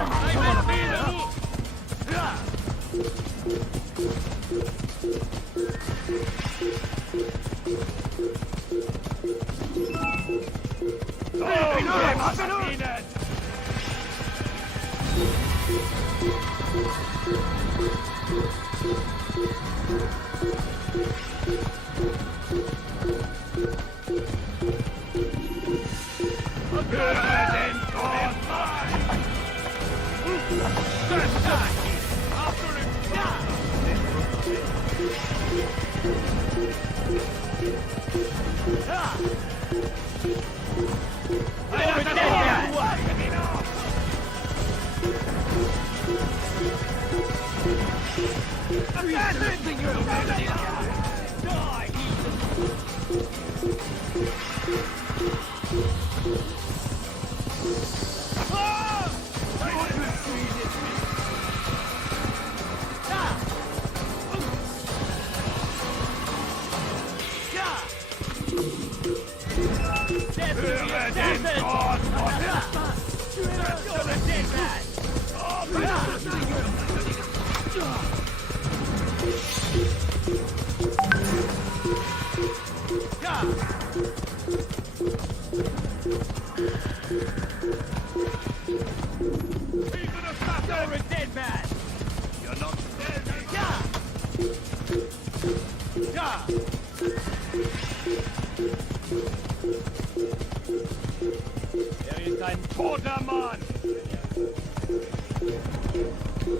Er ist ein toter Mann!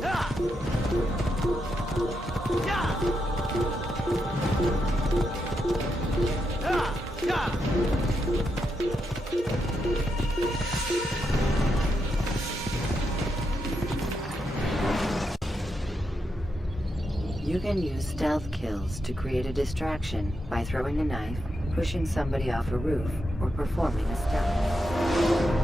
Ja! Ja! Ja! Ja! You can use stealth kills to create a distraction by throwing a knife, pushing somebody off a roof, or performing a stealth.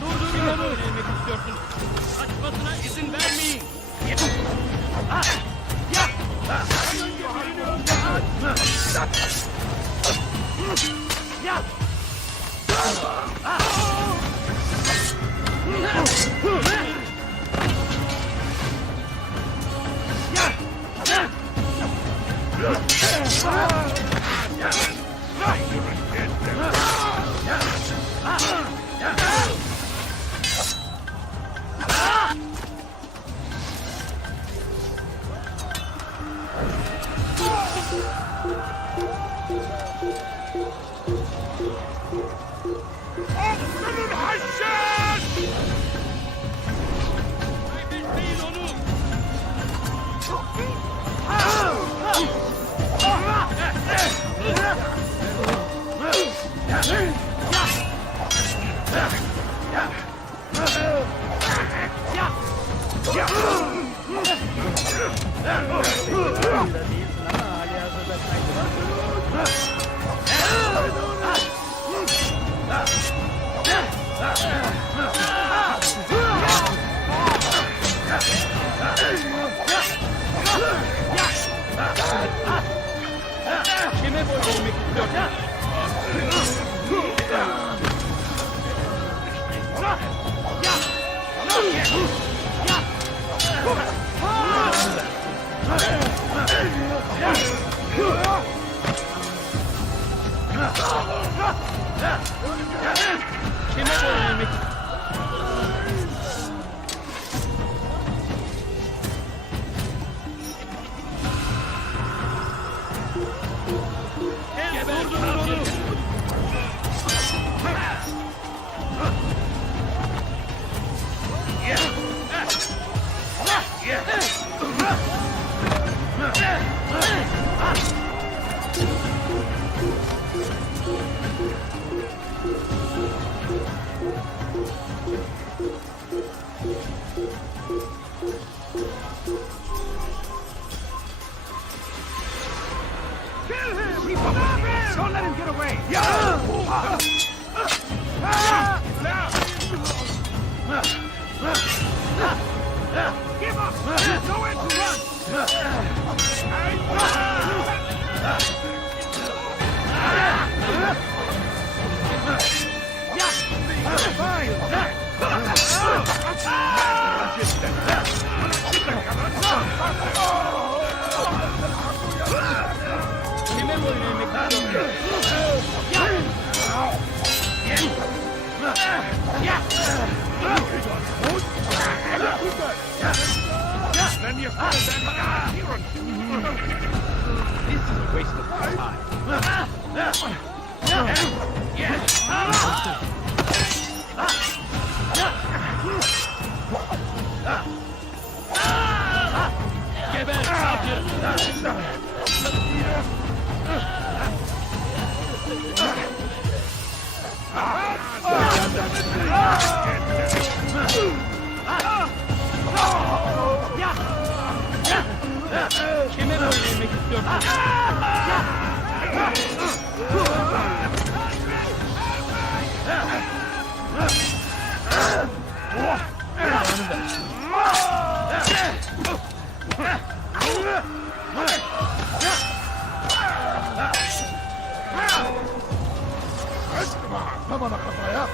Durdurun onu. Demek istiyorsun. Kaçmasına izin vermeyin. Kime boy vermek istiyorsun? Kime boy vermek Don't let him get away! Give up! There's nowhere to run! Kime boy vermek This is a waste of my time. Geber savcı! Kime boy vermek istiyorsun? Tamam kafaya.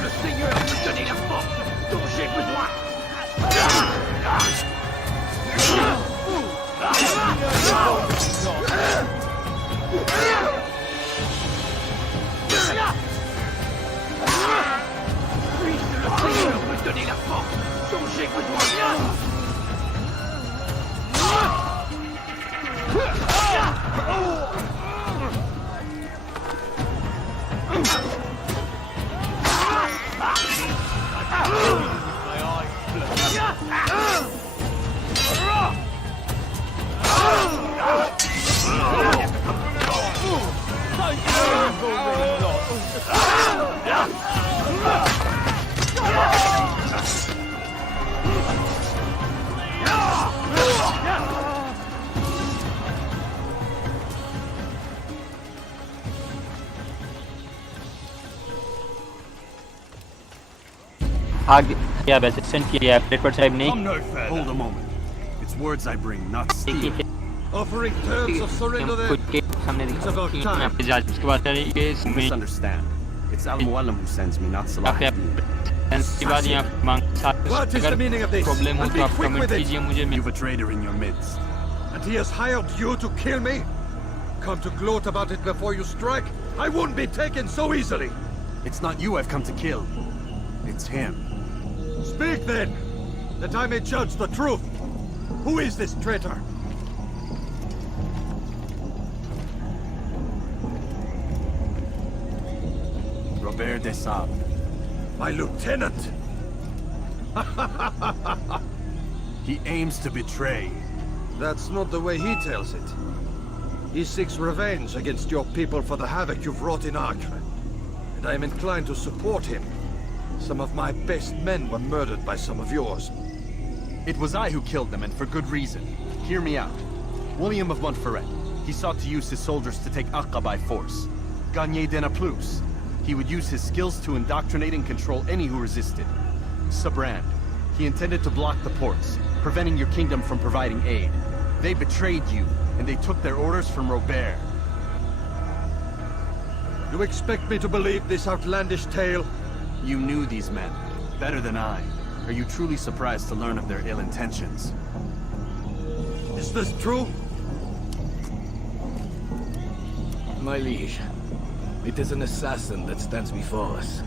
Je sais, you're a donner la force. Danger besoin. me donner la force. Songez que je reviens. Come no further. Hold a moment. It's words I bring, not steel. Offering terms of surrender then. It's about time. You misunderstand. It's Al-Muallim who sends me, not Salah. What is the meaning of this? And be quick with it. You've a traitor in your midst. And he has hired you to kill me? Come to gloat about it before you strike? I wouldn't be taken so easily. It's not you I've come to kill. It's him. Speak then, that I may judge the truth. Who is this traitor? Robert de Sable. My lieutenant? He aims to betray. That's not the way he tells it. He seeks revenge against your people for the havoc you've wrought in Acre. And I am inclined to support him. Some of my best men were murdered by some of yours. It was I who killed them, and for good reason. Hear me out. William of Montferrat. He sought to use his soldiers to take Acre by force. Gagné de Naplouse. He would use his skills to indoctrinate and control any who resisted. Sabrand. He intended to block the ports, preventing your kingdom from providing aid. They betrayed you, and they took their orders from Robert. You expect me to believe this outlandish tale? You knew these men, better than I. Are you truly surprised to learn of their ill intentions? Is this true? My liege, it is an assassin that stands before us.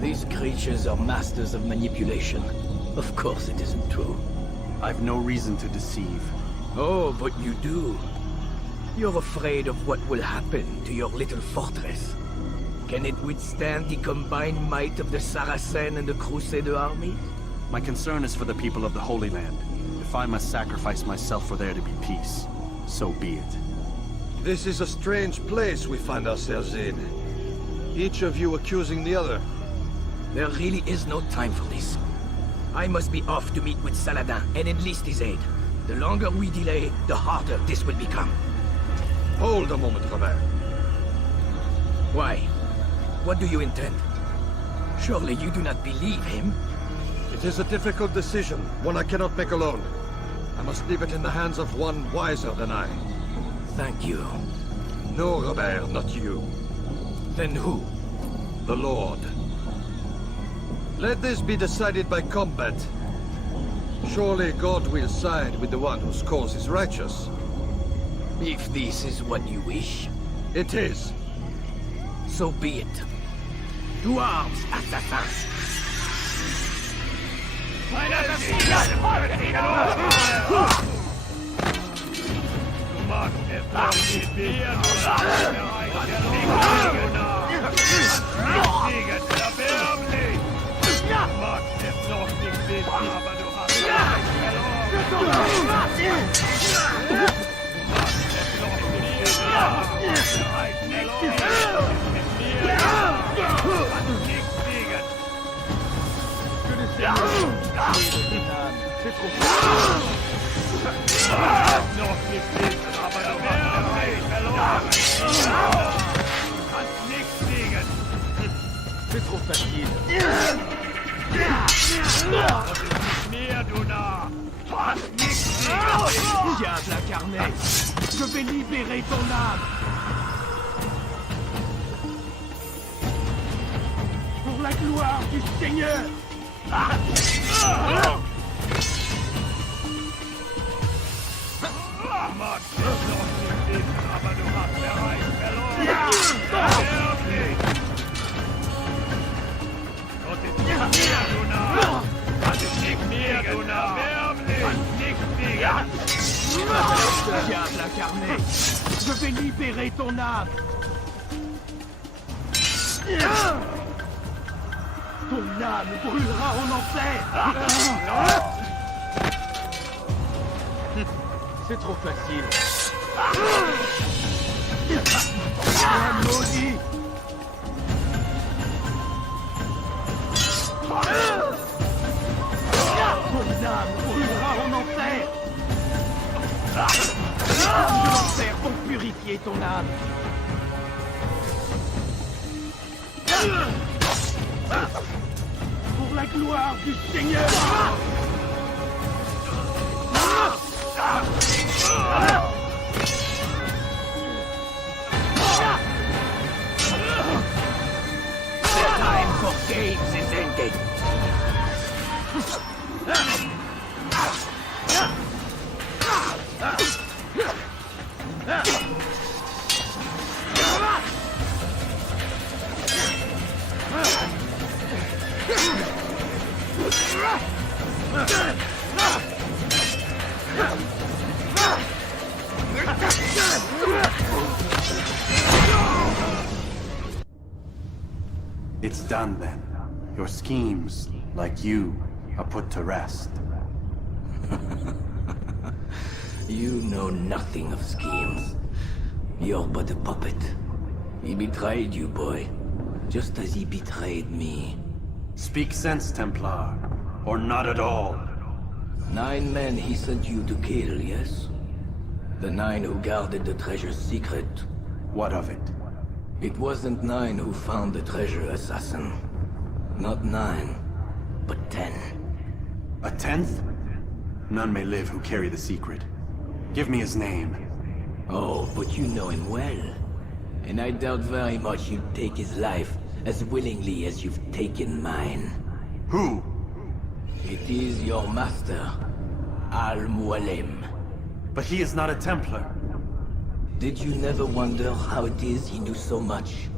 These creatures are masters of manipulation. Of course it isn't true. I've no reason to deceive. Oh, but you do. You're afraid of what will happen to your little fortress. Can it withstand the combined might of the Saracen and the Crusader army? My concern is for the people of the Holy Land. If I must sacrifice myself for there to be peace, so be it. This is a strange place we find ourselves in. Each of you accusing the other. There really is no time for this. I must be off to meet with Saladin and enlist his aid. The longer we delay, the harder this will become. Hold a moment, Robert. Why? What do you intend? Surely you do not believe him? It is a difficult decision, one I cannot make alone. I must leave it in the hands of one wiser than I. Thank you. No, Robert, not you. Then who? The Lord. Let this be decided by combat. Surely God will side with the one whose cause is righteous. If this is what you wish. It is. So be it. To arms, assassins! C'est trop facile. Diable incarné, je vais libérer ton âme. Pour la gloire du Seigneur. Diable incarné, je vais libérer ton âme. Ton âme brûlera en enfer. C'est trop facile. Maudit. Ton âme brûlera en enfer. De l'enfer pour purifier ton âme. Pour la gloire du Seigneur. The time for games is ended. It's done then. Your schemes, like you, are put to rest. You know nothing of schemes. You're but a puppet. He betrayed you, boy. Just as he betrayed me. Speak sense, Templar. Or not at all. 9 men he sent you to kill, yes? The 9 who guarded the treasure's secret. What of it? It wasn't 9 who found the treasure, assassin. Not 9, but 10. A 10th? None may live who carry the secret. Give me his name. Oh, but you know him well. And I doubt very much you'd take his life as willingly as you've taken mine. Who? It is your master, Al-Mualim. But he is not a Templar. Did you never wonder how it is he knew so much?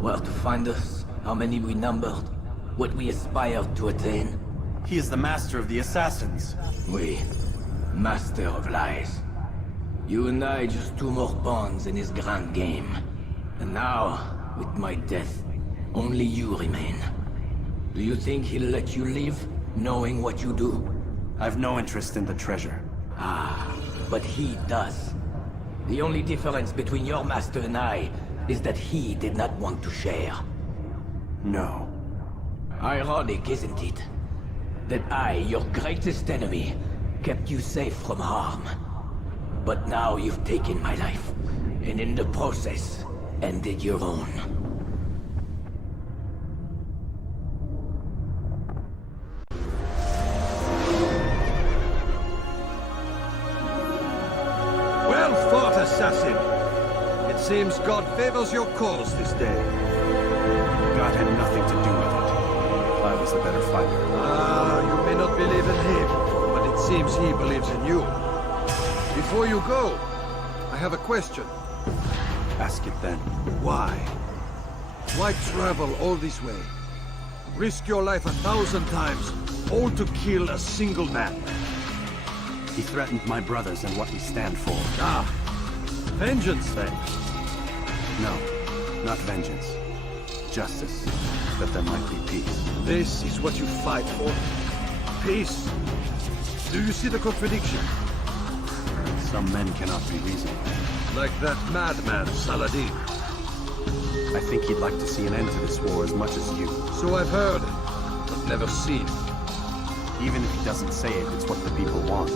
Where to find us, how many we numbered, what we aspired to attain? He is the master of the assassins. Oui, master of lies. You and I just 2 more pawns in his grand game. And now, with my death, only you remain. Do you think he'll let you live, knowing what you do? I've no interest in the treasure. Ah, but he does. The only difference between your master and I is that he did not want to share. No. Ironic, isn't it? That I, your greatest enemy, kept you safe from harm. But now you've taken my life, and in the process, ended your own. Well fought, assassin. It seems God favors your cause this day. God had nothing to do with it. I was the better fighter. Ah, you may not believe in him, but it seems he believes in you. Before you go, I have a question. Ask it then. Why? Why travel all this way? Risk your life 1,000 times, all to kill a single man. He threatened my brothers and what we stand for. Ah, vengeance then? No, not vengeance. Justice, that there might be peace. This is what you fight for? Peace? Do you see the contradiction? Some men cannot be reasoned. Like that madman, Saladin. I think he'd like to see an end to this war as much as you. So I've heard, but never seen. Even if he doesn't say it, it's what the people want.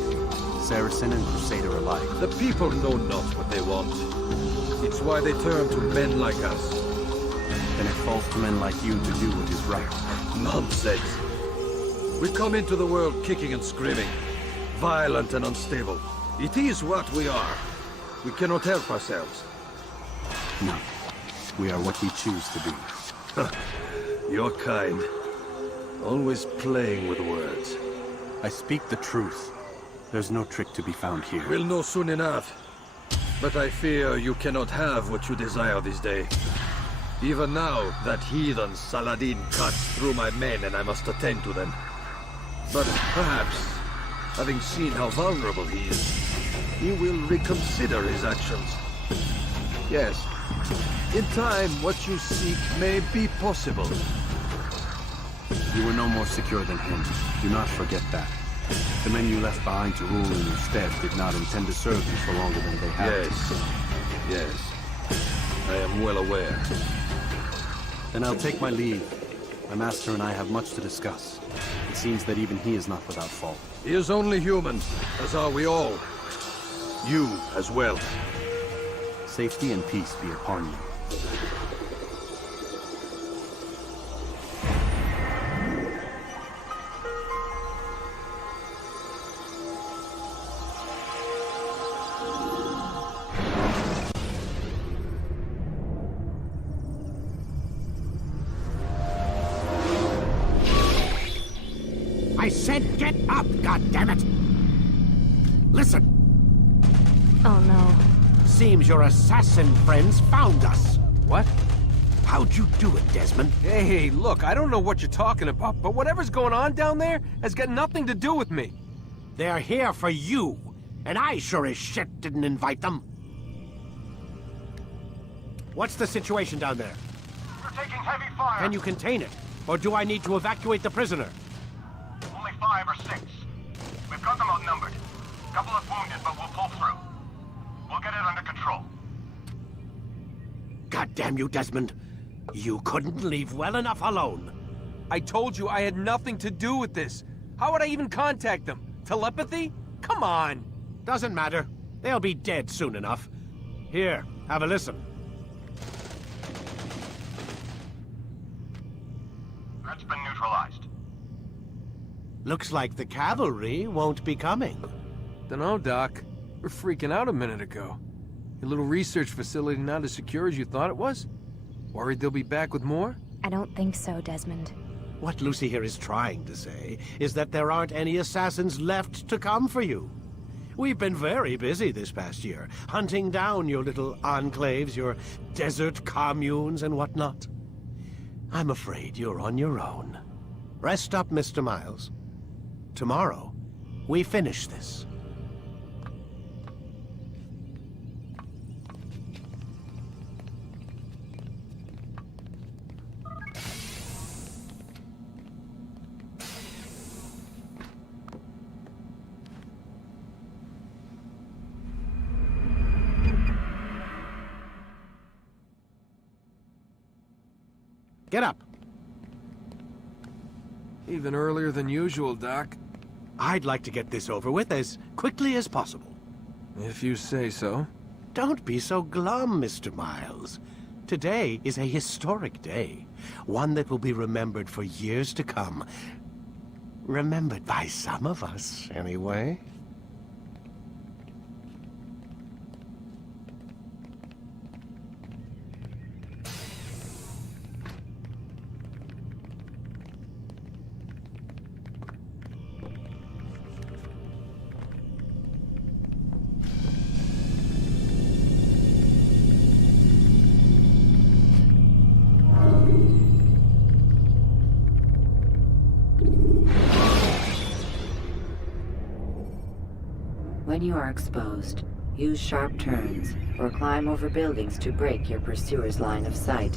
Saracen and Crusader alike. The people know not what they want. It's why they turn to men like us. Then it falls to men like you to do what is right. Nonsense. We come into the world kicking and screaming. Violent and unstable. It is what we are. We cannot help ourselves. No. We are what we choose to be. Your kind. Always playing with words. I speak the truth. There's no trick to be found here. We'll know soon enough. But I fear you cannot have what you desire this day. Even now, that heathen Saladin cuts through my men and I must attend to them. But perhaps Having seen how vulnerable he is, he will reconsider his actions. Yes, in time, what you seek may be possible. You were no more secure than him. Do not forget that. The men you left behind to rule in your stead did not intend to serve you for longer than they had. Yes. I am well aware. Then I'll take my leave. My master and I have much to discuss. It seems that even he is not without fault. He is only human, as are we all. You as well. Safety and peace be upon you. I said get up, goddammit! Listen! Oh no. Seems your assassin friends found us. What? How'd you do it, Desmond? Hey, look, I don't know what you're talking about, but whatever's going on down there has got nothing to do with me. They're here for you, and I sure as shit didn't invite them. What's the situation down there? We're taking heavy fire. Can you contain it? Or do I need to evacuate the prisoner? Only 5 or 6. We've got them outnumbered. Couple of wounded, but we'll pull through. We'll get it under control. God damn you, Desmond. You couldn't leave well enough alone. I told you I had nothing to do with this. How would I even contact them? Telepathy? Come on. Doesn't matter. They'll be dead soon enough. Here, have a listen. Threat's been neutralized. Looks like the cavalry won't be coming. Dunno, Doc. We're freaking out a minute ago. Your little research facility not as secure as you thought it was? Worried they'll be back with more? I don't think so, Desmond. What Lucy here is trying to say is that there aren't any assassins left to come for you. We've been very busy this past year, hunting down your little enclaves, your desert communes and whatnot. I'm afraid you're on your own. Rest up, Mr. Miles. Tomorrow, we finish this. Get up. Even earlier than usual, Doc. I'd like to get this over with as quickly as possible. If you say so. Don't be so glum, Mr. Miles. Today is a historic day. One that will be remembered for years to come. Remembered by some of us, anyway. When you are exposed, use sharp turns or climb over buildings to break your pursuer's line of sight.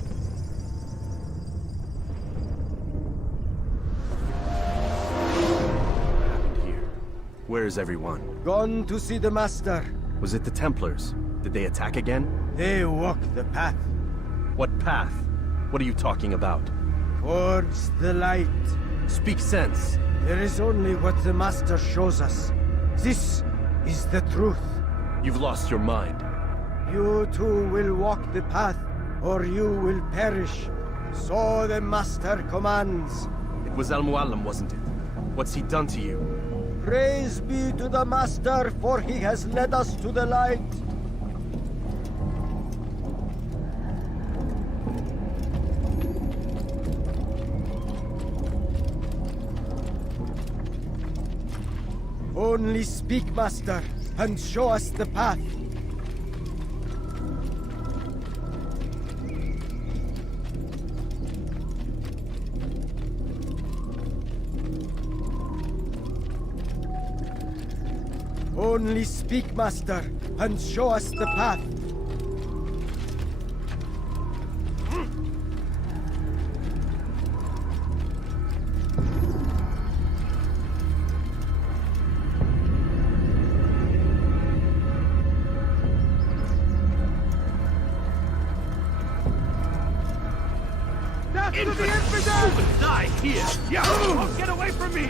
Where is everyone? Gone to see the Master. Was it the Templars? Did they attack again? They walk the path. What path? What are you talking about? Towards the light. Speak sense. There is only what the Master shows us. This is the truth. You've lost your mind. You too will walk the path, or you will perish. So the Master commands. It was Al-Mualim, wasn't it? What's he done to you? Praise be to the Master, for he has led us to the light. Only speak, Master, and show us the path. Only speak, Master, and show us the path. Death to the infidel! You will die here! Yeah! Oh, get away from me!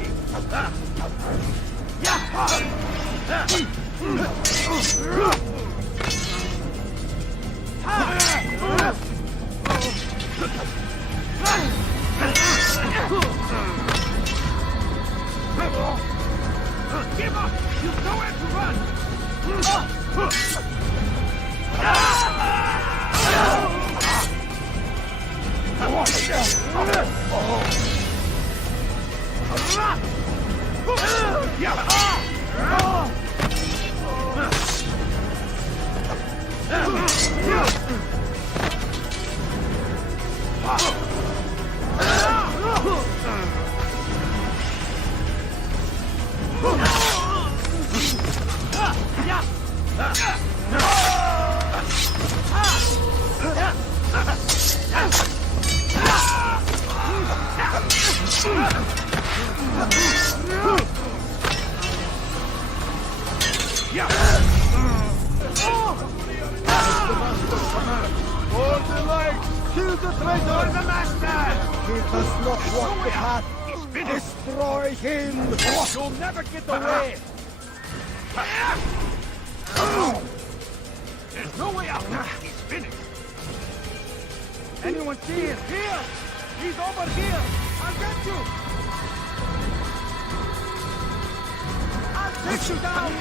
Give up! You've nowhere to run! For the light! Kill the traitor! The Master! He does not walk the path! Destroy him! You'll never get away! There's no way out! He's finished! Anyone see him? Here! He's over here! I'll get you! I'll take you down!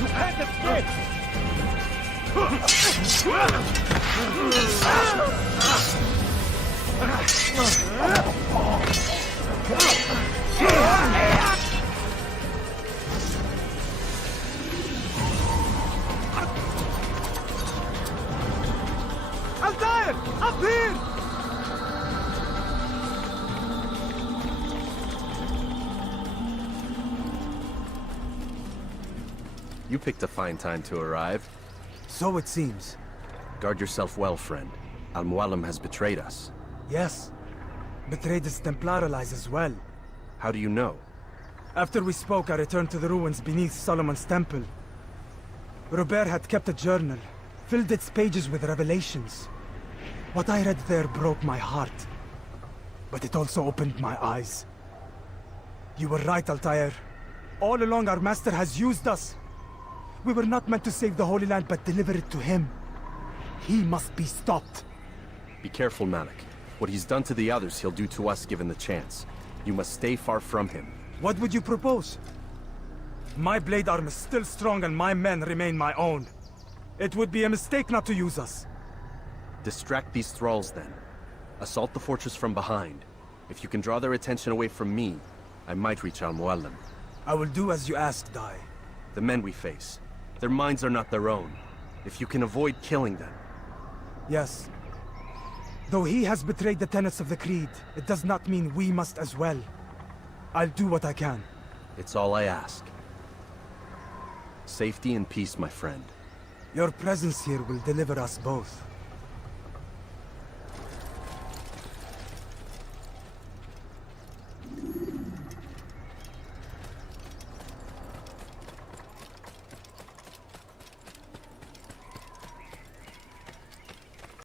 You can't escape! Altair! Up here! You picked a fine time to arrive. So it seems. Guard yourself well, friend. Al-Mualim has betrayed us. Yes. Betrayed his Templar allies as well. How do you know? After we spoke, I returned to the ruins beneath Solomon's temple. Robert had kept a journal, filled its pages with revelations. What I read there broke my heart. But it also opened my eyes. You were right, Altair. All along our master has used us. We were not meant to save the Holy Land, but deliver it to him. He must be stopped. Be careful, Malik. What he's done to the others, he'll do to us given the chance. You must stay far from him. What would you propose? My blade arm is still strong and my men remain my own. It would be a mistake not to use us. Distract these thralls, then. Assault the fortress from behind. If you can draw their attention away from me, I might reach Al-Mualim. I will do as you ask, Dai. The men we face, their minds are not their own. If you can avoid killing them. Yes. Though he has betrayed the tenets of the Creed, it does not mean we must as well. I'll do what I can. It's all I ask. Safety and peace, my friend. Your presence here will deliver us both.